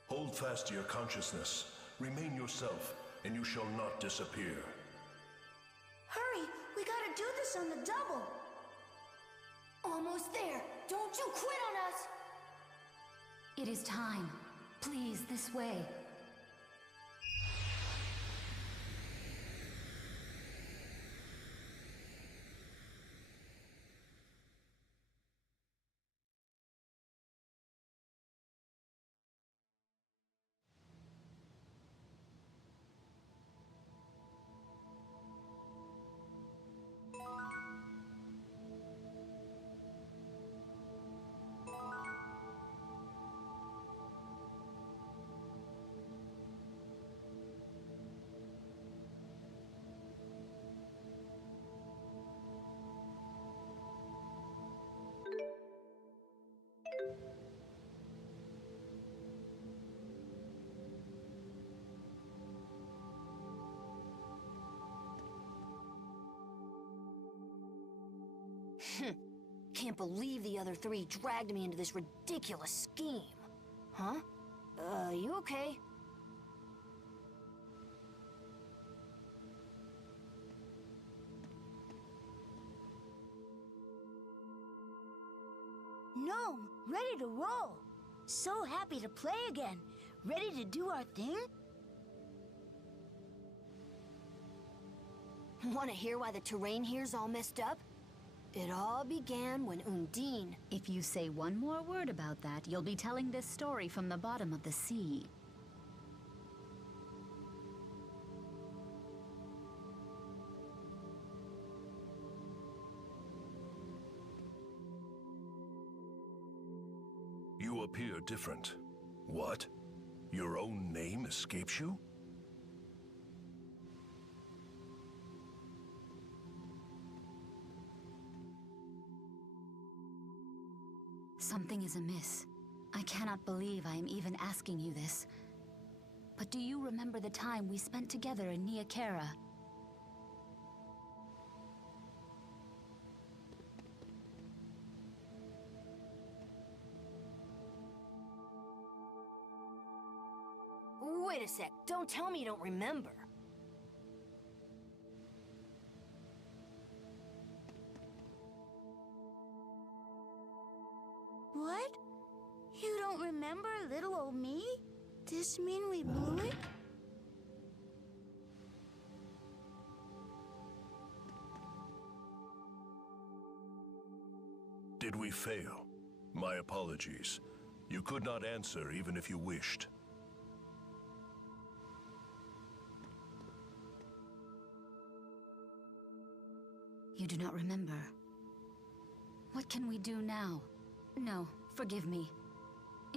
Hold fast to your consciousness. Remain yourself, and you shall not disappear. Hurry! We gotta do this on the double! Almost there! Don't you quit on us! It is time. Please, this way. Can't believe the other three dragged me into this ridiculous scheme. Huh? You okay? Gnome, ready to roll. So happy to play again. Ready to do our thing? Want to hear why the terrain here's all messed up? It all began when Undine... If you say one more word about that, you'll be telling this story from the bottom of the sea. You appear different. What? Your own name escapes you? Something is amiss. I cannot believe I am even asking you this. But do you remember the time we spent together in Nia Khera? Wait a sec, don't tell me you don't remember. What? You don't remember little old me? This mean we blew it? Did we fail? My apologies. You could not answer even if you wished. You do not remember. What can we do now? No, forgive me.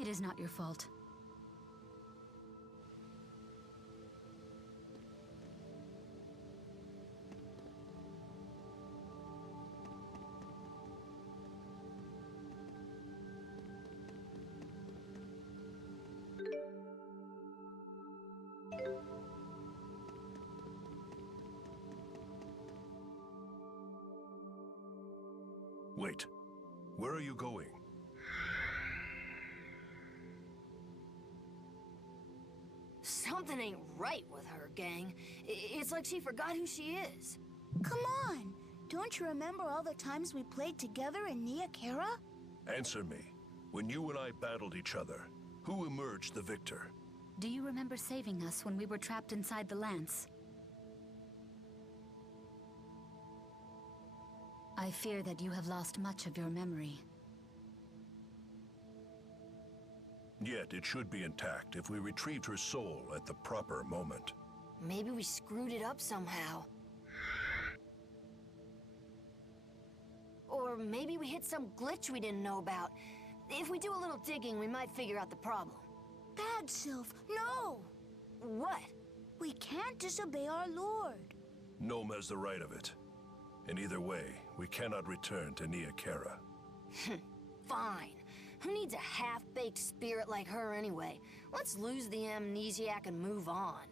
It is not your fault. Wait. Where are you going? Something ain't right with her, gang. It's like she forgot who she is. Come on! Don't you remember all the times we played together in Nia Khera? Answer me. When you and I battled each other, who emerged the victor? Do you remember saving us when we were trapped inside the Lance? I fear that you have lost much of your memory. Yet it should be intact if we retrieved her soul at the proper moment. Maybe we screwed it up somehow. Or maybe we hit some glitch we didn't know about. If we do a little digging, we might figure out the problem. Bad Sylph, no! What? We can't disobey our lord. Gnome has the right of it. In either way, we cannot return to Nia Khera. Fine. Who needs a half-baked spirit like her anyway? Let's lose the amnesiac and move on.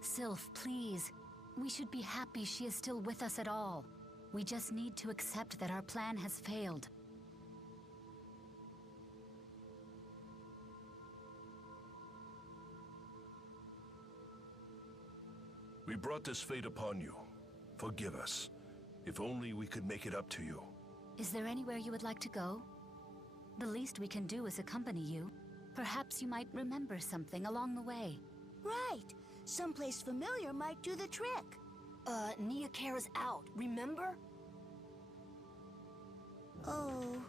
Sylph, please. We should be happy she is still with us at all. We just need to accept that our plan has failed. We brought this fate upon you. Forgive us. If only we could make it up to you. Is there anywhere you would like to go? The least we can do is accompany you. Perhaps you might remember something along the way. Right. Someplace familiar might do the trick. Nia Khera's out, remember? Oh.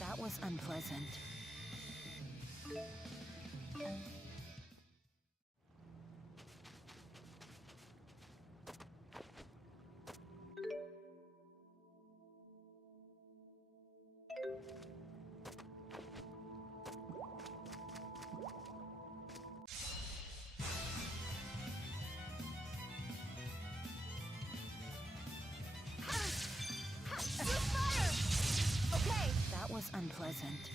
That was unpleasant. That was unpleasant.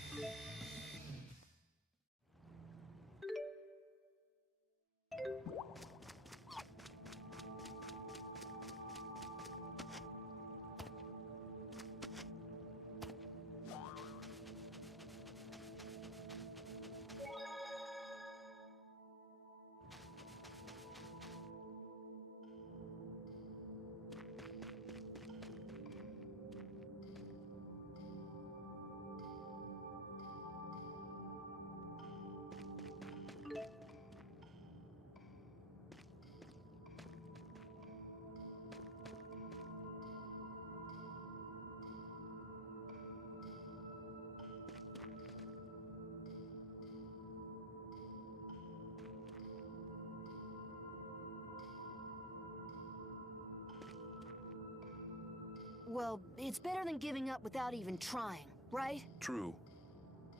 Well, it's better than giving up without even trying, right? True.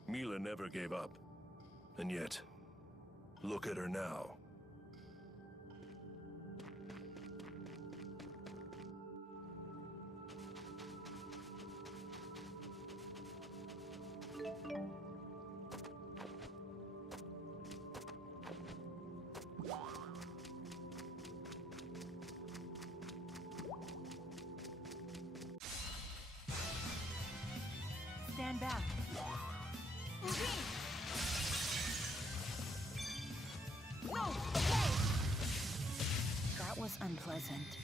Mila never gave up. And yet, look at her now. Stand back. No, okay! That was unpleasant.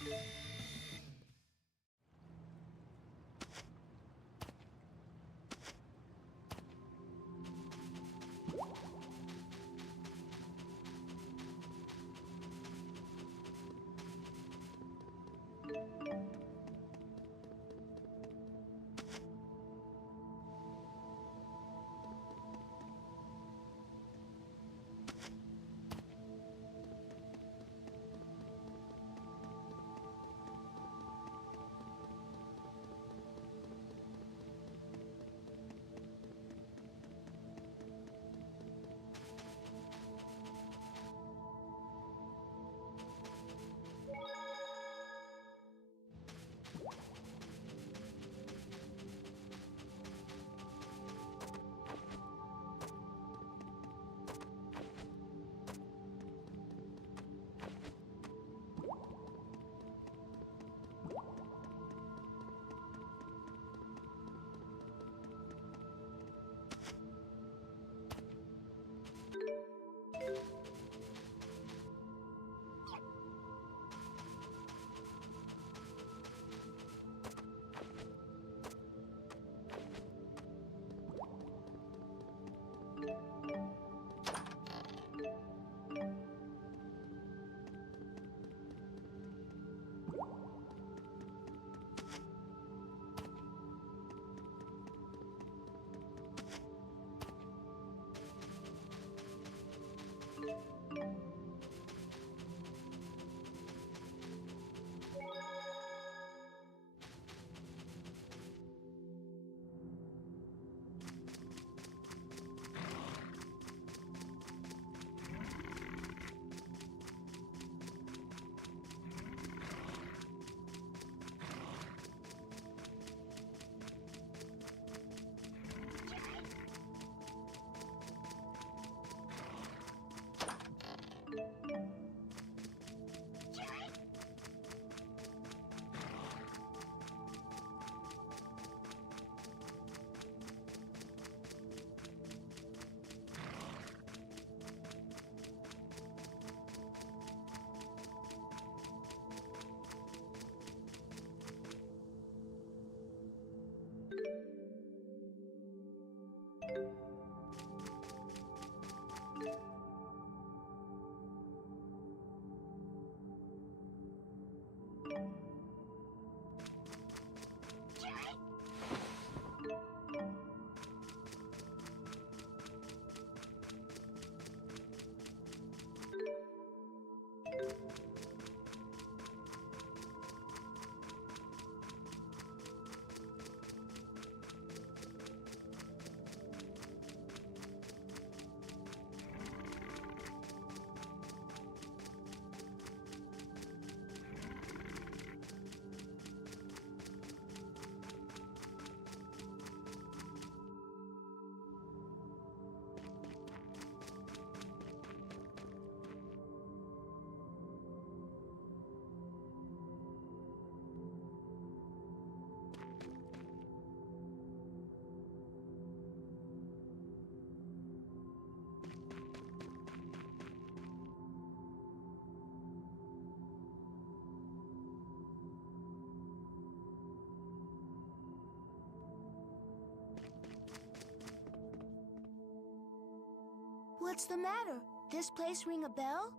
What's the matter? This place ring a bell?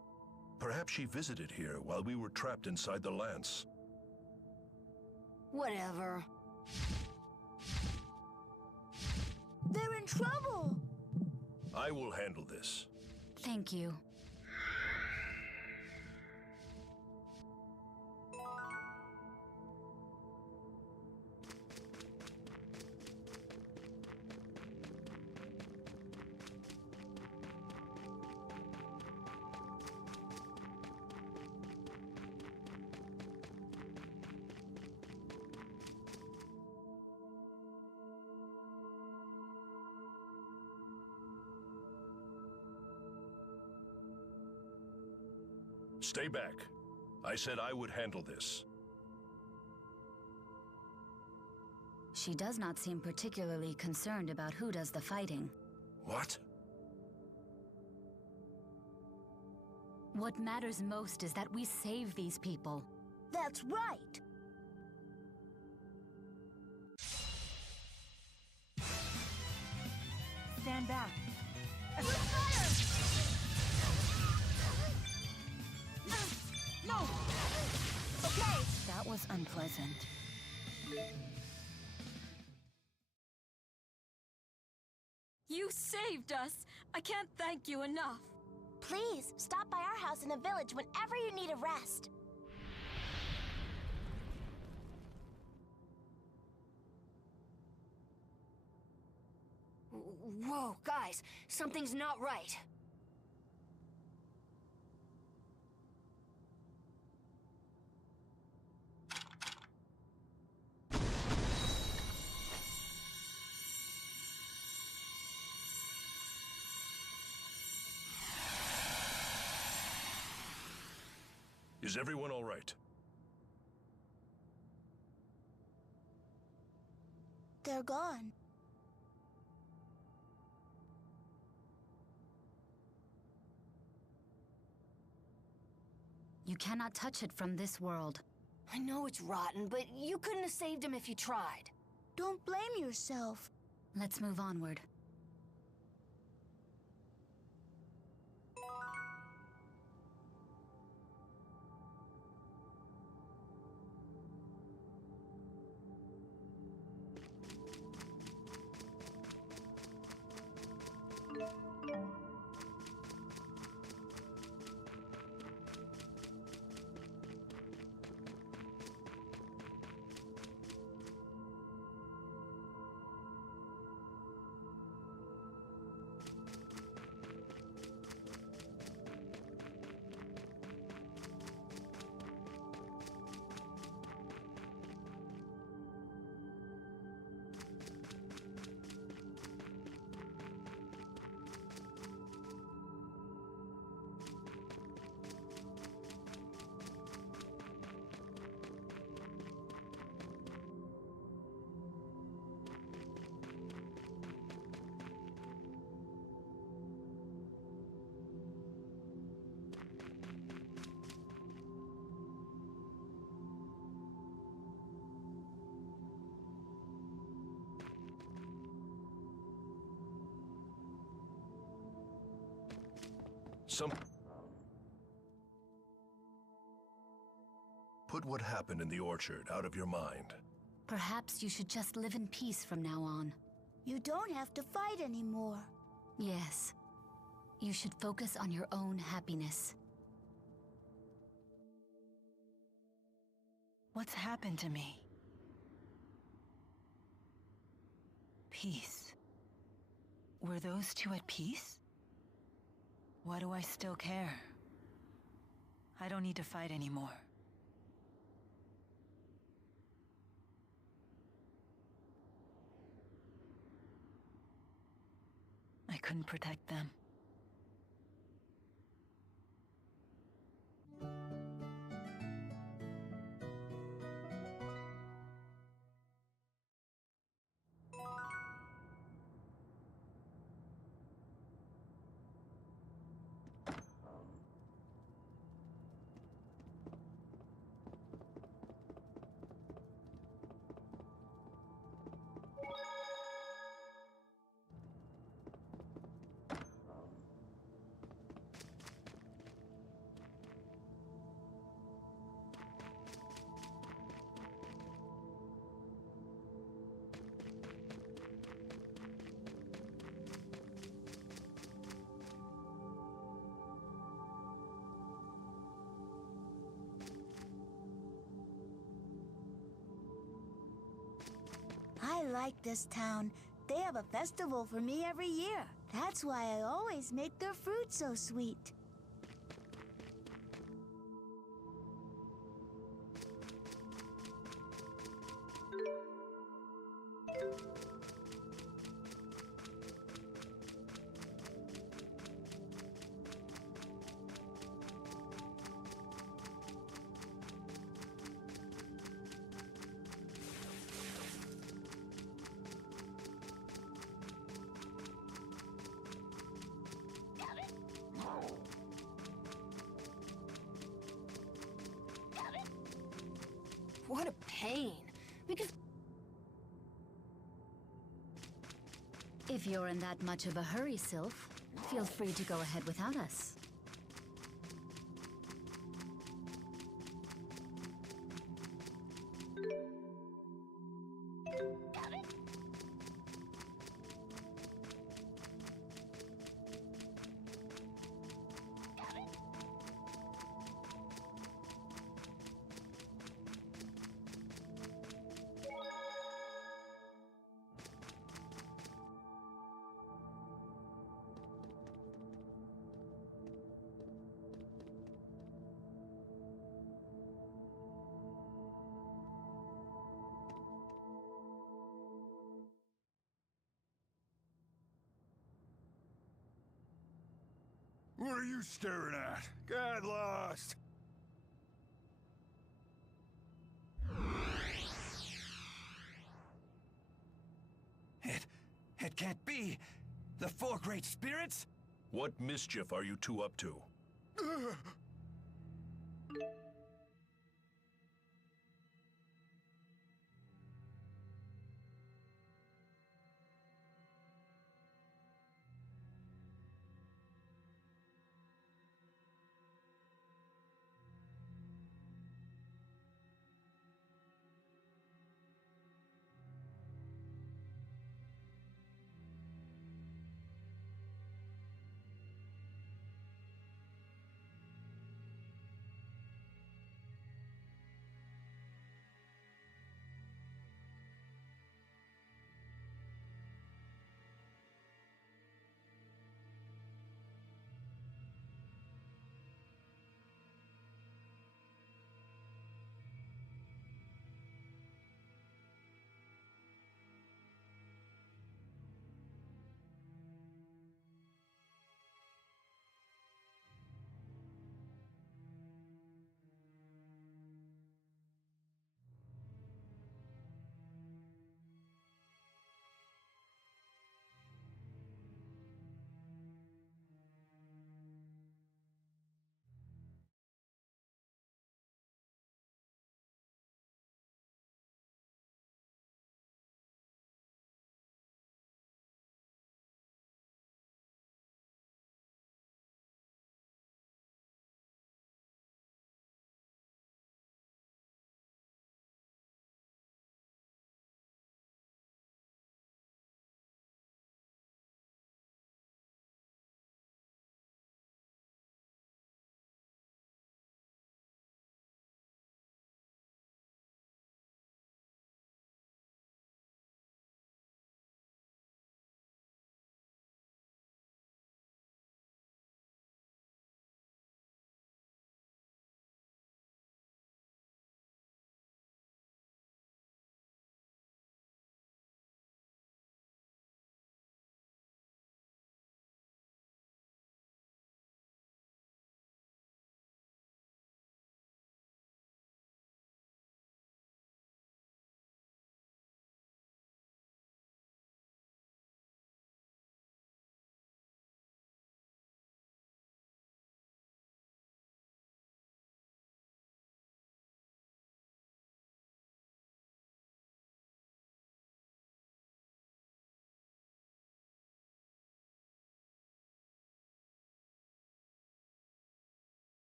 Perhaps she visited here while we were trapped inside the lance. Whatever. They're in trouble! I will handle this. Thank you. Stay back. I said I would handle this. She does not seem particularly concerned about who does the fighting. What? What matters most is that we save these people. That's right! Stand back. No! Okay! That was unpleasant. You saved us! I can't thank you enough! Please, stop by our house in the village whenever you need a rest. Whoa, guys, something's not right. Is everyone all right? They're gone. You cannot touch it from this world. I know it's rotten, but you couldn't have saved him if you tried. Don't blame yourself. Let's move onward. Put what happened in the orchard out of your mind. Perhaps you should just live in peace from now on. You don't have to fight anymore. Yes. You should focus on your own happiness. What's happened to me? Peace. Were those two at peace? Why do I still care? I don't need to fight anymore. I couldn't protect them. I like this town. They have a festival for me every year. That's why I always make their fruit so sweet. what a pain. Because... If you're in that much of a hurry, Sylph, feel free to go ahead without us. What are you staring at? Get lost! It can't be! The four great spirits? What mischief are you two up to?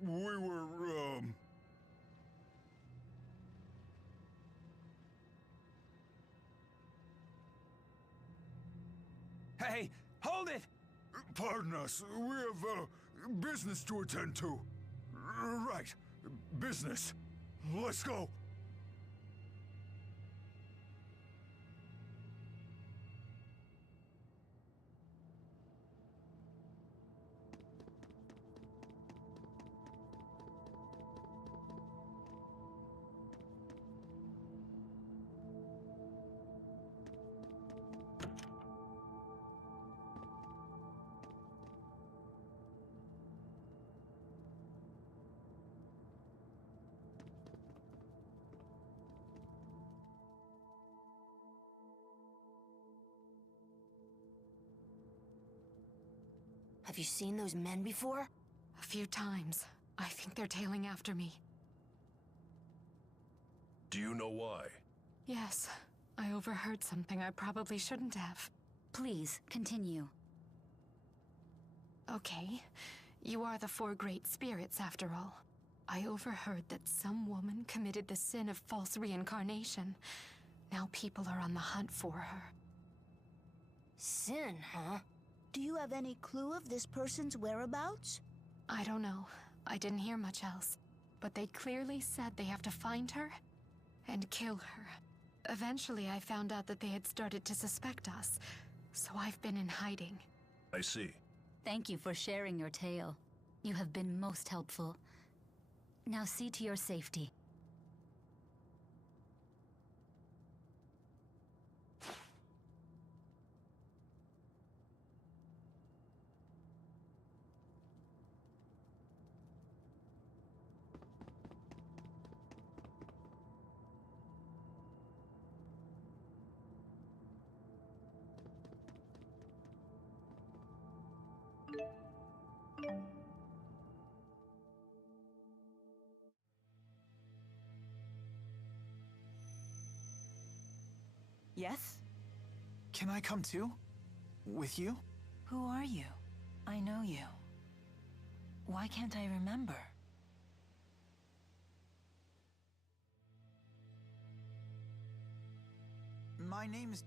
We were, Hey, hold it! Pardon us. We have, business to attend to. Right. Business. Let's go. Have you seen those men before? A few times. I think they're tailing after me. Do you know why? Yes, I overheard something I probably shouldn't have. Please, continue. Okay, you are the four great spirits after all. I overheard that some woman committed the sin of false reincarnation. Now people are on the hunt for her. Sin, huh? Do you have any clue of this person's whereabouts? I don't know. I didn't hear much else. But they clearly said they have to find her and kill her. Eventually, I found out that they had started to suspect us, so I've been in hiding. I see. Thank you for sharing your tale. You have been most helpful. Now see to your safety. Yes? Can I come too? With you? Who are you? I know you. Why can't I remember? My name's...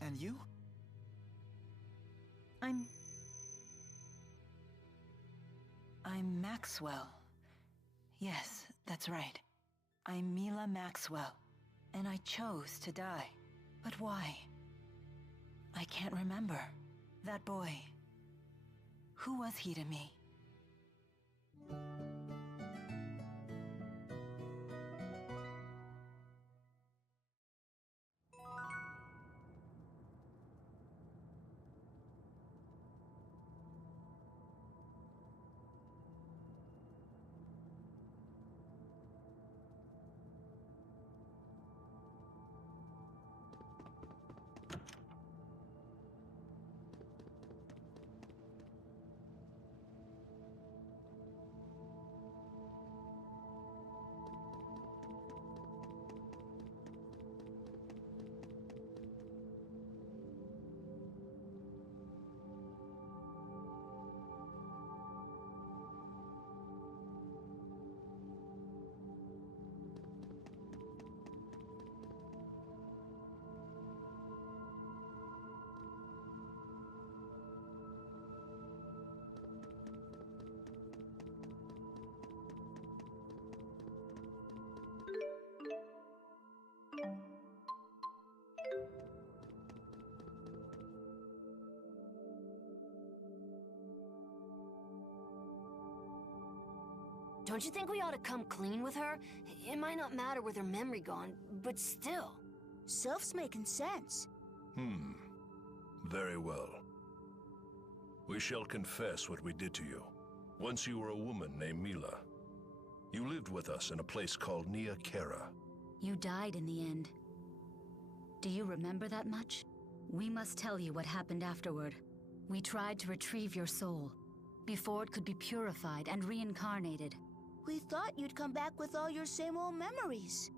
And you? I'm Maxwell. Yes, that's right. I'm Mila Maxwell, and I chose to die. But why? I can't remember. That boy. Who was he to me? Don't you think we ought to come clean with her? It might not matter with her memory gone, but still. Sylph's making sense. Very well. We shall confess what we did to you. Once you were a woman named Mila. You lived with us in a place called Nia Khera. You died in the end. Do you remember that much? We must tell you what happened afterward. We tried to retrieve your soul, before it could be purified and reincarnated. We thought you'd come back with all your same old memories.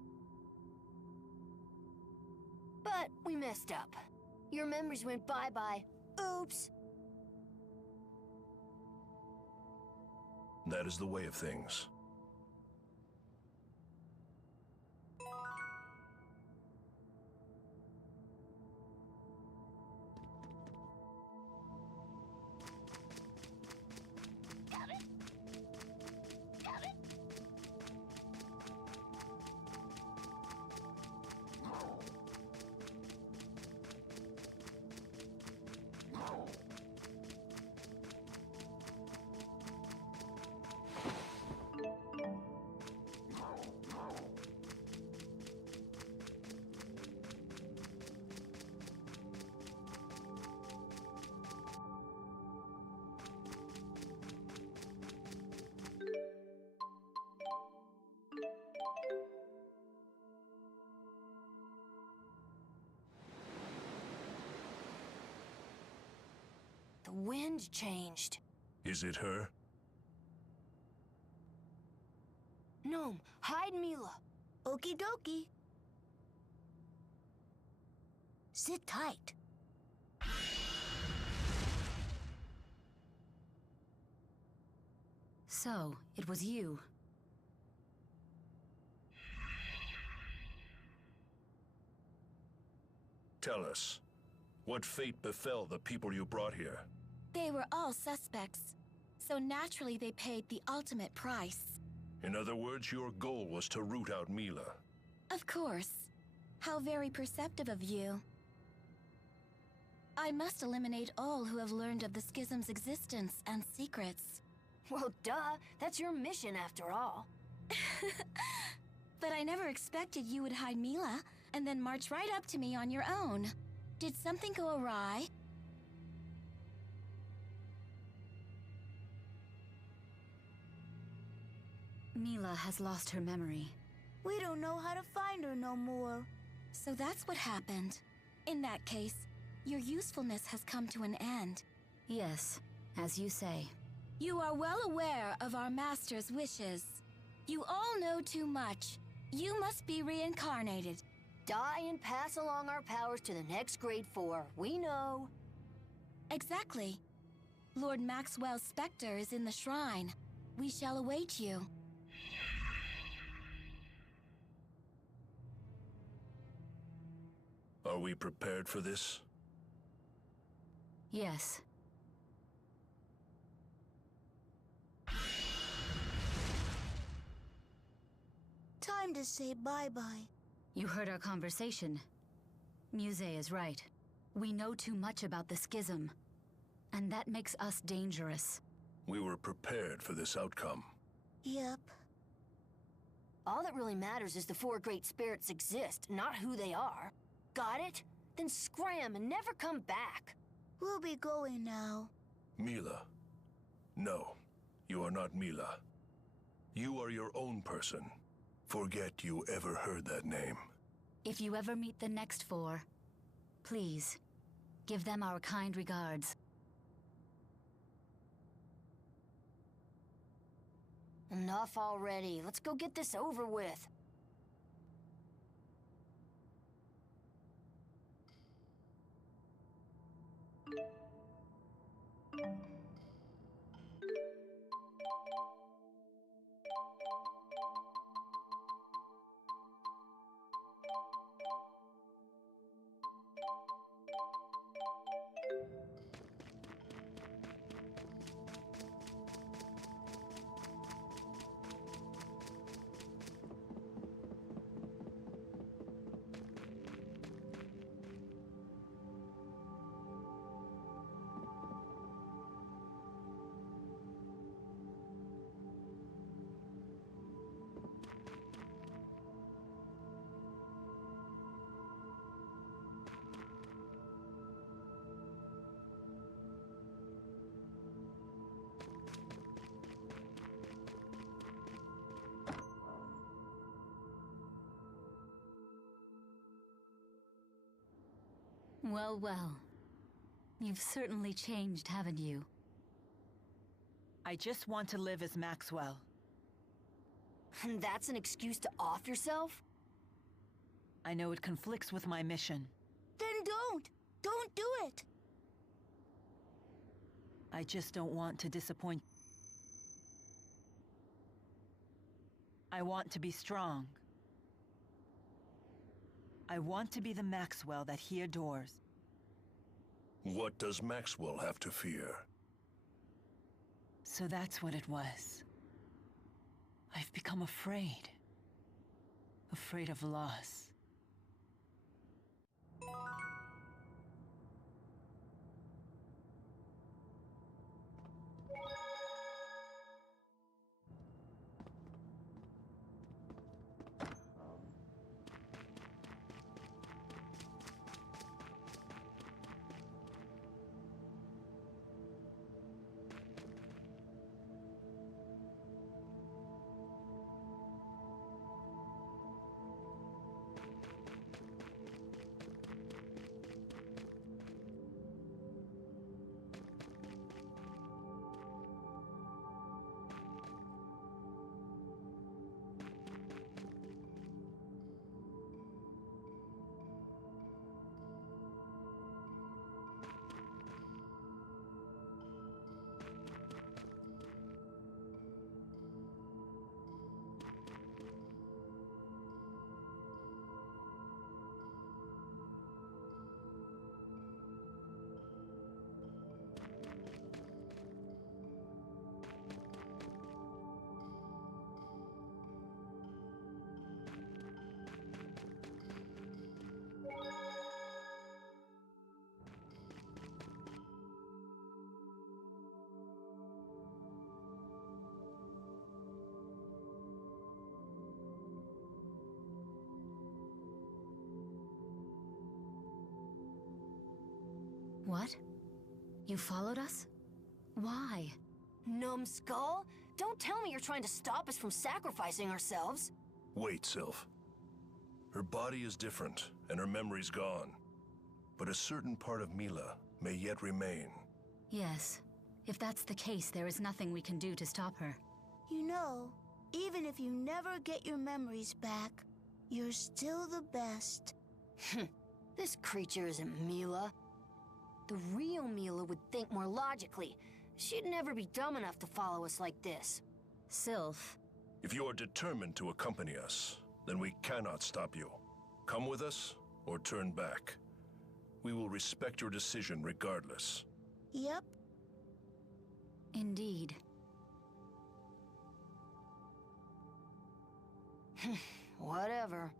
But we messed up. Your memories went bye-bye. Oops. That is the way of things. The wind changed. Is it her? Gnome, hide Mila. Okie dokie. Sit tight. So, it was you. Tell us, what fate befell the people you brought here? They were all suspects, so naturally they paid the ultimate price. In other words, your goal was to root out Mila. Of course. How very perceptive of you. I must eliminate all who have learned of the Schism's existence and secrets. Well, duh. That's your mission after all. But I never expected you would hide Mila and then march right up to me on your own. Did something go awry? Mila has lost her memory. We don't know how to find her no more. So that's what happened. In that case, your usefulness has come to an end. Yes, as you say. You are well aware of our master's wishes. You all know too much. You must be reincarnated. Die and pass along our powers to the next grade 4. We know. Exactly. Lord Maxwell's specter is in the shrine. We shall await you. Are we prepared for this? Yes. Time to say bye-bye. You heard our conversation. Muse is right. We know too much about the Schism, and that makes us dangerous. We were prepared for this outcome. Yep. All that really matters is the 4 great spirits exist, not who they are. Got it? Then scram and never come back. We'll be going now. Mila. No, you are not Mila. You are your own person. Forget you ever heard that name. If you ever meet the next 4, please, give them our kind regards. Enough already. Let's go get this over with. Well, well. You've certainly changed, haven't you? I just want to live as Maxwell. And that's an excuse to off yourself? I know it conflicts with my mission. Then don't! Don't do it! I just don't want to disappoint. I want to be strong. I want to be the Maxwell that he adores. What does Maxwell have to fear? So that's what it was. I've become afraid. Afraid of loss. What? You followed us? Why? Numbskull? Don't tell me you're trying to stop us from sacrificing ourselves. Wait, Sylph. Her body is different, and her memory's gone. But a certain part of Mila may yet remain. Yes. If that's the case, there is nothing we can do to stop her. You know, even if you never get your memories back, you're still the best. This creature isn't Mila. The real Mila would think more logically. She'd never be dumb enough to follow us like this. Sylph. If you are determined to accompany us, then we cannot stop you. Come with us, or turn back. We will respect your decision regardless. Yep. Indeed. Whatever.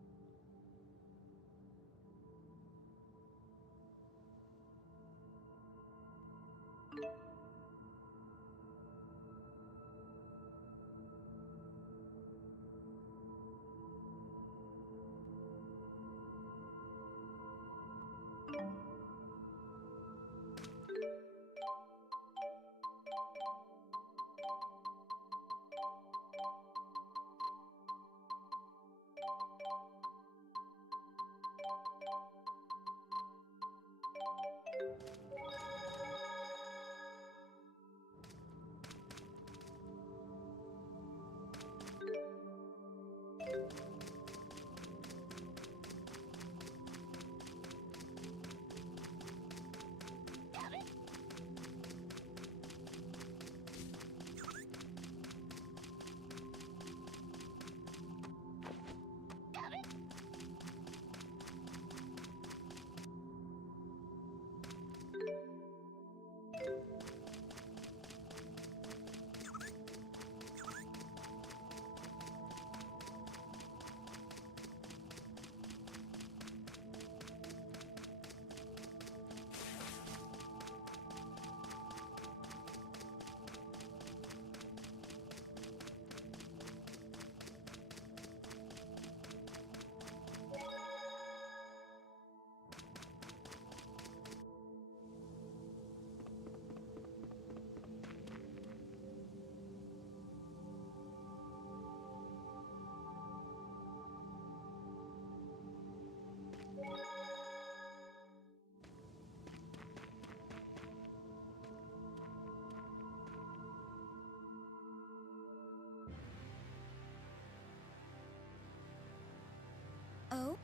Oh?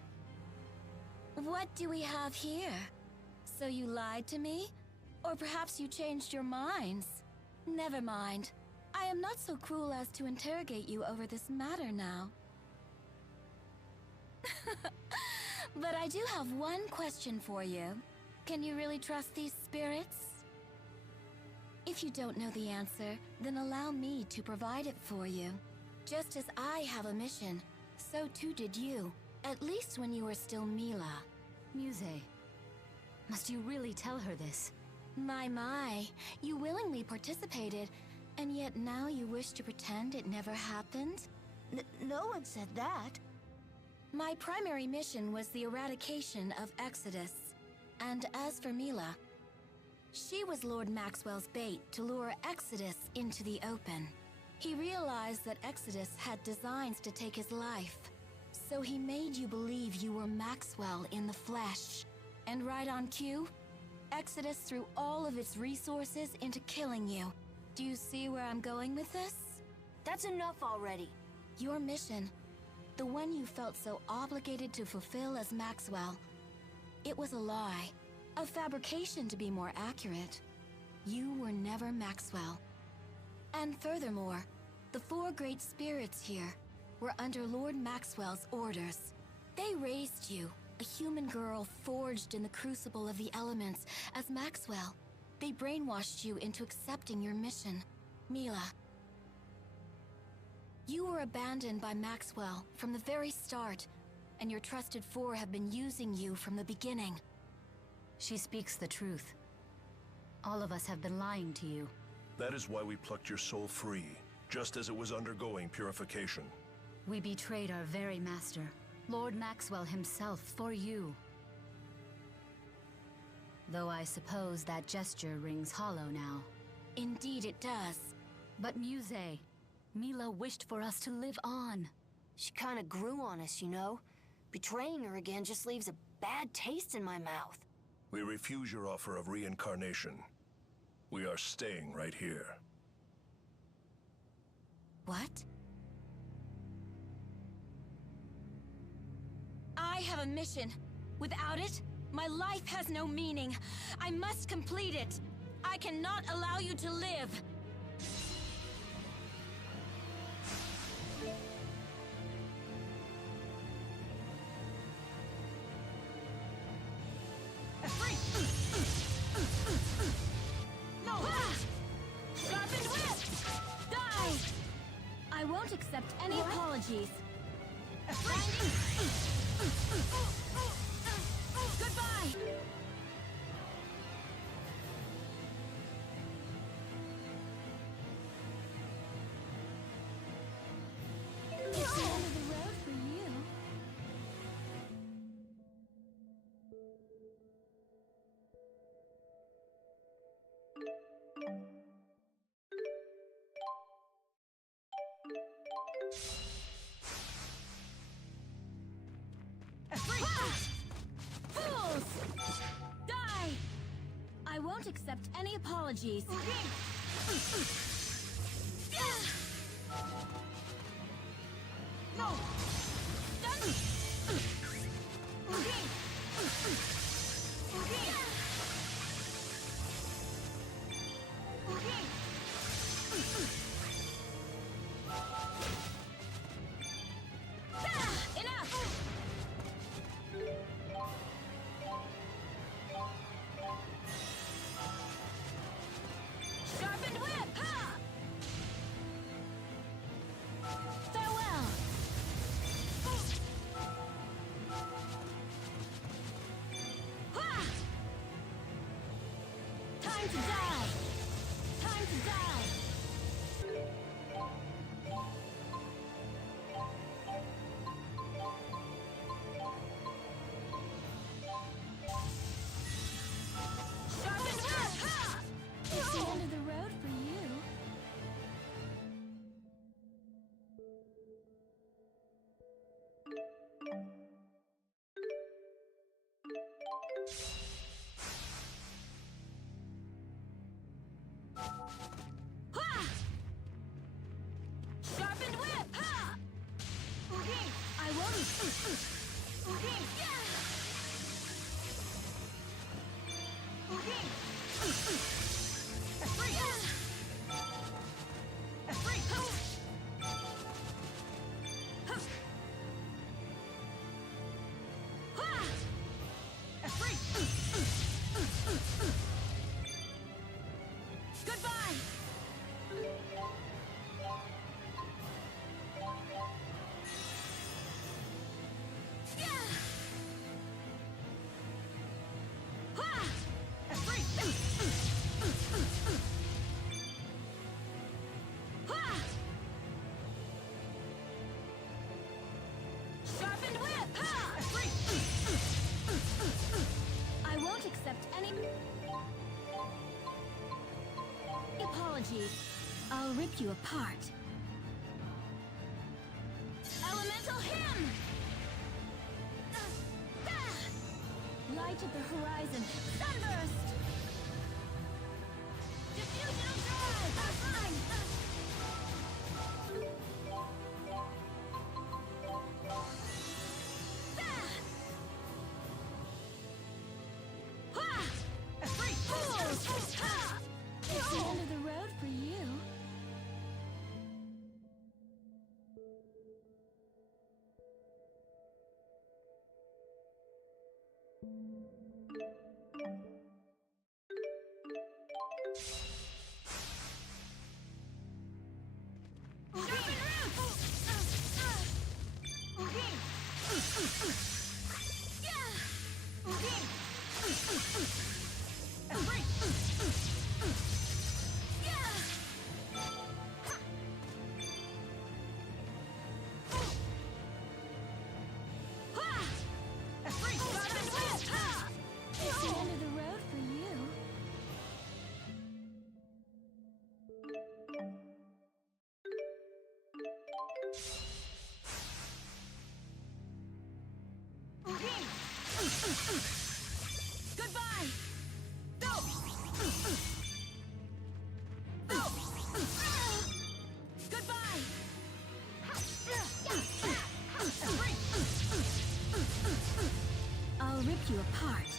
What do we have here? So you lied to me? Or perhaps you changed your minds? Never mind. I am not so cruel as to interrogate you over this matter now. But I do have one question for you. Can you really trust these spirits? If you don't know the answer, then allow me to provide it for you. Just as I have a mission, so too did you. At least when you were still Mila. Muse, must you really tell her this? My, you willingly participated, and yet now you wish to pretend it never happened? No one said that. My primary mission was the eradication of Exodus. And as for Mila, she was Lord Maxwell's bait to lure Exodus into the open. He realized that Exodus had designs to take his life, so he made you believe you were Maxwell in the flesh. And right on cue, Exodus threw all of its resources into killing you. Do you see where I'm going with this? That's enough already. Your mission, the one you felt so obligated to fulfill as Maxwell, it was a lie. A fabrication, to be more accurate. You were never Maxwell. And furthermore, the four great spirits here were under Lord Maxwell's orders. They raised you, a human girl forged in the crucible of the elements, as Maxwell. They brainwashed you into accepting your mission, Mila. You were abandoned by Maxwell from the very start, and your trusted four have been using you from the beginning. She speaks the truth. All of us have been lying to you. That is why we plucked your soul free, just as it was undergoing purification. We betrayed our very master, Lord Maxwell himself, for you. Though I suppose that gesture rings hollow now. Indeed it does. But Muse, Mila wished for us to live on. She kinda grew on us, you know? Betraying her again just leaves a bad taste in my mouth. We refuse your offer of reincarnation. We are staying right here. What? I have a mission. Without it, my life has no meaning. I must complete it. I cannot allow you to live. No! Sharpened whip! Die! I won't accept any apologies. Goodbye! It's the end of the road for you. Fools! Die! I won't accept any apologies. No! Done! Enough! Sharpened whip! Ha! Farewell! Ha! Time to die! Time to die! Sharpened whip! Ha! It's the end of the road for you. Ha! Apologies. I'll rip you apart. Elemental hymn! Light at the horizon. Sunburst! Diffusional drive! Fine! It's the end of the road for you. It's the end of the road for you. Goodbye! Go! Goodbye! I'll rip you apart.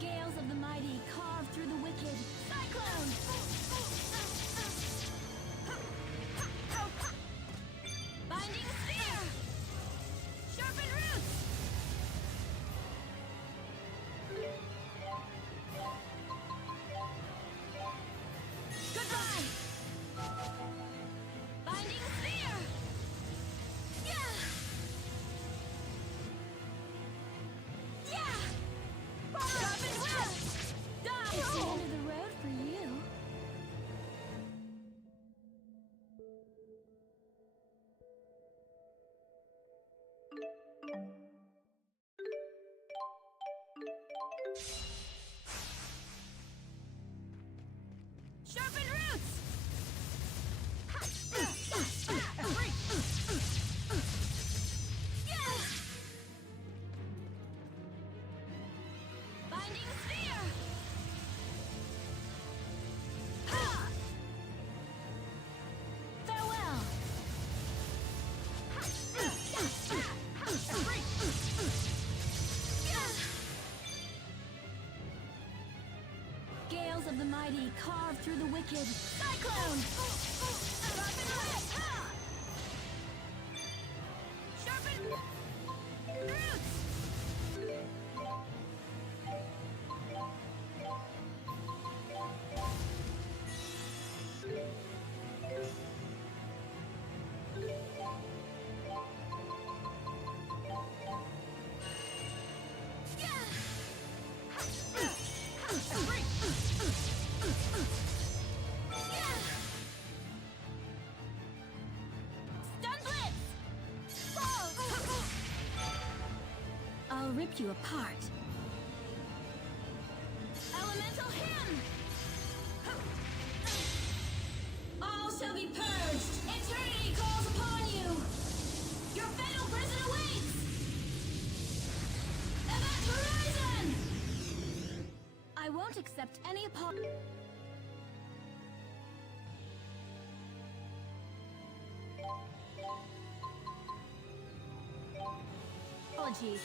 Gales of the mighty carve through the wicked. Cyclone! Binding spear! Sharpen roots! Goodbye! Binding spear! Yeah! Yeah! Sharpen roots! Die! It's the end of the road for you. Sharpen roots! Yeah! Binding spear! Ha! Farewell! Gales of the mighty carve through the wicked. Cyclone! Sharpen roots! Sharpen roots! Stun blitz! I'll rip you apart. Elemental hymn! All shall be purged! Eternity calls upon you! Your fatal prison awaits! Event Horizon! I won't accept any apology. Apologies.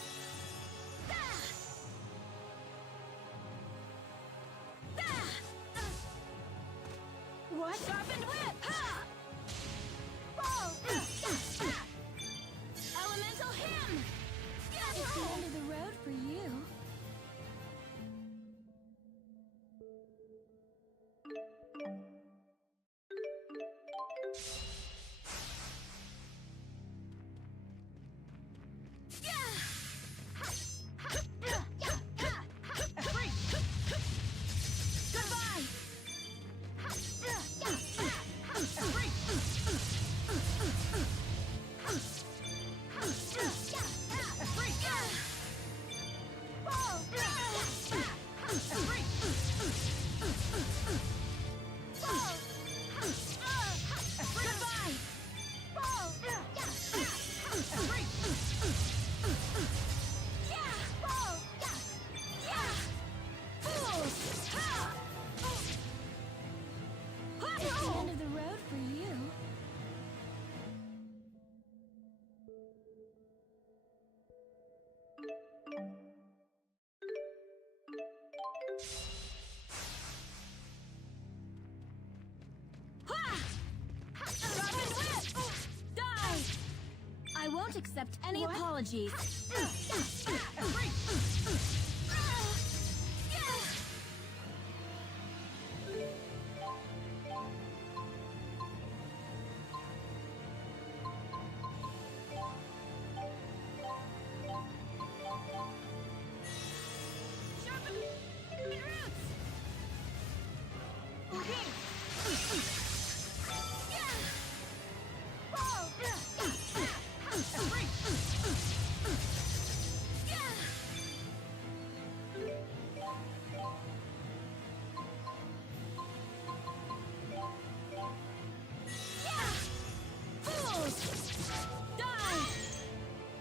What? Sharpened whip! Ha! Elemental hymn! It's the end of the road for you. Goodbye! accept any apologies.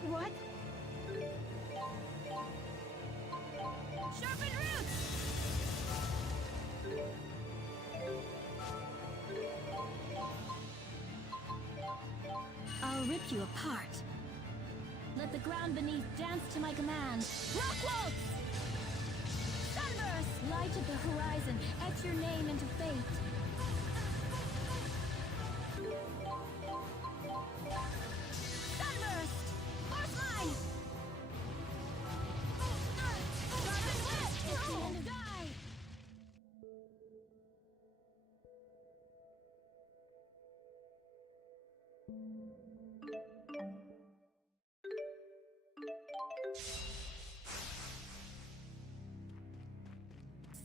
What? Sharpen roots! I'll rip you apart. Let the ground beneath dance to my command. Rock waltz! Sunburst! Light of the horizon, etch your name into fate. Sunburst! Force line! Sharpen whip! It's the end of die!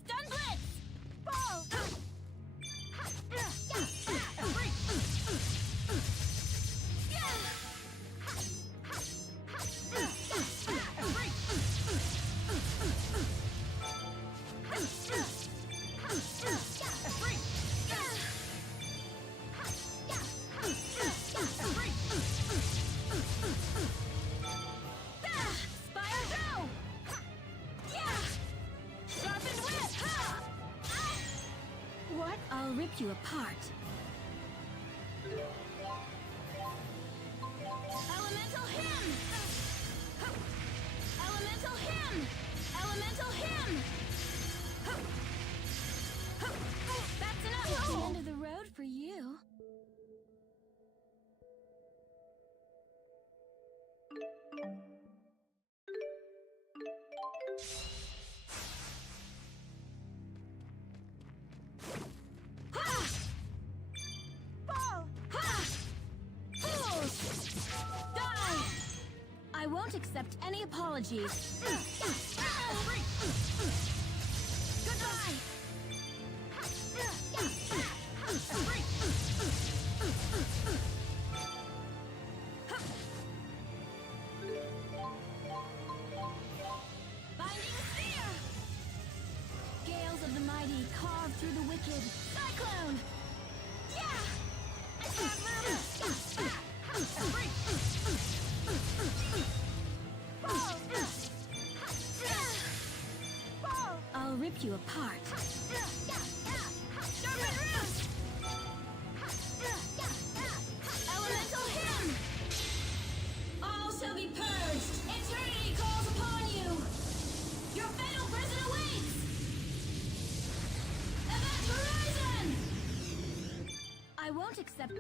Stun blitz! Ball! Spire throw! Sharpened whip! What? I'll rip you apart. Elemental hymn! Elemental hymn! Elemental hymn! That's enough! It's the end of the road for you. Ha! Fall! Ha! Fools! Die! I won't accept any apologies. Goodbye! Binding spear! Gales of the mighty carve through the wicked. Cyclone! Yeah! I'll rip you apart. Sharpen roots! Elemental hymn! All shall be purged. Eternity calls upon you. Your fatal prison awaits. Event Horizon! I won't accept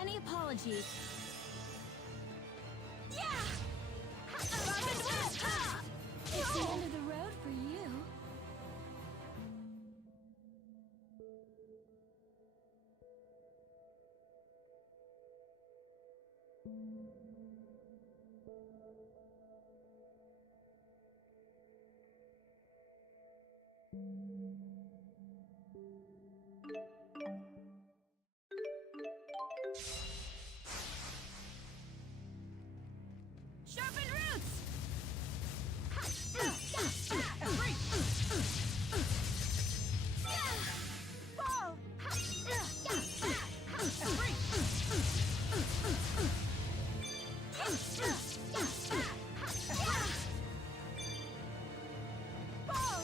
any apologies. Yeah! Sharpened whip! Ha! It's the end of the road for you. Sharpen roots! Fall!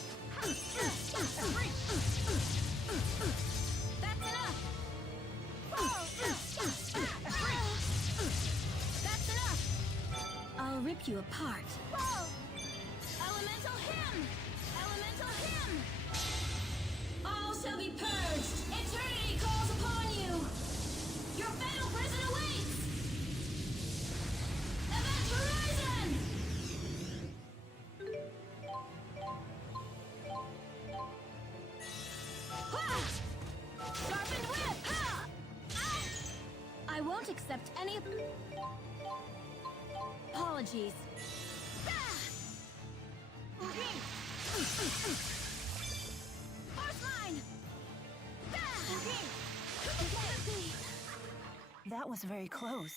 That's enough! That's enough! I'll rip you apart. Elemental hymn! Elemental hymn! All shall be purged! Eternity calls upon you! Your fatal prison awaits! apologies. Force line! That was very close.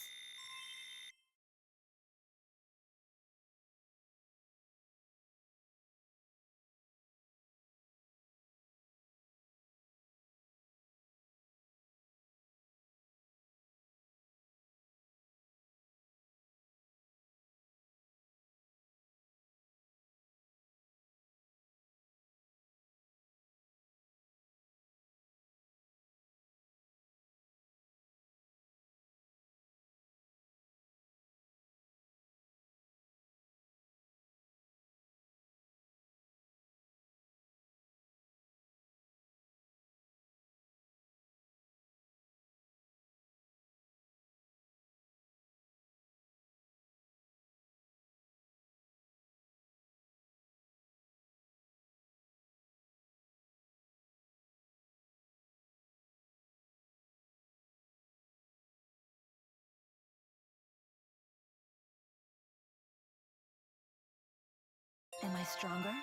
Am I stronger?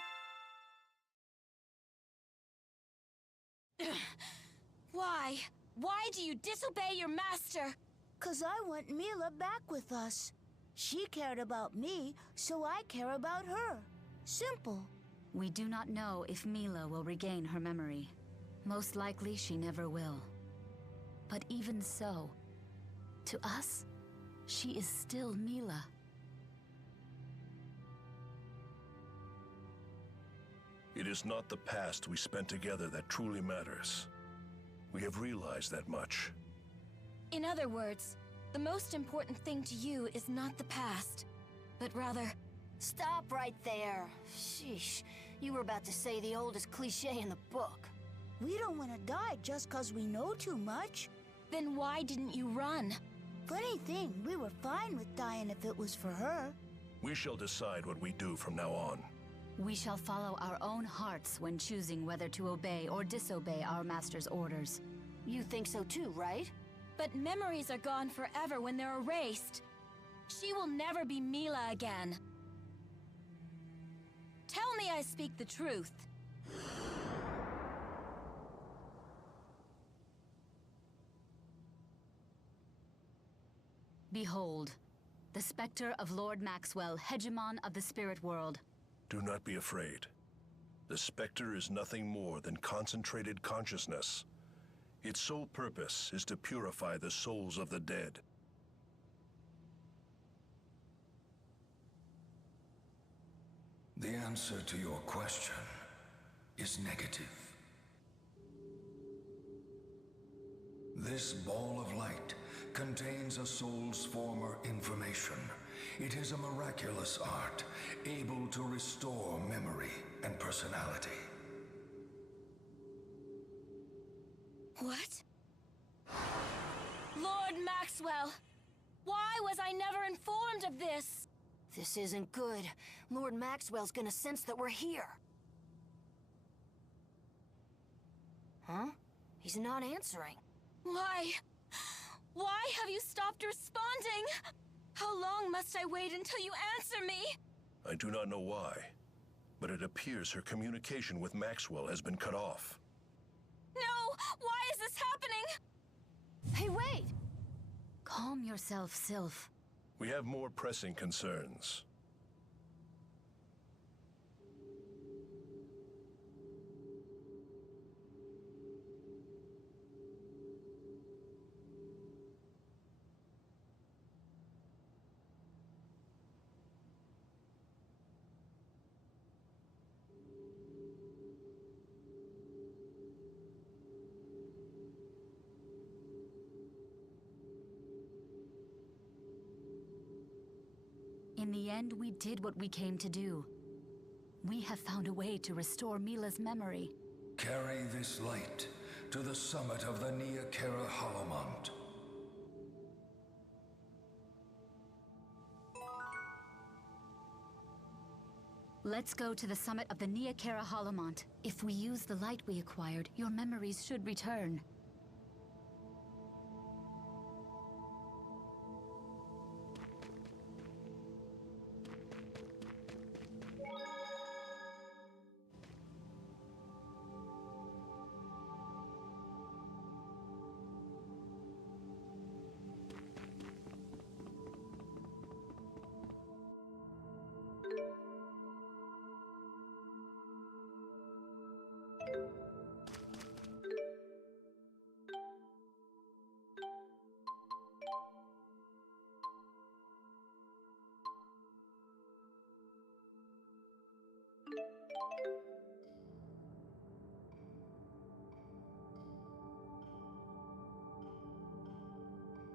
Why? Why do you disobey your master? 'Cause I want Mila back with us. She cared about me, so I care about her. Simple. We do not know if Mila will regain her memory. Most likely she never will. But even so, to us, she is still Mila. It is not the past we spent together that truly matters. We have realized that much. In other words, the most important thing to you is not the past, but rather... Stop right there. Sheesh, you were about to say the oldest cliche in the book. We don't want to die just 'cause we know too much. Then why didn't you run? Funny thing, we were fine with dying if it was for her. We shall decide what we do from now on. We shall follow our own hearts when choosing whether to obey or disobey our master's orders. You think so too, right? But memories are gone forever when they're erased. She will never be Mila again. Tell me I speak the truth. Behold, the specter of Lord Maxwell, hegemon of the spirit world. Do not be afraid. The Spectre is nothing more than concentrated consciousness. Its sole purpose is to purify the souls of the dead. The answer to your question is negative. This ball of light contains a soul's former information. It is a miraculous art, able to restore memory and personality. What? Lord Maxwell! Why was I never informed of this? This isn't good. Lord Maxwell's gonna sense that we're here. Huh? He's not answering. Why? Why have you stopped responding? How long must I wait until you answer me? I do not know why, but it appears her communication with Maxwell has been cut off. No! Why is this happening? Hey, wait! Calm yourself, Sylph. We have more pressing concerns. In the end, we did what we came to do. We have found a way to restore Mila's memory. Carry this light to the summit of the Nia Khera Hollowmont. Let's go to the summit of the Nia Khera Hollowmont. If we use the light we acquired, your memories should return.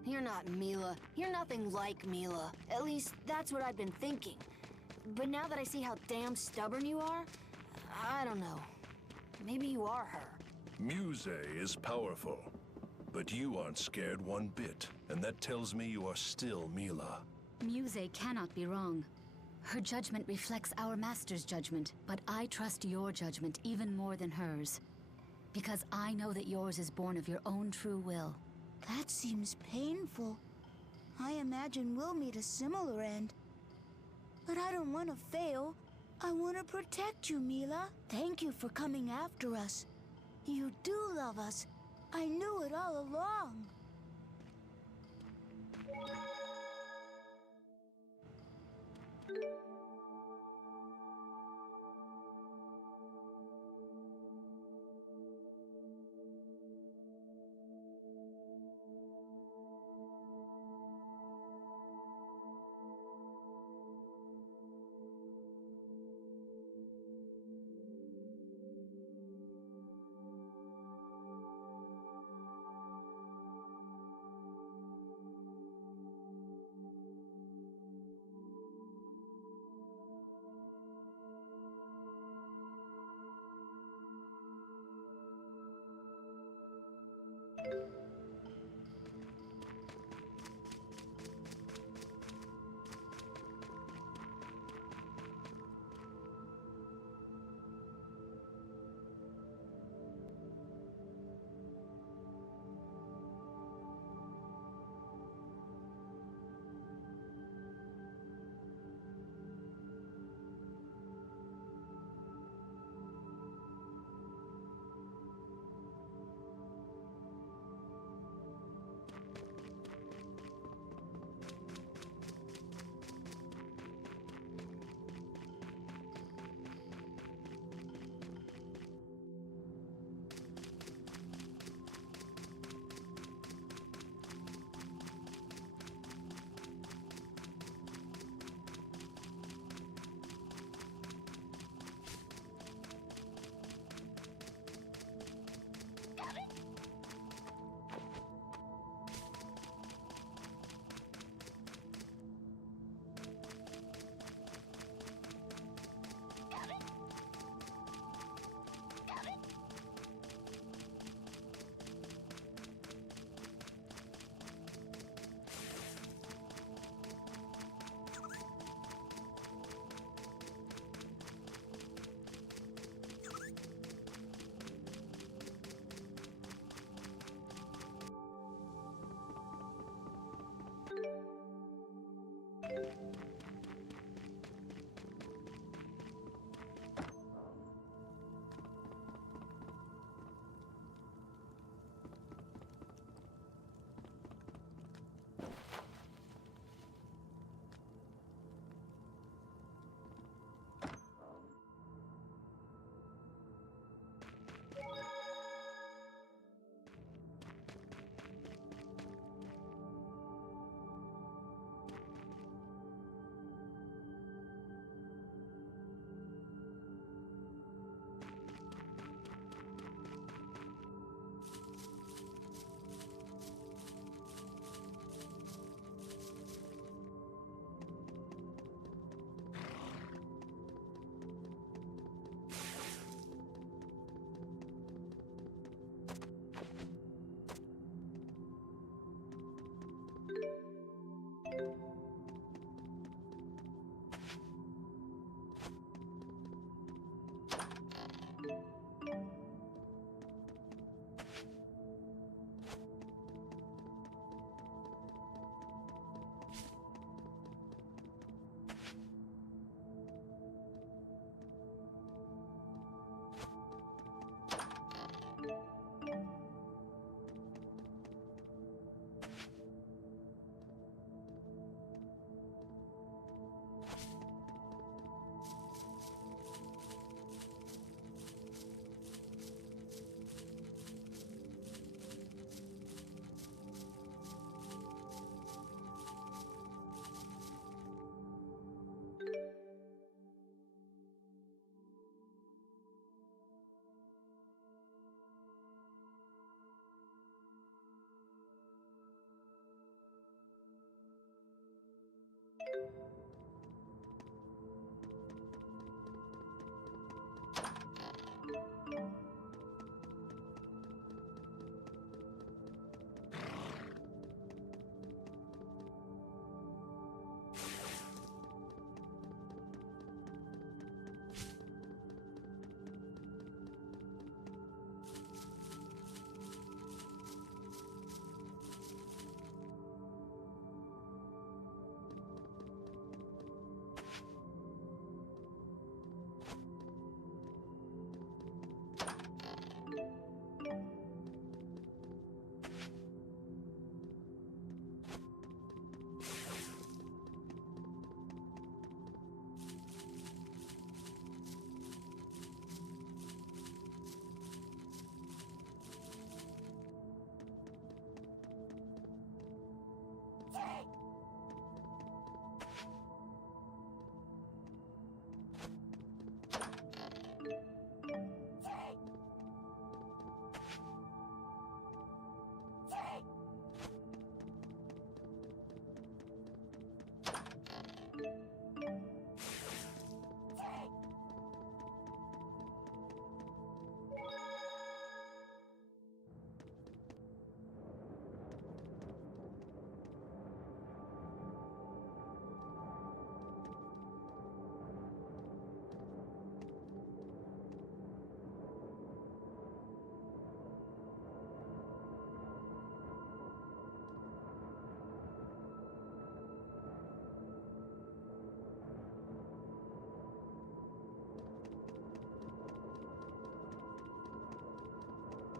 You're not Mila. You're nothing like Mila. At least, that's what I've been thinking. But now that I see how damn stubborn you are, I don't know. Maybe you are her. Muse is powerful, but you aren't scared one bit, and that tells me you are still Mila. Muse cannot be wrong. Her judgment reflects our master's judgment, but I trust your judgment even more than hers. Because I know that yours is born of your own true will. That seems painful. I imagine we'll meet a similar end. But I don't want to fail. I want to protect you, Mila. Thank you for coming after us. You do love us. I knew it all along.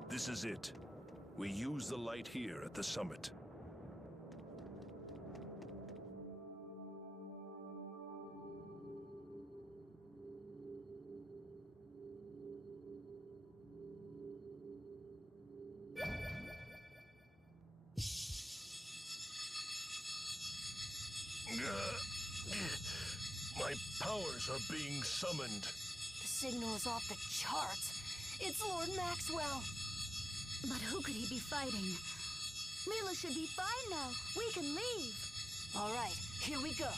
This is it. We use the light here at the summit. My powers are being summoned. The signal is off the charts. It's Lord Maxwell. But who could he be fighting? Mila should be fine now. We can leave. All right, here we go.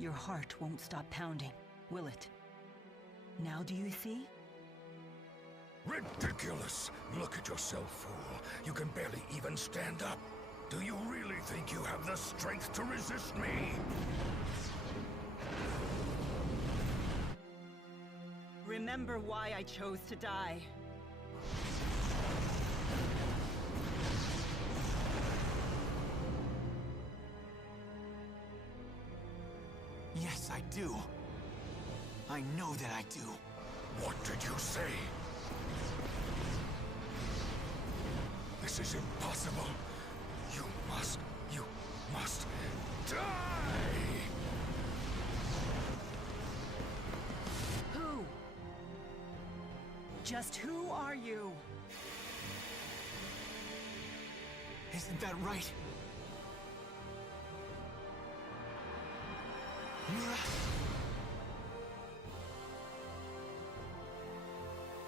Your heart won't stop pounding, will it? Now do you see? Ridiculous! Look at yourself, fool. You can barely even stand up. Do you really think you have the strength to resist me? Remember why I chose to die. Yes, I do. I know that I do. What did you say? This is impossible. You must die! Who? Just who are you? Isn't that right? Mila?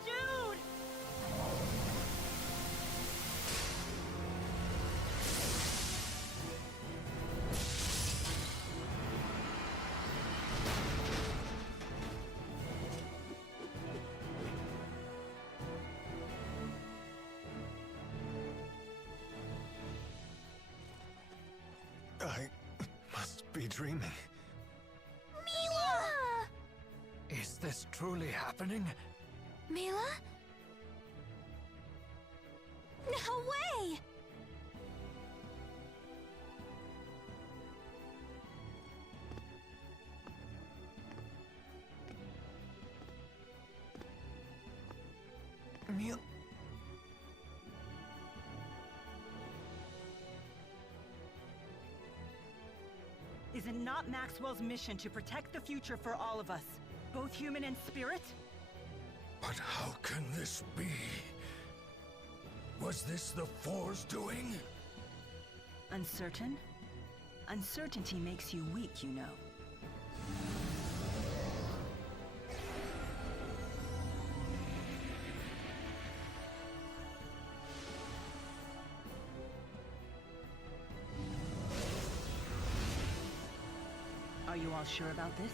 Jude! I must be dreaming. Is this truly happening? Mila? No way! Mila? Is it not Maxwell's mission to protect the future for all of us? both human and spirit? But how can this be? Was this the Four's doing? Uncertain? Uncertainty makes you weak, you know. Are you all sure about this?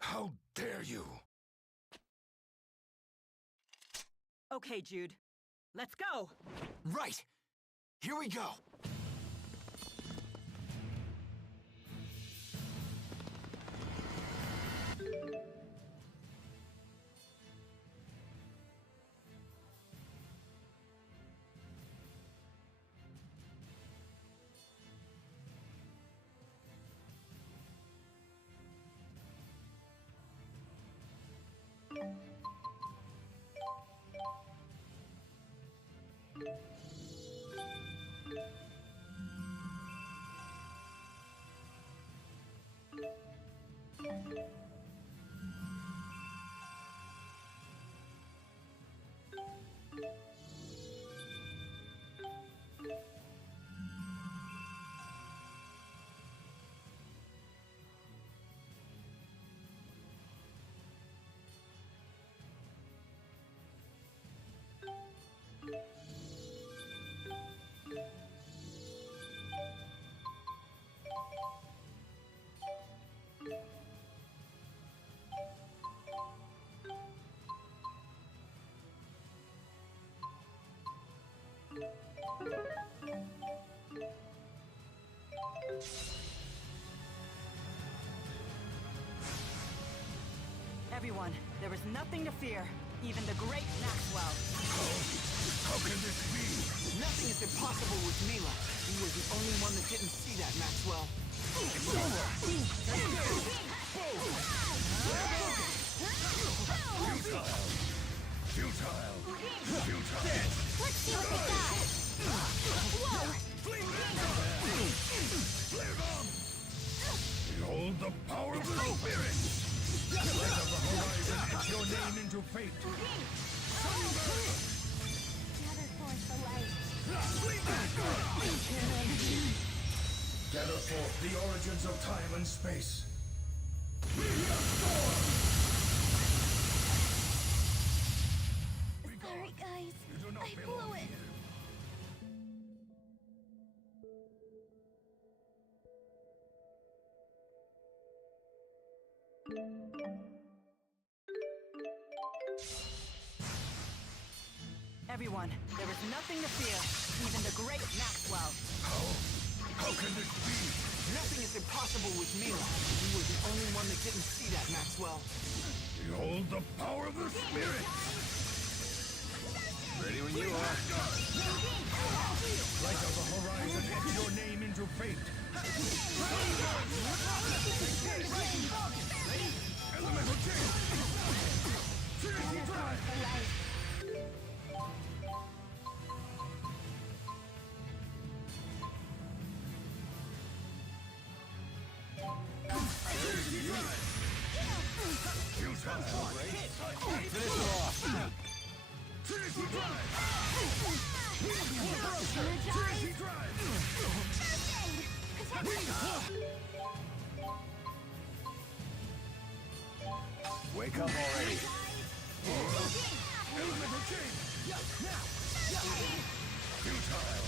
How dare you? Okay, Jude. Let's go! Right! Here we go! Everyone, there is nothing to fear. Even the great Maxwell. How can this be? Nothing is impossible with Mila. You were the only one that didn't see that, Maxwell. It's over! Futile! Let's see what they got. Whoa! Behold the power of the spirit! Light of the horizon, etch your name into fate! Gather forth the light. Gather forth the origins of time and space. Sorry, guys. I blew it. Everyone, there is nothing to fear. Even the great Maxwell. How can this be? Nothing is impossible with Mila. You were the only one that didn't see that, Maxwell. Behold the power of the spirit! Ready when you are. Light of the horizon, etch your name into fate! Elemental change! Trinity drive! Finish it off. Trinity drive! Trinity drive! Wake up already. Elemental change! Futile!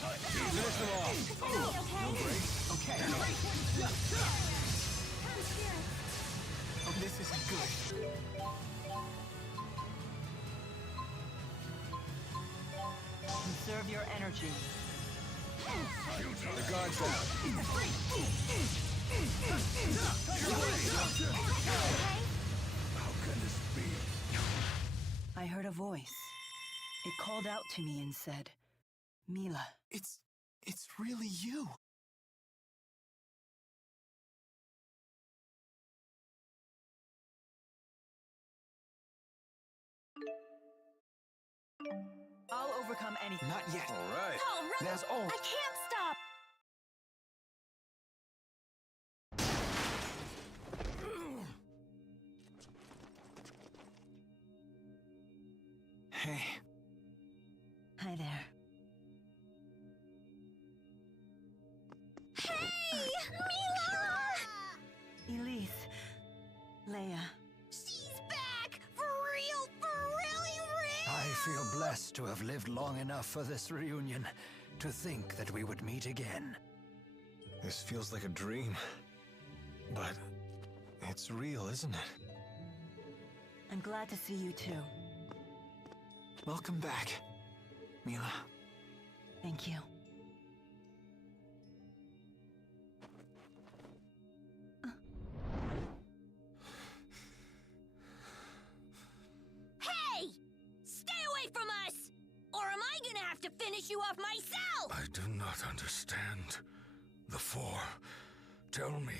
Finish them off. No break. Okay. Oh, this isn't good. Conserve your energy. The guard's down. How can this be? I heard a voice. It called out to me and said, Mila. It's really you. I'll overcome anything. Not yet. All right. Oh, There's all. I can't stop. Hey. Hi there. Hey! Mila! Elise. Leia. She's back! For really real! I feel blessed to have lived long enough for this reunion to think that we would meet again. This feels like a dream. But it's real, isn't it? I'm glad to see you too. Welcome back, Mila. Thank you. Hey! Stay away from us! Or am I gonna have to finish you off myself? I do not understand. The Four. Tell me,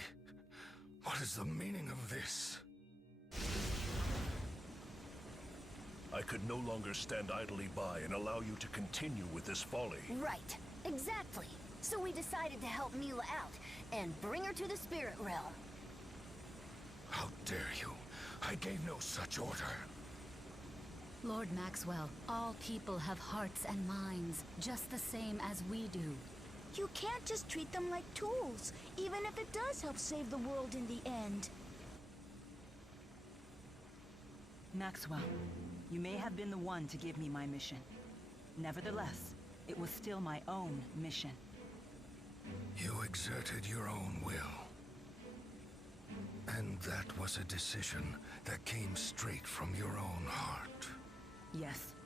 what is the meaning of this? I could no longer stand idly by and allow you to continue with this folly. Right. Exactly. So we decided to help Mila out and bring her to the spirit realm. How dare you? I gave no such order. Lord Maxwell, all people have hearts and minds, just the same as we do. You can't just treat them like tools, even if it does help save the world in the end. Maxwell, you may have been the one to give me my mission. Nevertheless, it was still my own mission. You exerted your own will. And that was a decision that came straight from your own heart. Yes.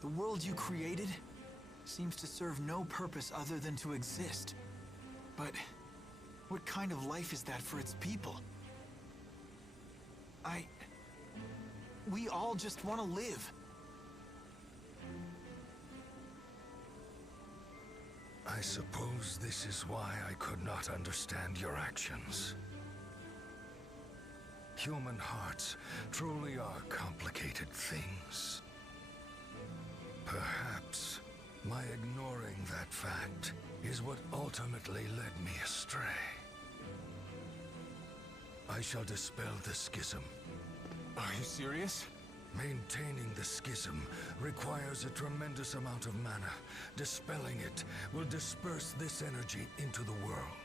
The world you created seems to serve no purpose other than to exist. But what kind of life is that for its people? We all just want to live. I suppose this is why I could not understand your actions. Human hearts truly are complicated things. Perhaps my ignoring that fact is what ultimately led me astray. I shall dispel the schism. Are you serious? Maintaining the schism requires a tremendous amount of mana. Dispelling it will disperse this energy into the world.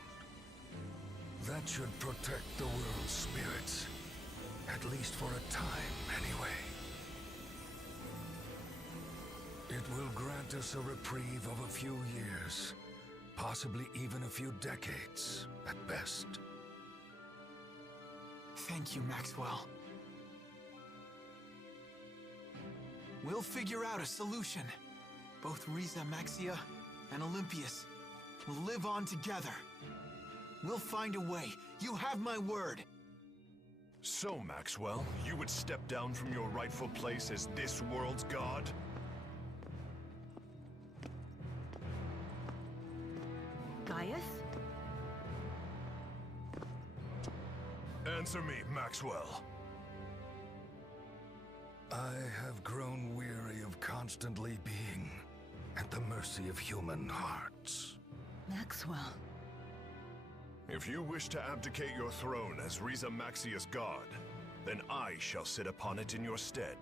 That should protect the world's spirits. At least for a time, anyway. It will grant us a reprieve of a few years. Possibly even a few decades, at best. Thank you, Maxwell. We'll figure out a solution. Both Riza Maxia and Olympius will live on together. We'll find a way. You have my word. So, Maxwell, you would step down from your rightful place as this world's god? Gaius? Answer me, Maxwell. I have grown weary of constantly being at the mercy of human hearts. Maxwell. If you wish to abdicate your throne as Riza Maxia's god, then I shall sit upon it in your stead.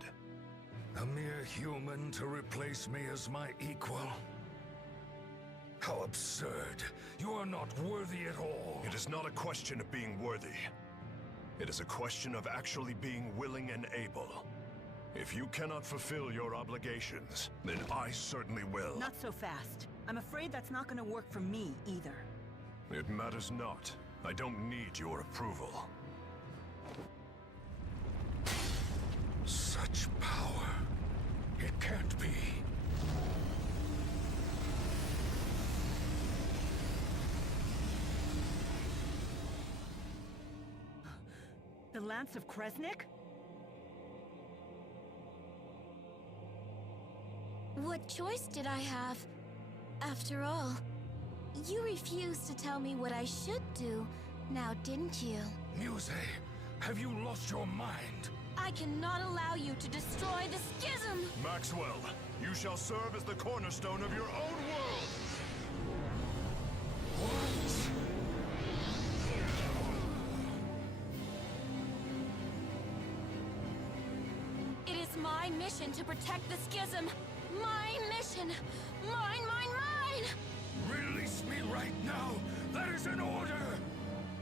A mere human to replace me as my equal? How absurd. You are not worthy at all. It is not a question of being worthy. It is a question of actually being willing and able. If you cannot fulfill your obligations, then I certainly will. Not so fast. I'm afraid that's not gonna work for me either. It matters not. I don't need your approval. Such power. It can't be. The Lance of Kresnik? What choice did I have? After all, you refused to tell me what I should do, now didn't you? Muse, have you lost your mind? I cannot allow you to destroy the schism! Maxwell, you shall serve as the cornerstone of your own world! It is my mission to protect the schism. My mission. Mine, mine, mine! Release me right now! That is an order!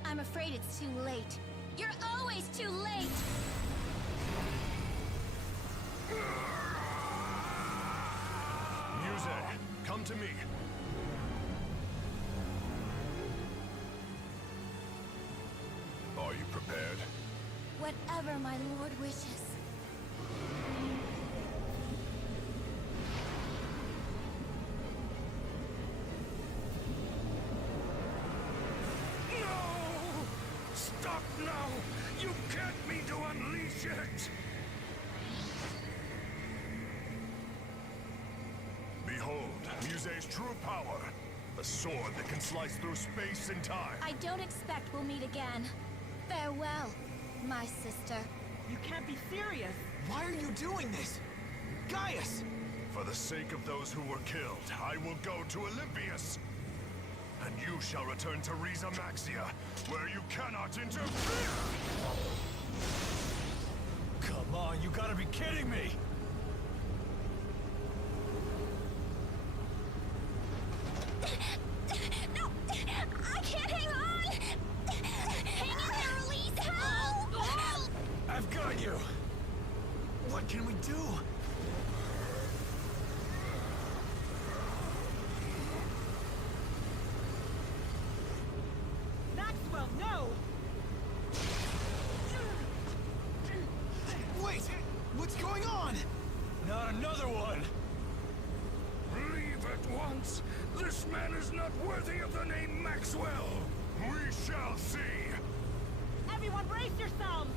I'm afraid it's too late. You're always too late! Muse, come to me. Are you prepared? Whatever my lord wishes. No! Stop now! You can't mean to unleash it! Behold, Muse's true power. A sword that can slice through space and time. I don't expect we'll meet again. Farewell, my sister. You can't be serious. Why are you doing this? Gaius! For the sake of those who were killed, I will go to Olympias. And you shall return to Riza Maxia, where you cannot interfere! Come on, you gotta be kidding me! No! I can't hang on! Hang in there, Elise! Help! I've got you! What can we do? Maxwell, no! Wait! What's going on? Not another one! Leave at once! This man is not worthy of the name Maxwell! We shall see! Everyone brace yourselves!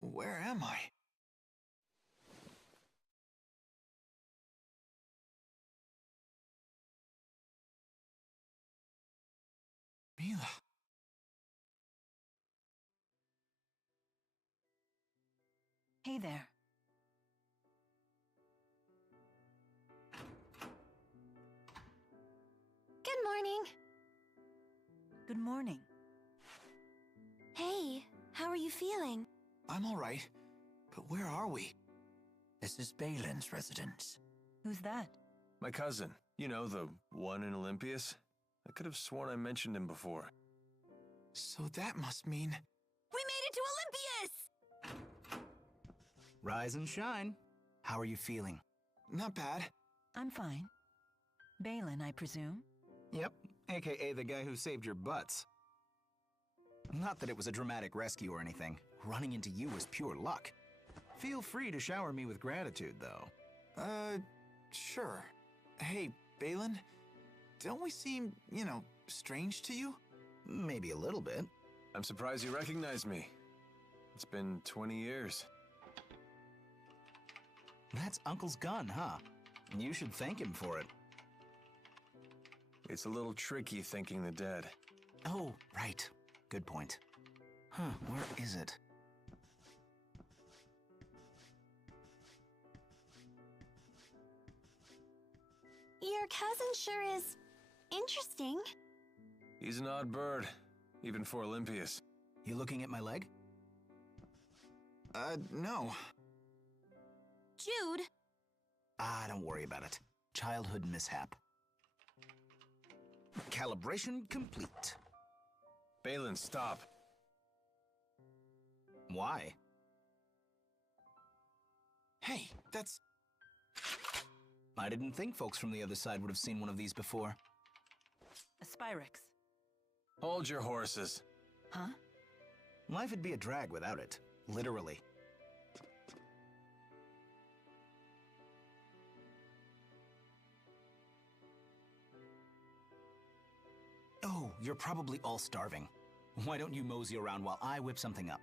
Where am I? Mila. Hey there. Good morning. Good morning. Hey, how are you feeling? I'm all right, but where are we? This is Balin's residence. Who's that? My cousin. You know, the one in Olympias? I could have sworn I mentioned him before. So that must mean... We made it to Olympias! Rise and shine. How are you feeling? Not bad. I'm fine. Balin, I presume? Yep, aka the guy who saved your butts. Not that it was a dramatic rescue or anything. Running into you was pure luck. Feel free to shower me with gratitude, though. Sure. Hey, Balin, don't we seem, strange to you? Maybe a little bit. I'm surprised you recognize me. It's been 20 years. That's Uncle's gun, huh? You should thank him for it. It's a little tricky thanking the dead. Oh, right. Good point. Huh, where is it? Your cousin sure is interesting. He's an odd bird, even for Olympias. You looking at my leg? No. Jude! Don't worry about it. Childhood mishap. Calibration complete. Balin, stop. Why? Hey, that's... I didn't think folks from the other side would have seen one of these before. A Spyrix. Hold your horses. Huh? Life would be a drag without it. Literally. Oh, you're probably all starving. Why don't you mosey around while I whip something up?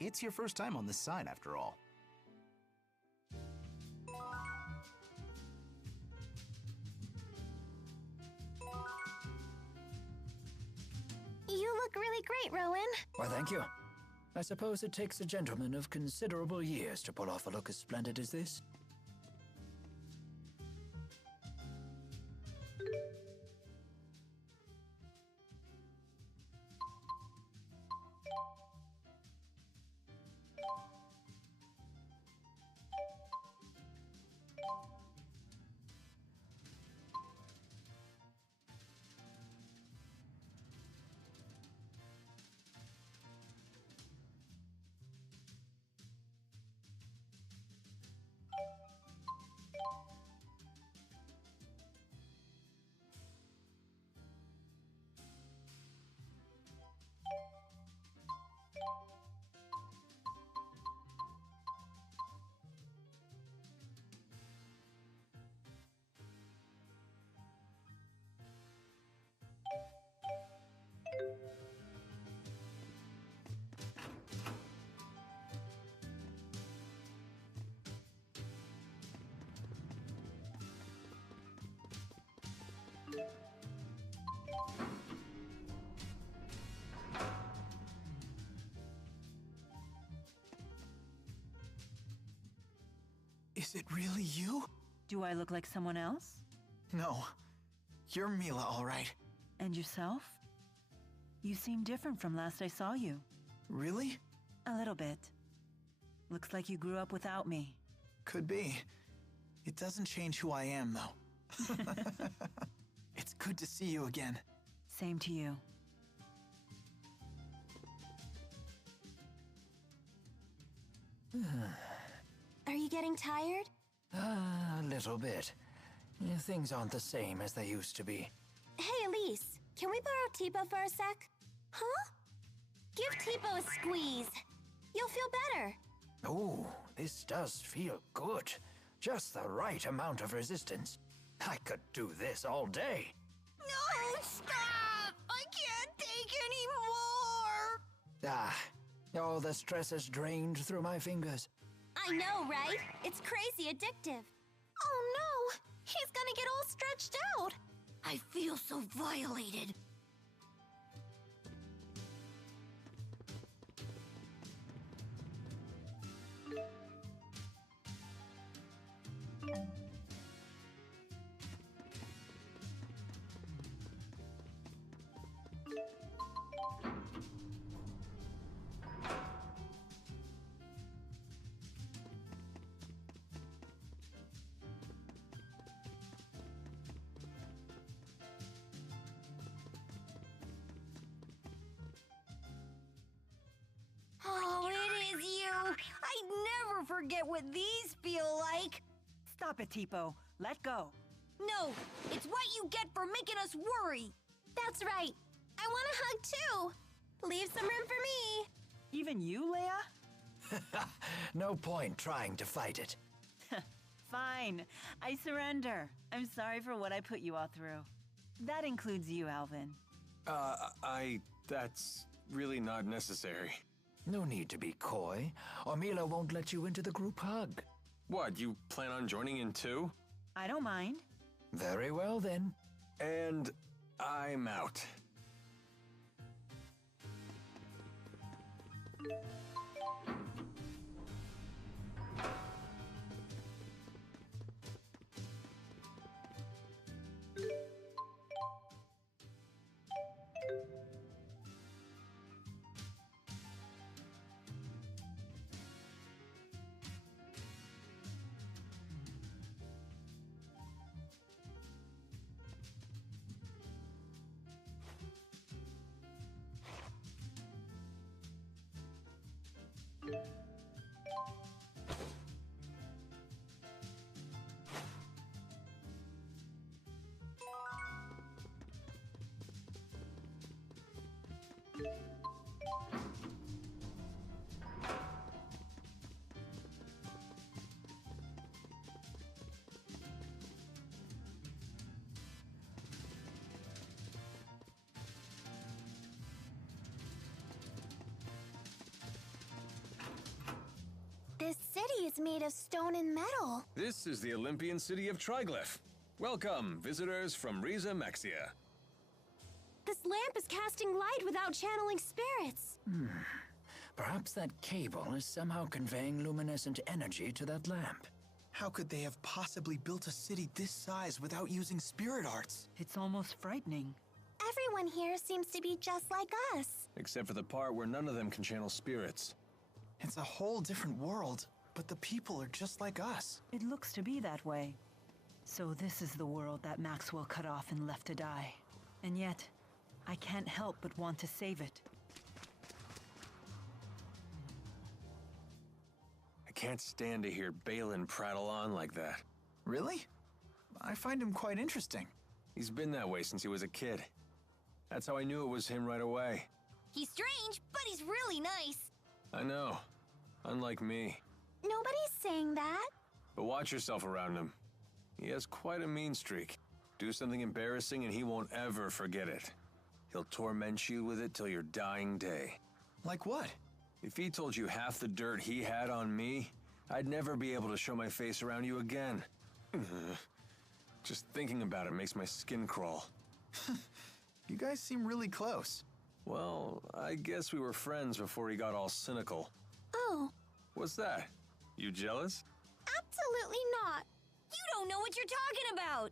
It's your first time on this side, after all. look really great, Rowan. Why, thank you. I suppose it takes a gentleman of considerable years to pull off a look as splendid as this. Is it really you? Do I look like someone else? No. You're Mila, all right. And yourself? You seem different from last I saw you. Really? A little bit. Looks like you grew up without me. Could be. It doesn't change who I am, though. It's good to see you again. Same to you. Are you getting tired? A little bit. Things aren't the same as they used to be. Hey, Elise, can we borrow Tipo for a sec? Huh? Give Tipo a squeeze. You'll feel better. Oh, this does feel good. Just the right amount of resistance. I could do this all day. No, stop! I can't take anymore! All the stress is drained through my fingers. I know, right? It's crazy addictive. Oh no! He's gonna get all stretched out! I feel so violated. Oh, it is you! I never forget what these feel like! Stop it, Tipo. Let go. No, it's what you get for making us worry! That's right. I want a hug too! Leave some room for me! Even you, Leia? No point trying to fight it. Fine. I surrender. I'm sorry for what I put you all through. That includes you, Alvin. That's really not necessary. No need to be coy, or Mila won't let you into the group hug. What, you plan on joining in too? I don't mind. Very well then. And I'm out. This city is made of stone and metal. This is the Olympian city of Triglyph. Welcome, visitors from Riza Maxia. This lamp is casting light without channeling spirits. Perhaps that cable is somehow conveying luminescent energy to that lamp. How could they have possibly built a city this size without using spirit arts? It's almost frightening. Everyone here seems to be just like us. Except for the part where none of them can channel spirits. It's a whole different world, but the people are just like us. It looks to be that way. So this is the world that Maxwell cut off and left to die. And yet, I can't help but want to save it. I can't stand to hear Balin prattle on like that. Really? I find him quite interesting. He's been that way since he was a kid. That's how I knew it was him right away. He's strange, but he's really nice. I know. Unlike me. Nobody's saying that. But watch yourself around him. He has quite a mean streak. Do something embarrassing and he won't ever forget it. He'll torment you with it till your dying day. Like what? If he told you half the dirt he had on me, I'd never be able to show my face around you again. Just thinking about it makes my skin crawl. You guys seem really close. Well, I guess we were friends before he got all cynical. Oh. What's that? You jealous? Absolutely not. You don't know what you're talking about.